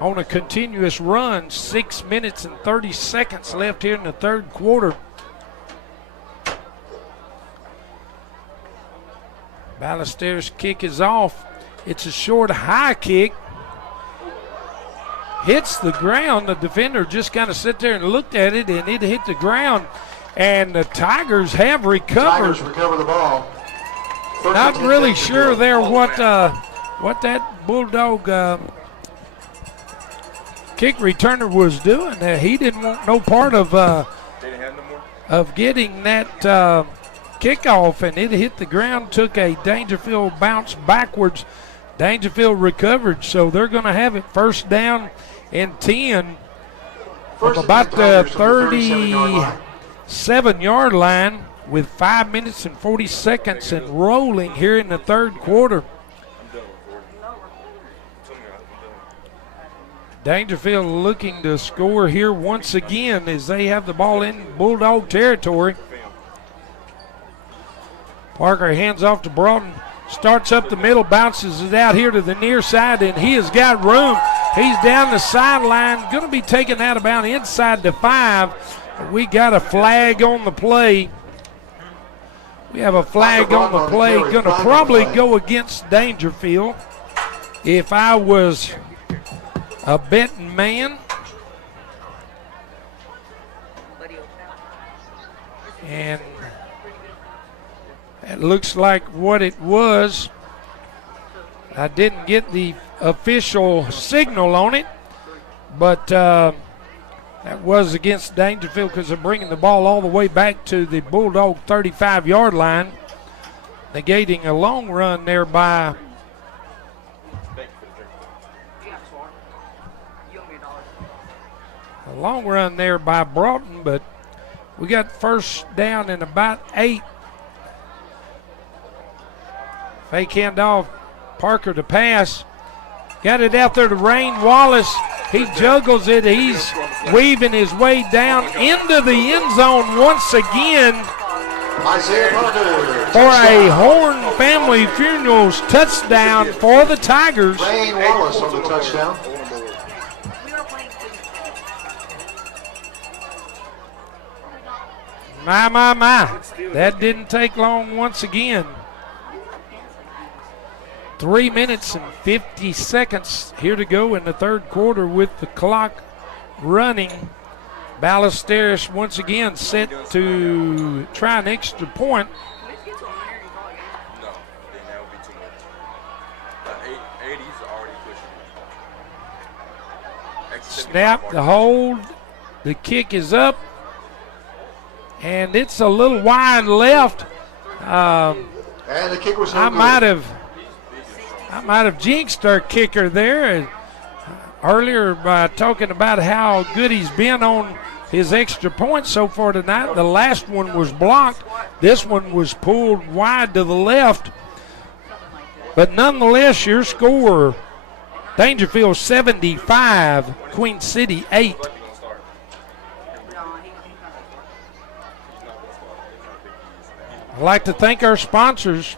on a continuous run. 6 minutes and 30 seconds left here in the 3rd quarter. Ballesteros' kick is off. It's a short high kick. Hits the ground. The defender just kind of sat there and looked at it, and it hit the ground. And the Tigers have recovered. Tigers recover the ball. Not really sure there what that Bulldog kick returner was doing. He didn't want no part of getting that kickoff, and it hit the ground, took a Daingerfield bounce backwards. Daingerfield recovered, so they're going to have it 1st down and 10 from about the 37-yard line with 5 minutes and 40 seconds and rolling here in the 3rd quarter. Daingerfield looking to score here once again as they have the ball in Bulldog territory. Parker hands off to Broughton, starts up the middle, bounces it out here to the near side, and he has got room. He's down the sideline, going to be taken out about inside the 5. We got a flag on the play. We have a flag on the play, going to probably go against Daingerfield. If I was a betting man. And it looks like what it was. I didn't get the official signal on it, but that was against Daingerfield because they're bringing the ball all the way back to the Bulldog 35-yard line, negating a long run there by Broughton, but we got first down and about 8. Fake handoff, Parker to pass. Got it out there to Rain Wallace. He juggles it. He's weaving his way down into the end zone once again for a Horn Family Funerals touchdown for the Tigers. Rain Wallace on the touchdown. My. That didn't take long once again. 3 minutes and 50 seconds here to go in the third quarter with the clock running. Ballesteros once again set to try an extra point. Snap, the hold, the kick is up, and it's a little wide left. And the kick was I might have jinxed our kicker there earlier by talking about how good he's been on his extra points so far tonight. The last one was blocked. This one was pulled wide to the left. But nonetheless, your score, Daingerfield 75, Queen City 8. I'd like to thank our sponsors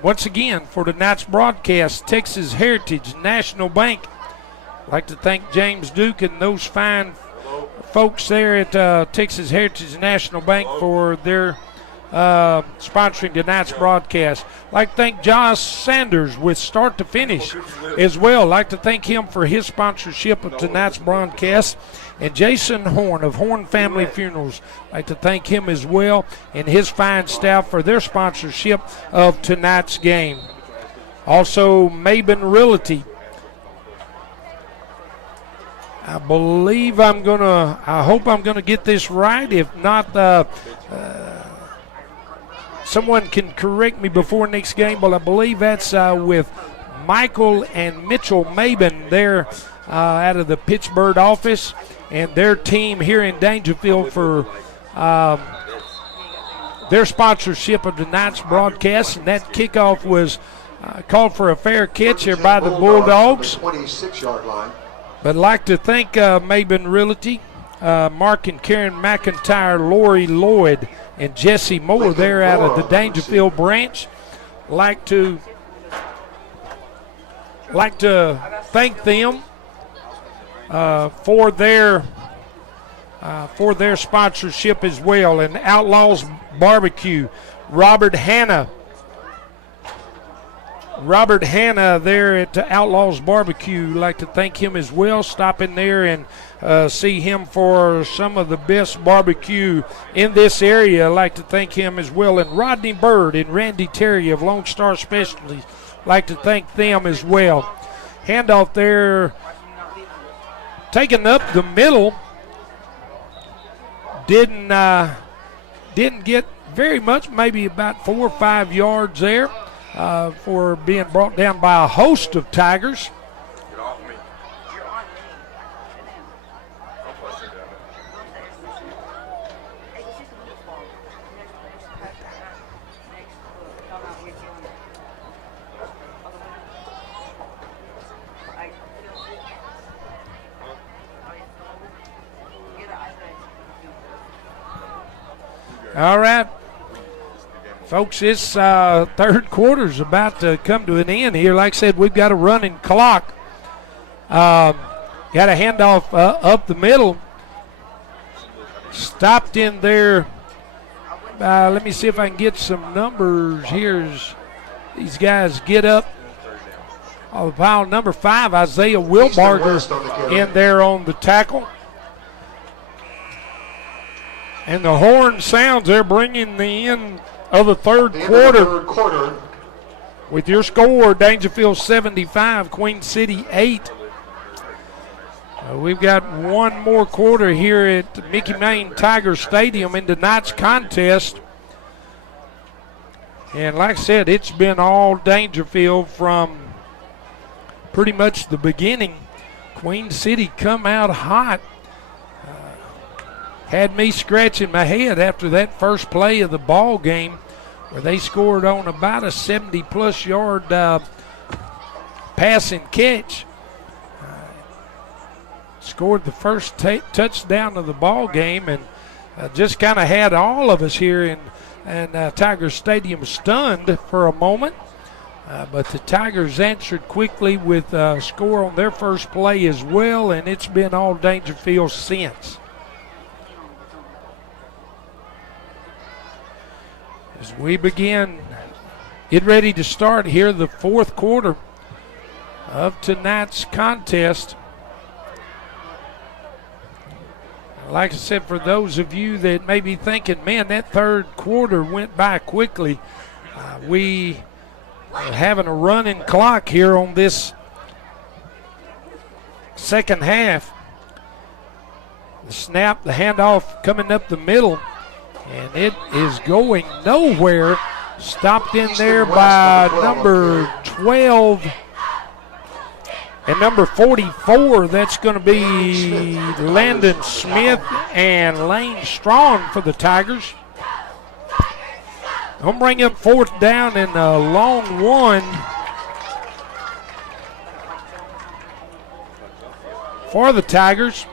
once again for tonight's broadcast. Texas Heritage National Bank. I'd like to thank James Duke and those fine folks there at Texas Heritage National Bank for their sponsoring tonight's broadcast. I'd like to thank Josh Sanders with Start to Finish as well. I'd like to thank him for his sponsorship of tonight's broadcast. And Jason Horn of Horn Family Funerals, I'd like to thank him as well and his fine staff for their sponsorship of tonight's game. Also, Maben Realty. I hope I'm gonna get this right. If not, someone can correct me before next game, but I believe that's with Michael and Mitchell Maben there out of the Pittsburgh office, and their team here in Daingerfield for their sponsorship of tonight's broadcast. And that kickoff was called for a fair catch here by the Bulldogs. 26-yard line. But I'd like to thank Maben Realty, Mark and Karen McIntyre, Lori Lloyd, and Jesse Moore there out of the Daingerfield branch. Like to thank them for their sponsorship as well. And Outlaws Barbecue, Robert Hanna there at Outlaws Barbecue. Like to thank him as well. Stop in there and see him for some of the best barbecue in this area. I'd like to thank him as well. And Rodney Bird and Randy Terry of Lone Star Specialties, like to thank them as well. Handoff there, taken up the middle. Didn't get very much, maybe about 4 or 5 yards there for being brought down by a host of Tigers. All right. Folks, this third quarter's about to come to an end here. Like I said, we've got a running clock. Got a handoff up the middle. Stopped in there. Let me see if I can get some numbers. Here's these guys get up. Oh, pile number 5, Isaiah Wilbarger in there on the tackle. And the horn sounds. They're bringing the end of the third quarter. With your score, Daingerfield 75, Queen City 8. We've got one more quarter here at Mickey Main Tiger Stadium in tonight's contest. And like I said, it's been all Daingerfield from pretty much the beginning. Queen City come out hot. Had me scratching my head after that first play of the ball game where they scored on about a 70-plus yard pass and catch. Scored the first touchdown of the ball game and just kind of had all of us here in Tiger Stadium stunned for a moment. But the Tigers answered quickly with a score on their first play as well, and it's been all Daingerfield since. As we begin, get ready to start here the fourth quarter of tonight's contest. Like I said, for those of you that may be thinking, man, that third quarter went by quickly, we are having a running clock here on this second half. The snap, the handoff coming up the middle. And it is going nowhere. Stopped in there by number 12 and number 44. That's going to be Landon Smith and Lane Strong for the Tigers. I'm going to bring up fourth down and a long one for the Tigers.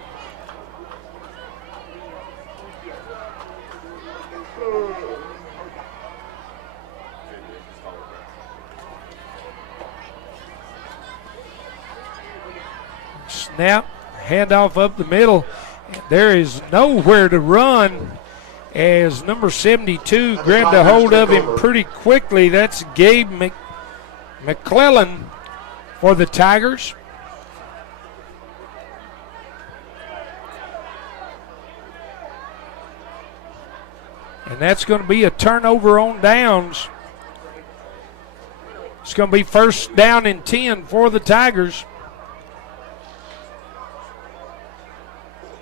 Snap, handoff up the middle. There is nowhere to run as number 72 grabbed a hold of him pretty quickly. That's Gabe McClellan for the Tigers. And that's going to be a turnover on downs. It's going to be first down and 10 for the Tigers.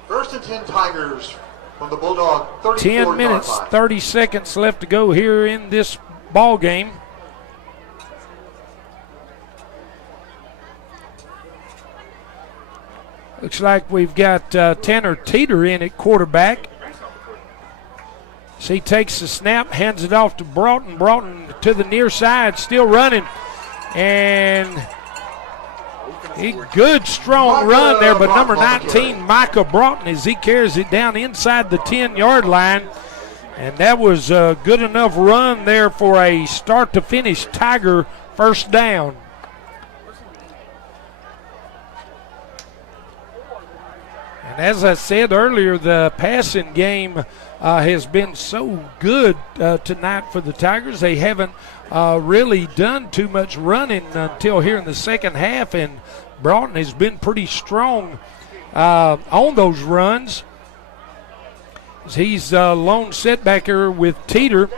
First and 10 Tigers from the Bulldog 34-yard 10 minutes, line. 30 seconds left to go here in this ball game. Looks like we've got Tanner Teeter in at quarterback. So he takes the snap, hands it off to Broughton. Broughton to the near side, still running. And good, strong run there, but number 19, Micah Broughton, as he carries it down inside the 10-yard line. And that was a good enough run there for a start-to-finish Tiger first down. And as I said earlier, the passing game has been so good tonight for the Tigers. They haven't really done too much running until here in the second half, and Broughton has been pretty strong on those runs. He's lone setback here with Teeter.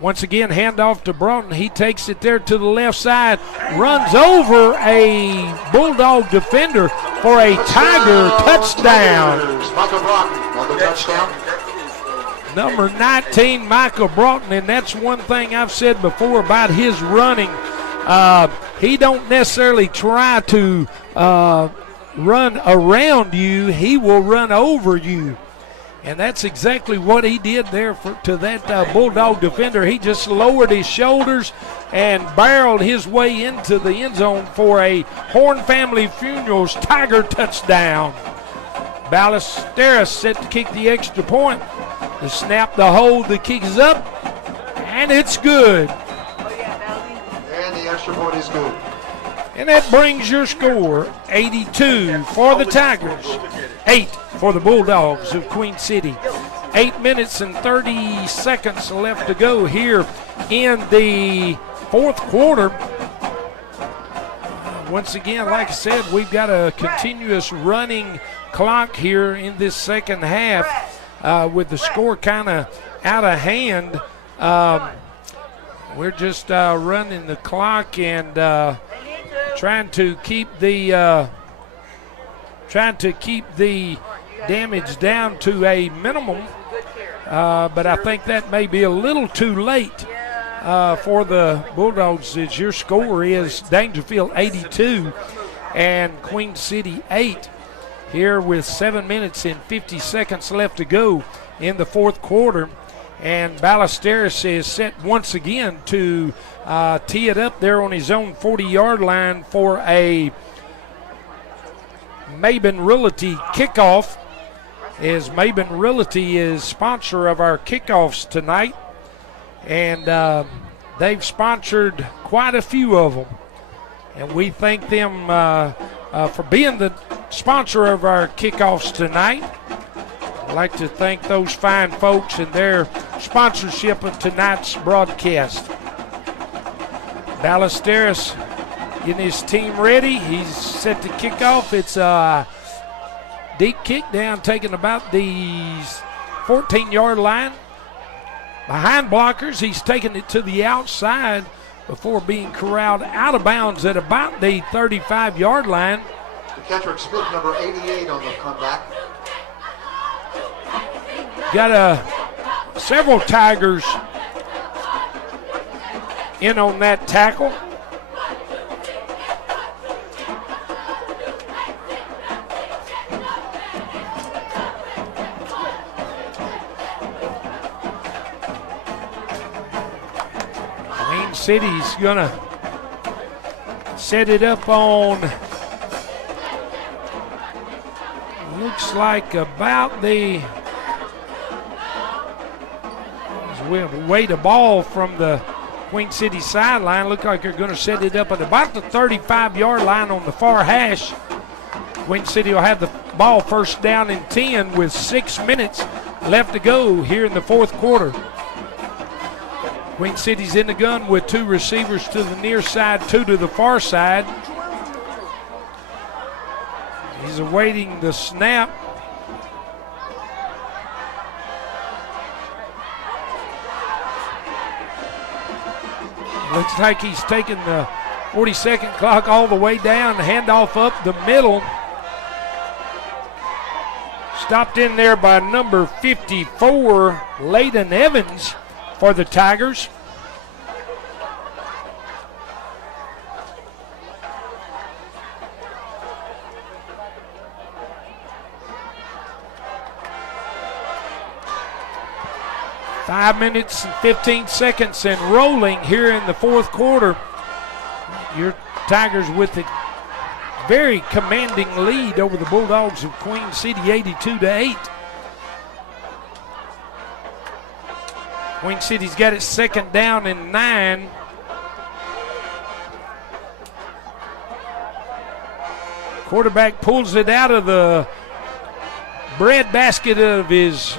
Once again, handoff to Broughton. He takes it there to the left side, runs over a Bulldog defender for a Tiger touchdown. Michael Broughton on the touchdown. Number 19, Michael Broughton, and that's one thing I've said before about his running. He don't necessarily try to run around you. He will run over you. And that's exactly what he did there to that Bulldog defender. He just lowered his shoulders and barreled his way into the end zone for a Horn Family Funerals Tiger touchdown. Ballesteros set to kick the extra point. The snap, the hold, the kick is up, and it's good. And the extra point is good. And that brings your score 82 for the Tigers, 8 for the Bulldogs of Queen City. 8 minutes and 30 seconds left to go here in the fourth quarter. Once again, like I said, we've got a continuous running clock here in this second half with the score kind of out of hand. We're just running the clock and trying to keep the damage down to a minimum. But I think that may be a little too late for the Bulldogs, as your score is Daingerfield 82 and Queen City 8 here with 7 minutes and 50 seconds left to go in the fourth quarter. And Ballesteros is set once again to tee it up there on his own 40-yard line for a Maben Realty kickoff, as Maben Realty is sponsor of our kickoffs tonight. And they've sponsored quite a few of them. And we thank them for being the sponsor of our kickoffs tonight. I'd like to thank those fine folks and their sponsorship of tonight's broadcast. Ballesteros getting his team ready. He's set to kick off. It's a deep kick down, taking about the 14-yard line. Behind blockers, he's taking it to the outside before being corralled out of bounds at about the 35-yard line. The catcher, Smith, number 88 on the comeback. Got several Tigers in on that tackle. Queen City's gonna set it up on, looks like about the, we have away the ball from the Queen City sideline. Look like they're going to set it up at about the 35-yard line on the far hash. Queen City will have the ball first down and 10 with 6 minutes left to go here in the fourth quarter. Queen City's in the gun with 2 receivers to the near side, 2 to the far side. He's awaiting the snap. Looks like he's taking the 40-second clock all the way down, handoff up the middle. Stopped in there by number 54, Layden Evans, for the Tigers. Five minutes and 15 seconds and rolling here in the fourth quarter. Your Tigers with a very commanding lead over the Bulldogs of Queen City, 82-8. Queen City's got it second down and 9. Quarterback pulls it out of the breadbasket of his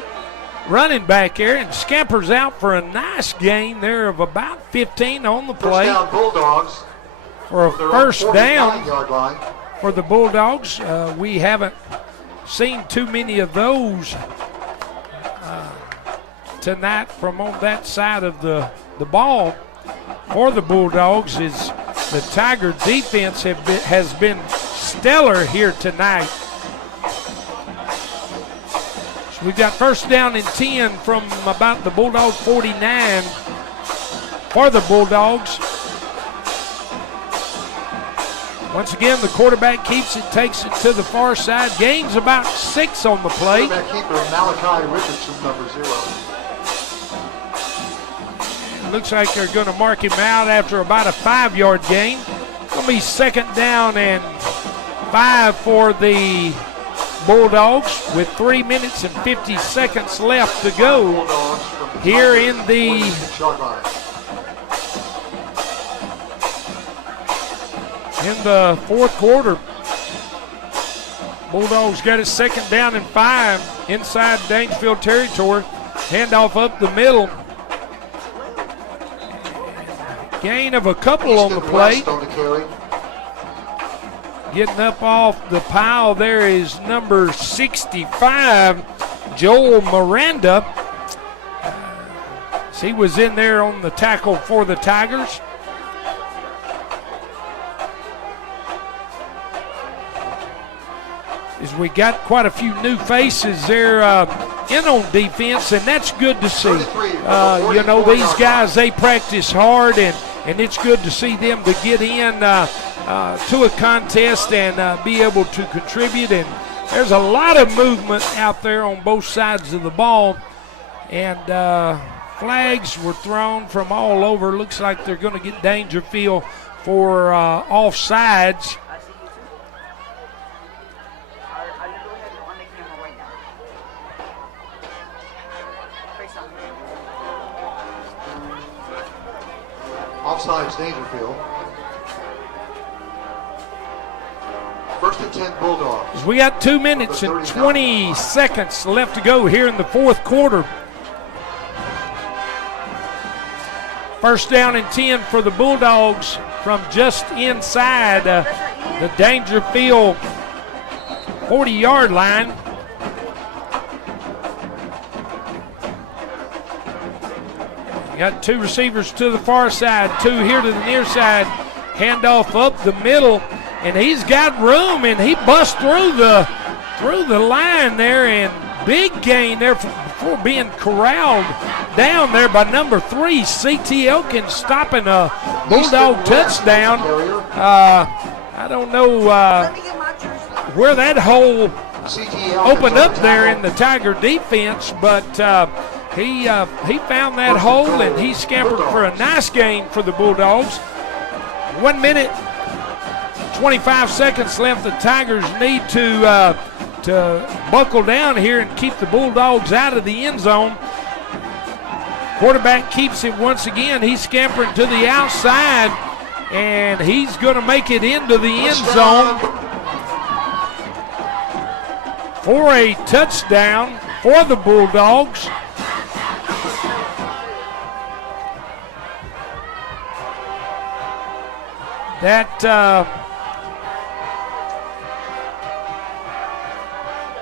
running back there and scampers out for a nice gain there of about 15 on the play. First down Bulldogs. For a first down yard line. for the Bulldogs. We haven't seen too many of those tonight from on that side of the ball for the Bulldogs. Is the Tiger defense has been stellar here tonight. So we've got first down and 10 from about the Bulldog 49 for the Bulldogs. Once again, the quarterback keeps it, takes it to the far side, gains about 6 on the play. Quarterback keeper Malachi Richardson, number 0. It looks like they're going to mark him out after about a 5-yard gain. It's going to be second down and 5 for the Bulldogs with 3 minutes and 50 seconds left to go here in the fourth quarter. Bulldogs got it 2nd down and 5 inside Daingerfield territory. Handoff up the middle. Gain of a couple on the play. Getting up off the pile there is number 65, Joel Miranda. He was in there on the tackle for the Tigers. As we got quite a few new faces there in on defense, and that's good to see. You know, these guys, they practice hard, and it's good to see them to get in to a contest and be able to contribute. And there's a lot of movement out there on both sides of the ball, and flags were thrown from all over. Looks like they're going to get Daingerfield for offsides. Offsides, Daingerfield. 1st and 10 Bulldogs. We got 2 minutes and 20 seconds left to go here in the fourth quarter. 1st down and 10 for the Bulldogs from just inside the Daingerfield 40-yard line. Got 2 receivers to the far side, 2 here to the near side. Handoff up the middle, and he's got room, and he busts through the line there, and big gain there before being corralled down there by number 3, C.T. Elkins, stopping a Bulldog touchdown. I don't know where that hole opened up there in the Tiger defense, but he found that hole, and he scampered for a nice gain for the Bulldogs. 1 minute, 25 seconds left. The Tigers need to buckle down here and keep the Bulldogs out of the end zone. Quarterback keeps it once again. He's scampering to the outside, and he's going to make it into the end zone for a touchdown for the Bulldogs.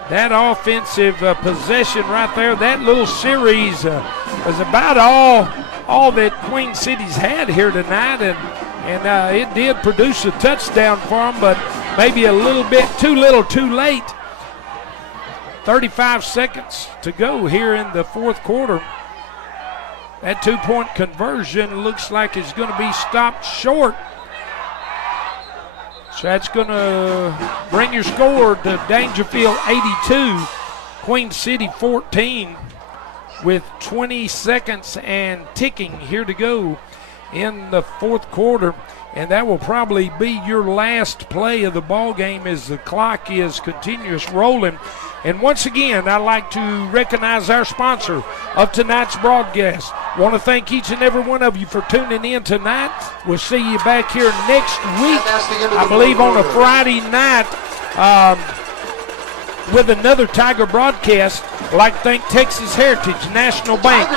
That offensive possession right there, that little series was about all that Queen City's had here tonight, and it did produce a touchdown for them, but maybe a little bit too little too late. 35 seconds to go here in the fourth quarter. That 2-point conversion looks like it's going to be stopped short. So that's going to bring your score to Daingerfield 82, Queen City 14, with 20 seconds and ticking here to go in the fourth quarter. And that will probably be your last play of the ball game as the clock is continuous rolling. And once again, I'd like to recognize our sponsor of tonight's broadcast. Want to thank each and every one of you for tuning in tonight. We'll see you back here next week, I believe on a Friday night, with another Tiger broadcast. I'd like to thank Texas Heritage National Bank,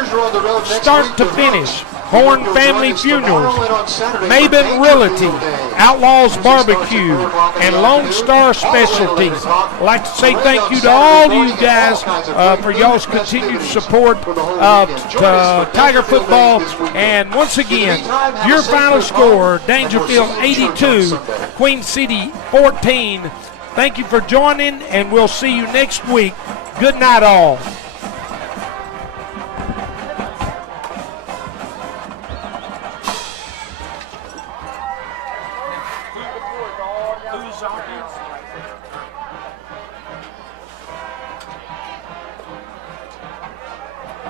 start to finish. Horn Family Funerals, Maben Realty, Outlaws Barbecue, and Lone Star Specialties. I'd like to say thank you to all you guys for y'all's continued support of Tiger football. And once again, your final score, Daingerfield 82, Queen City 14. Thank you for joining, and we'll see you next week. Good night, all. Who's on?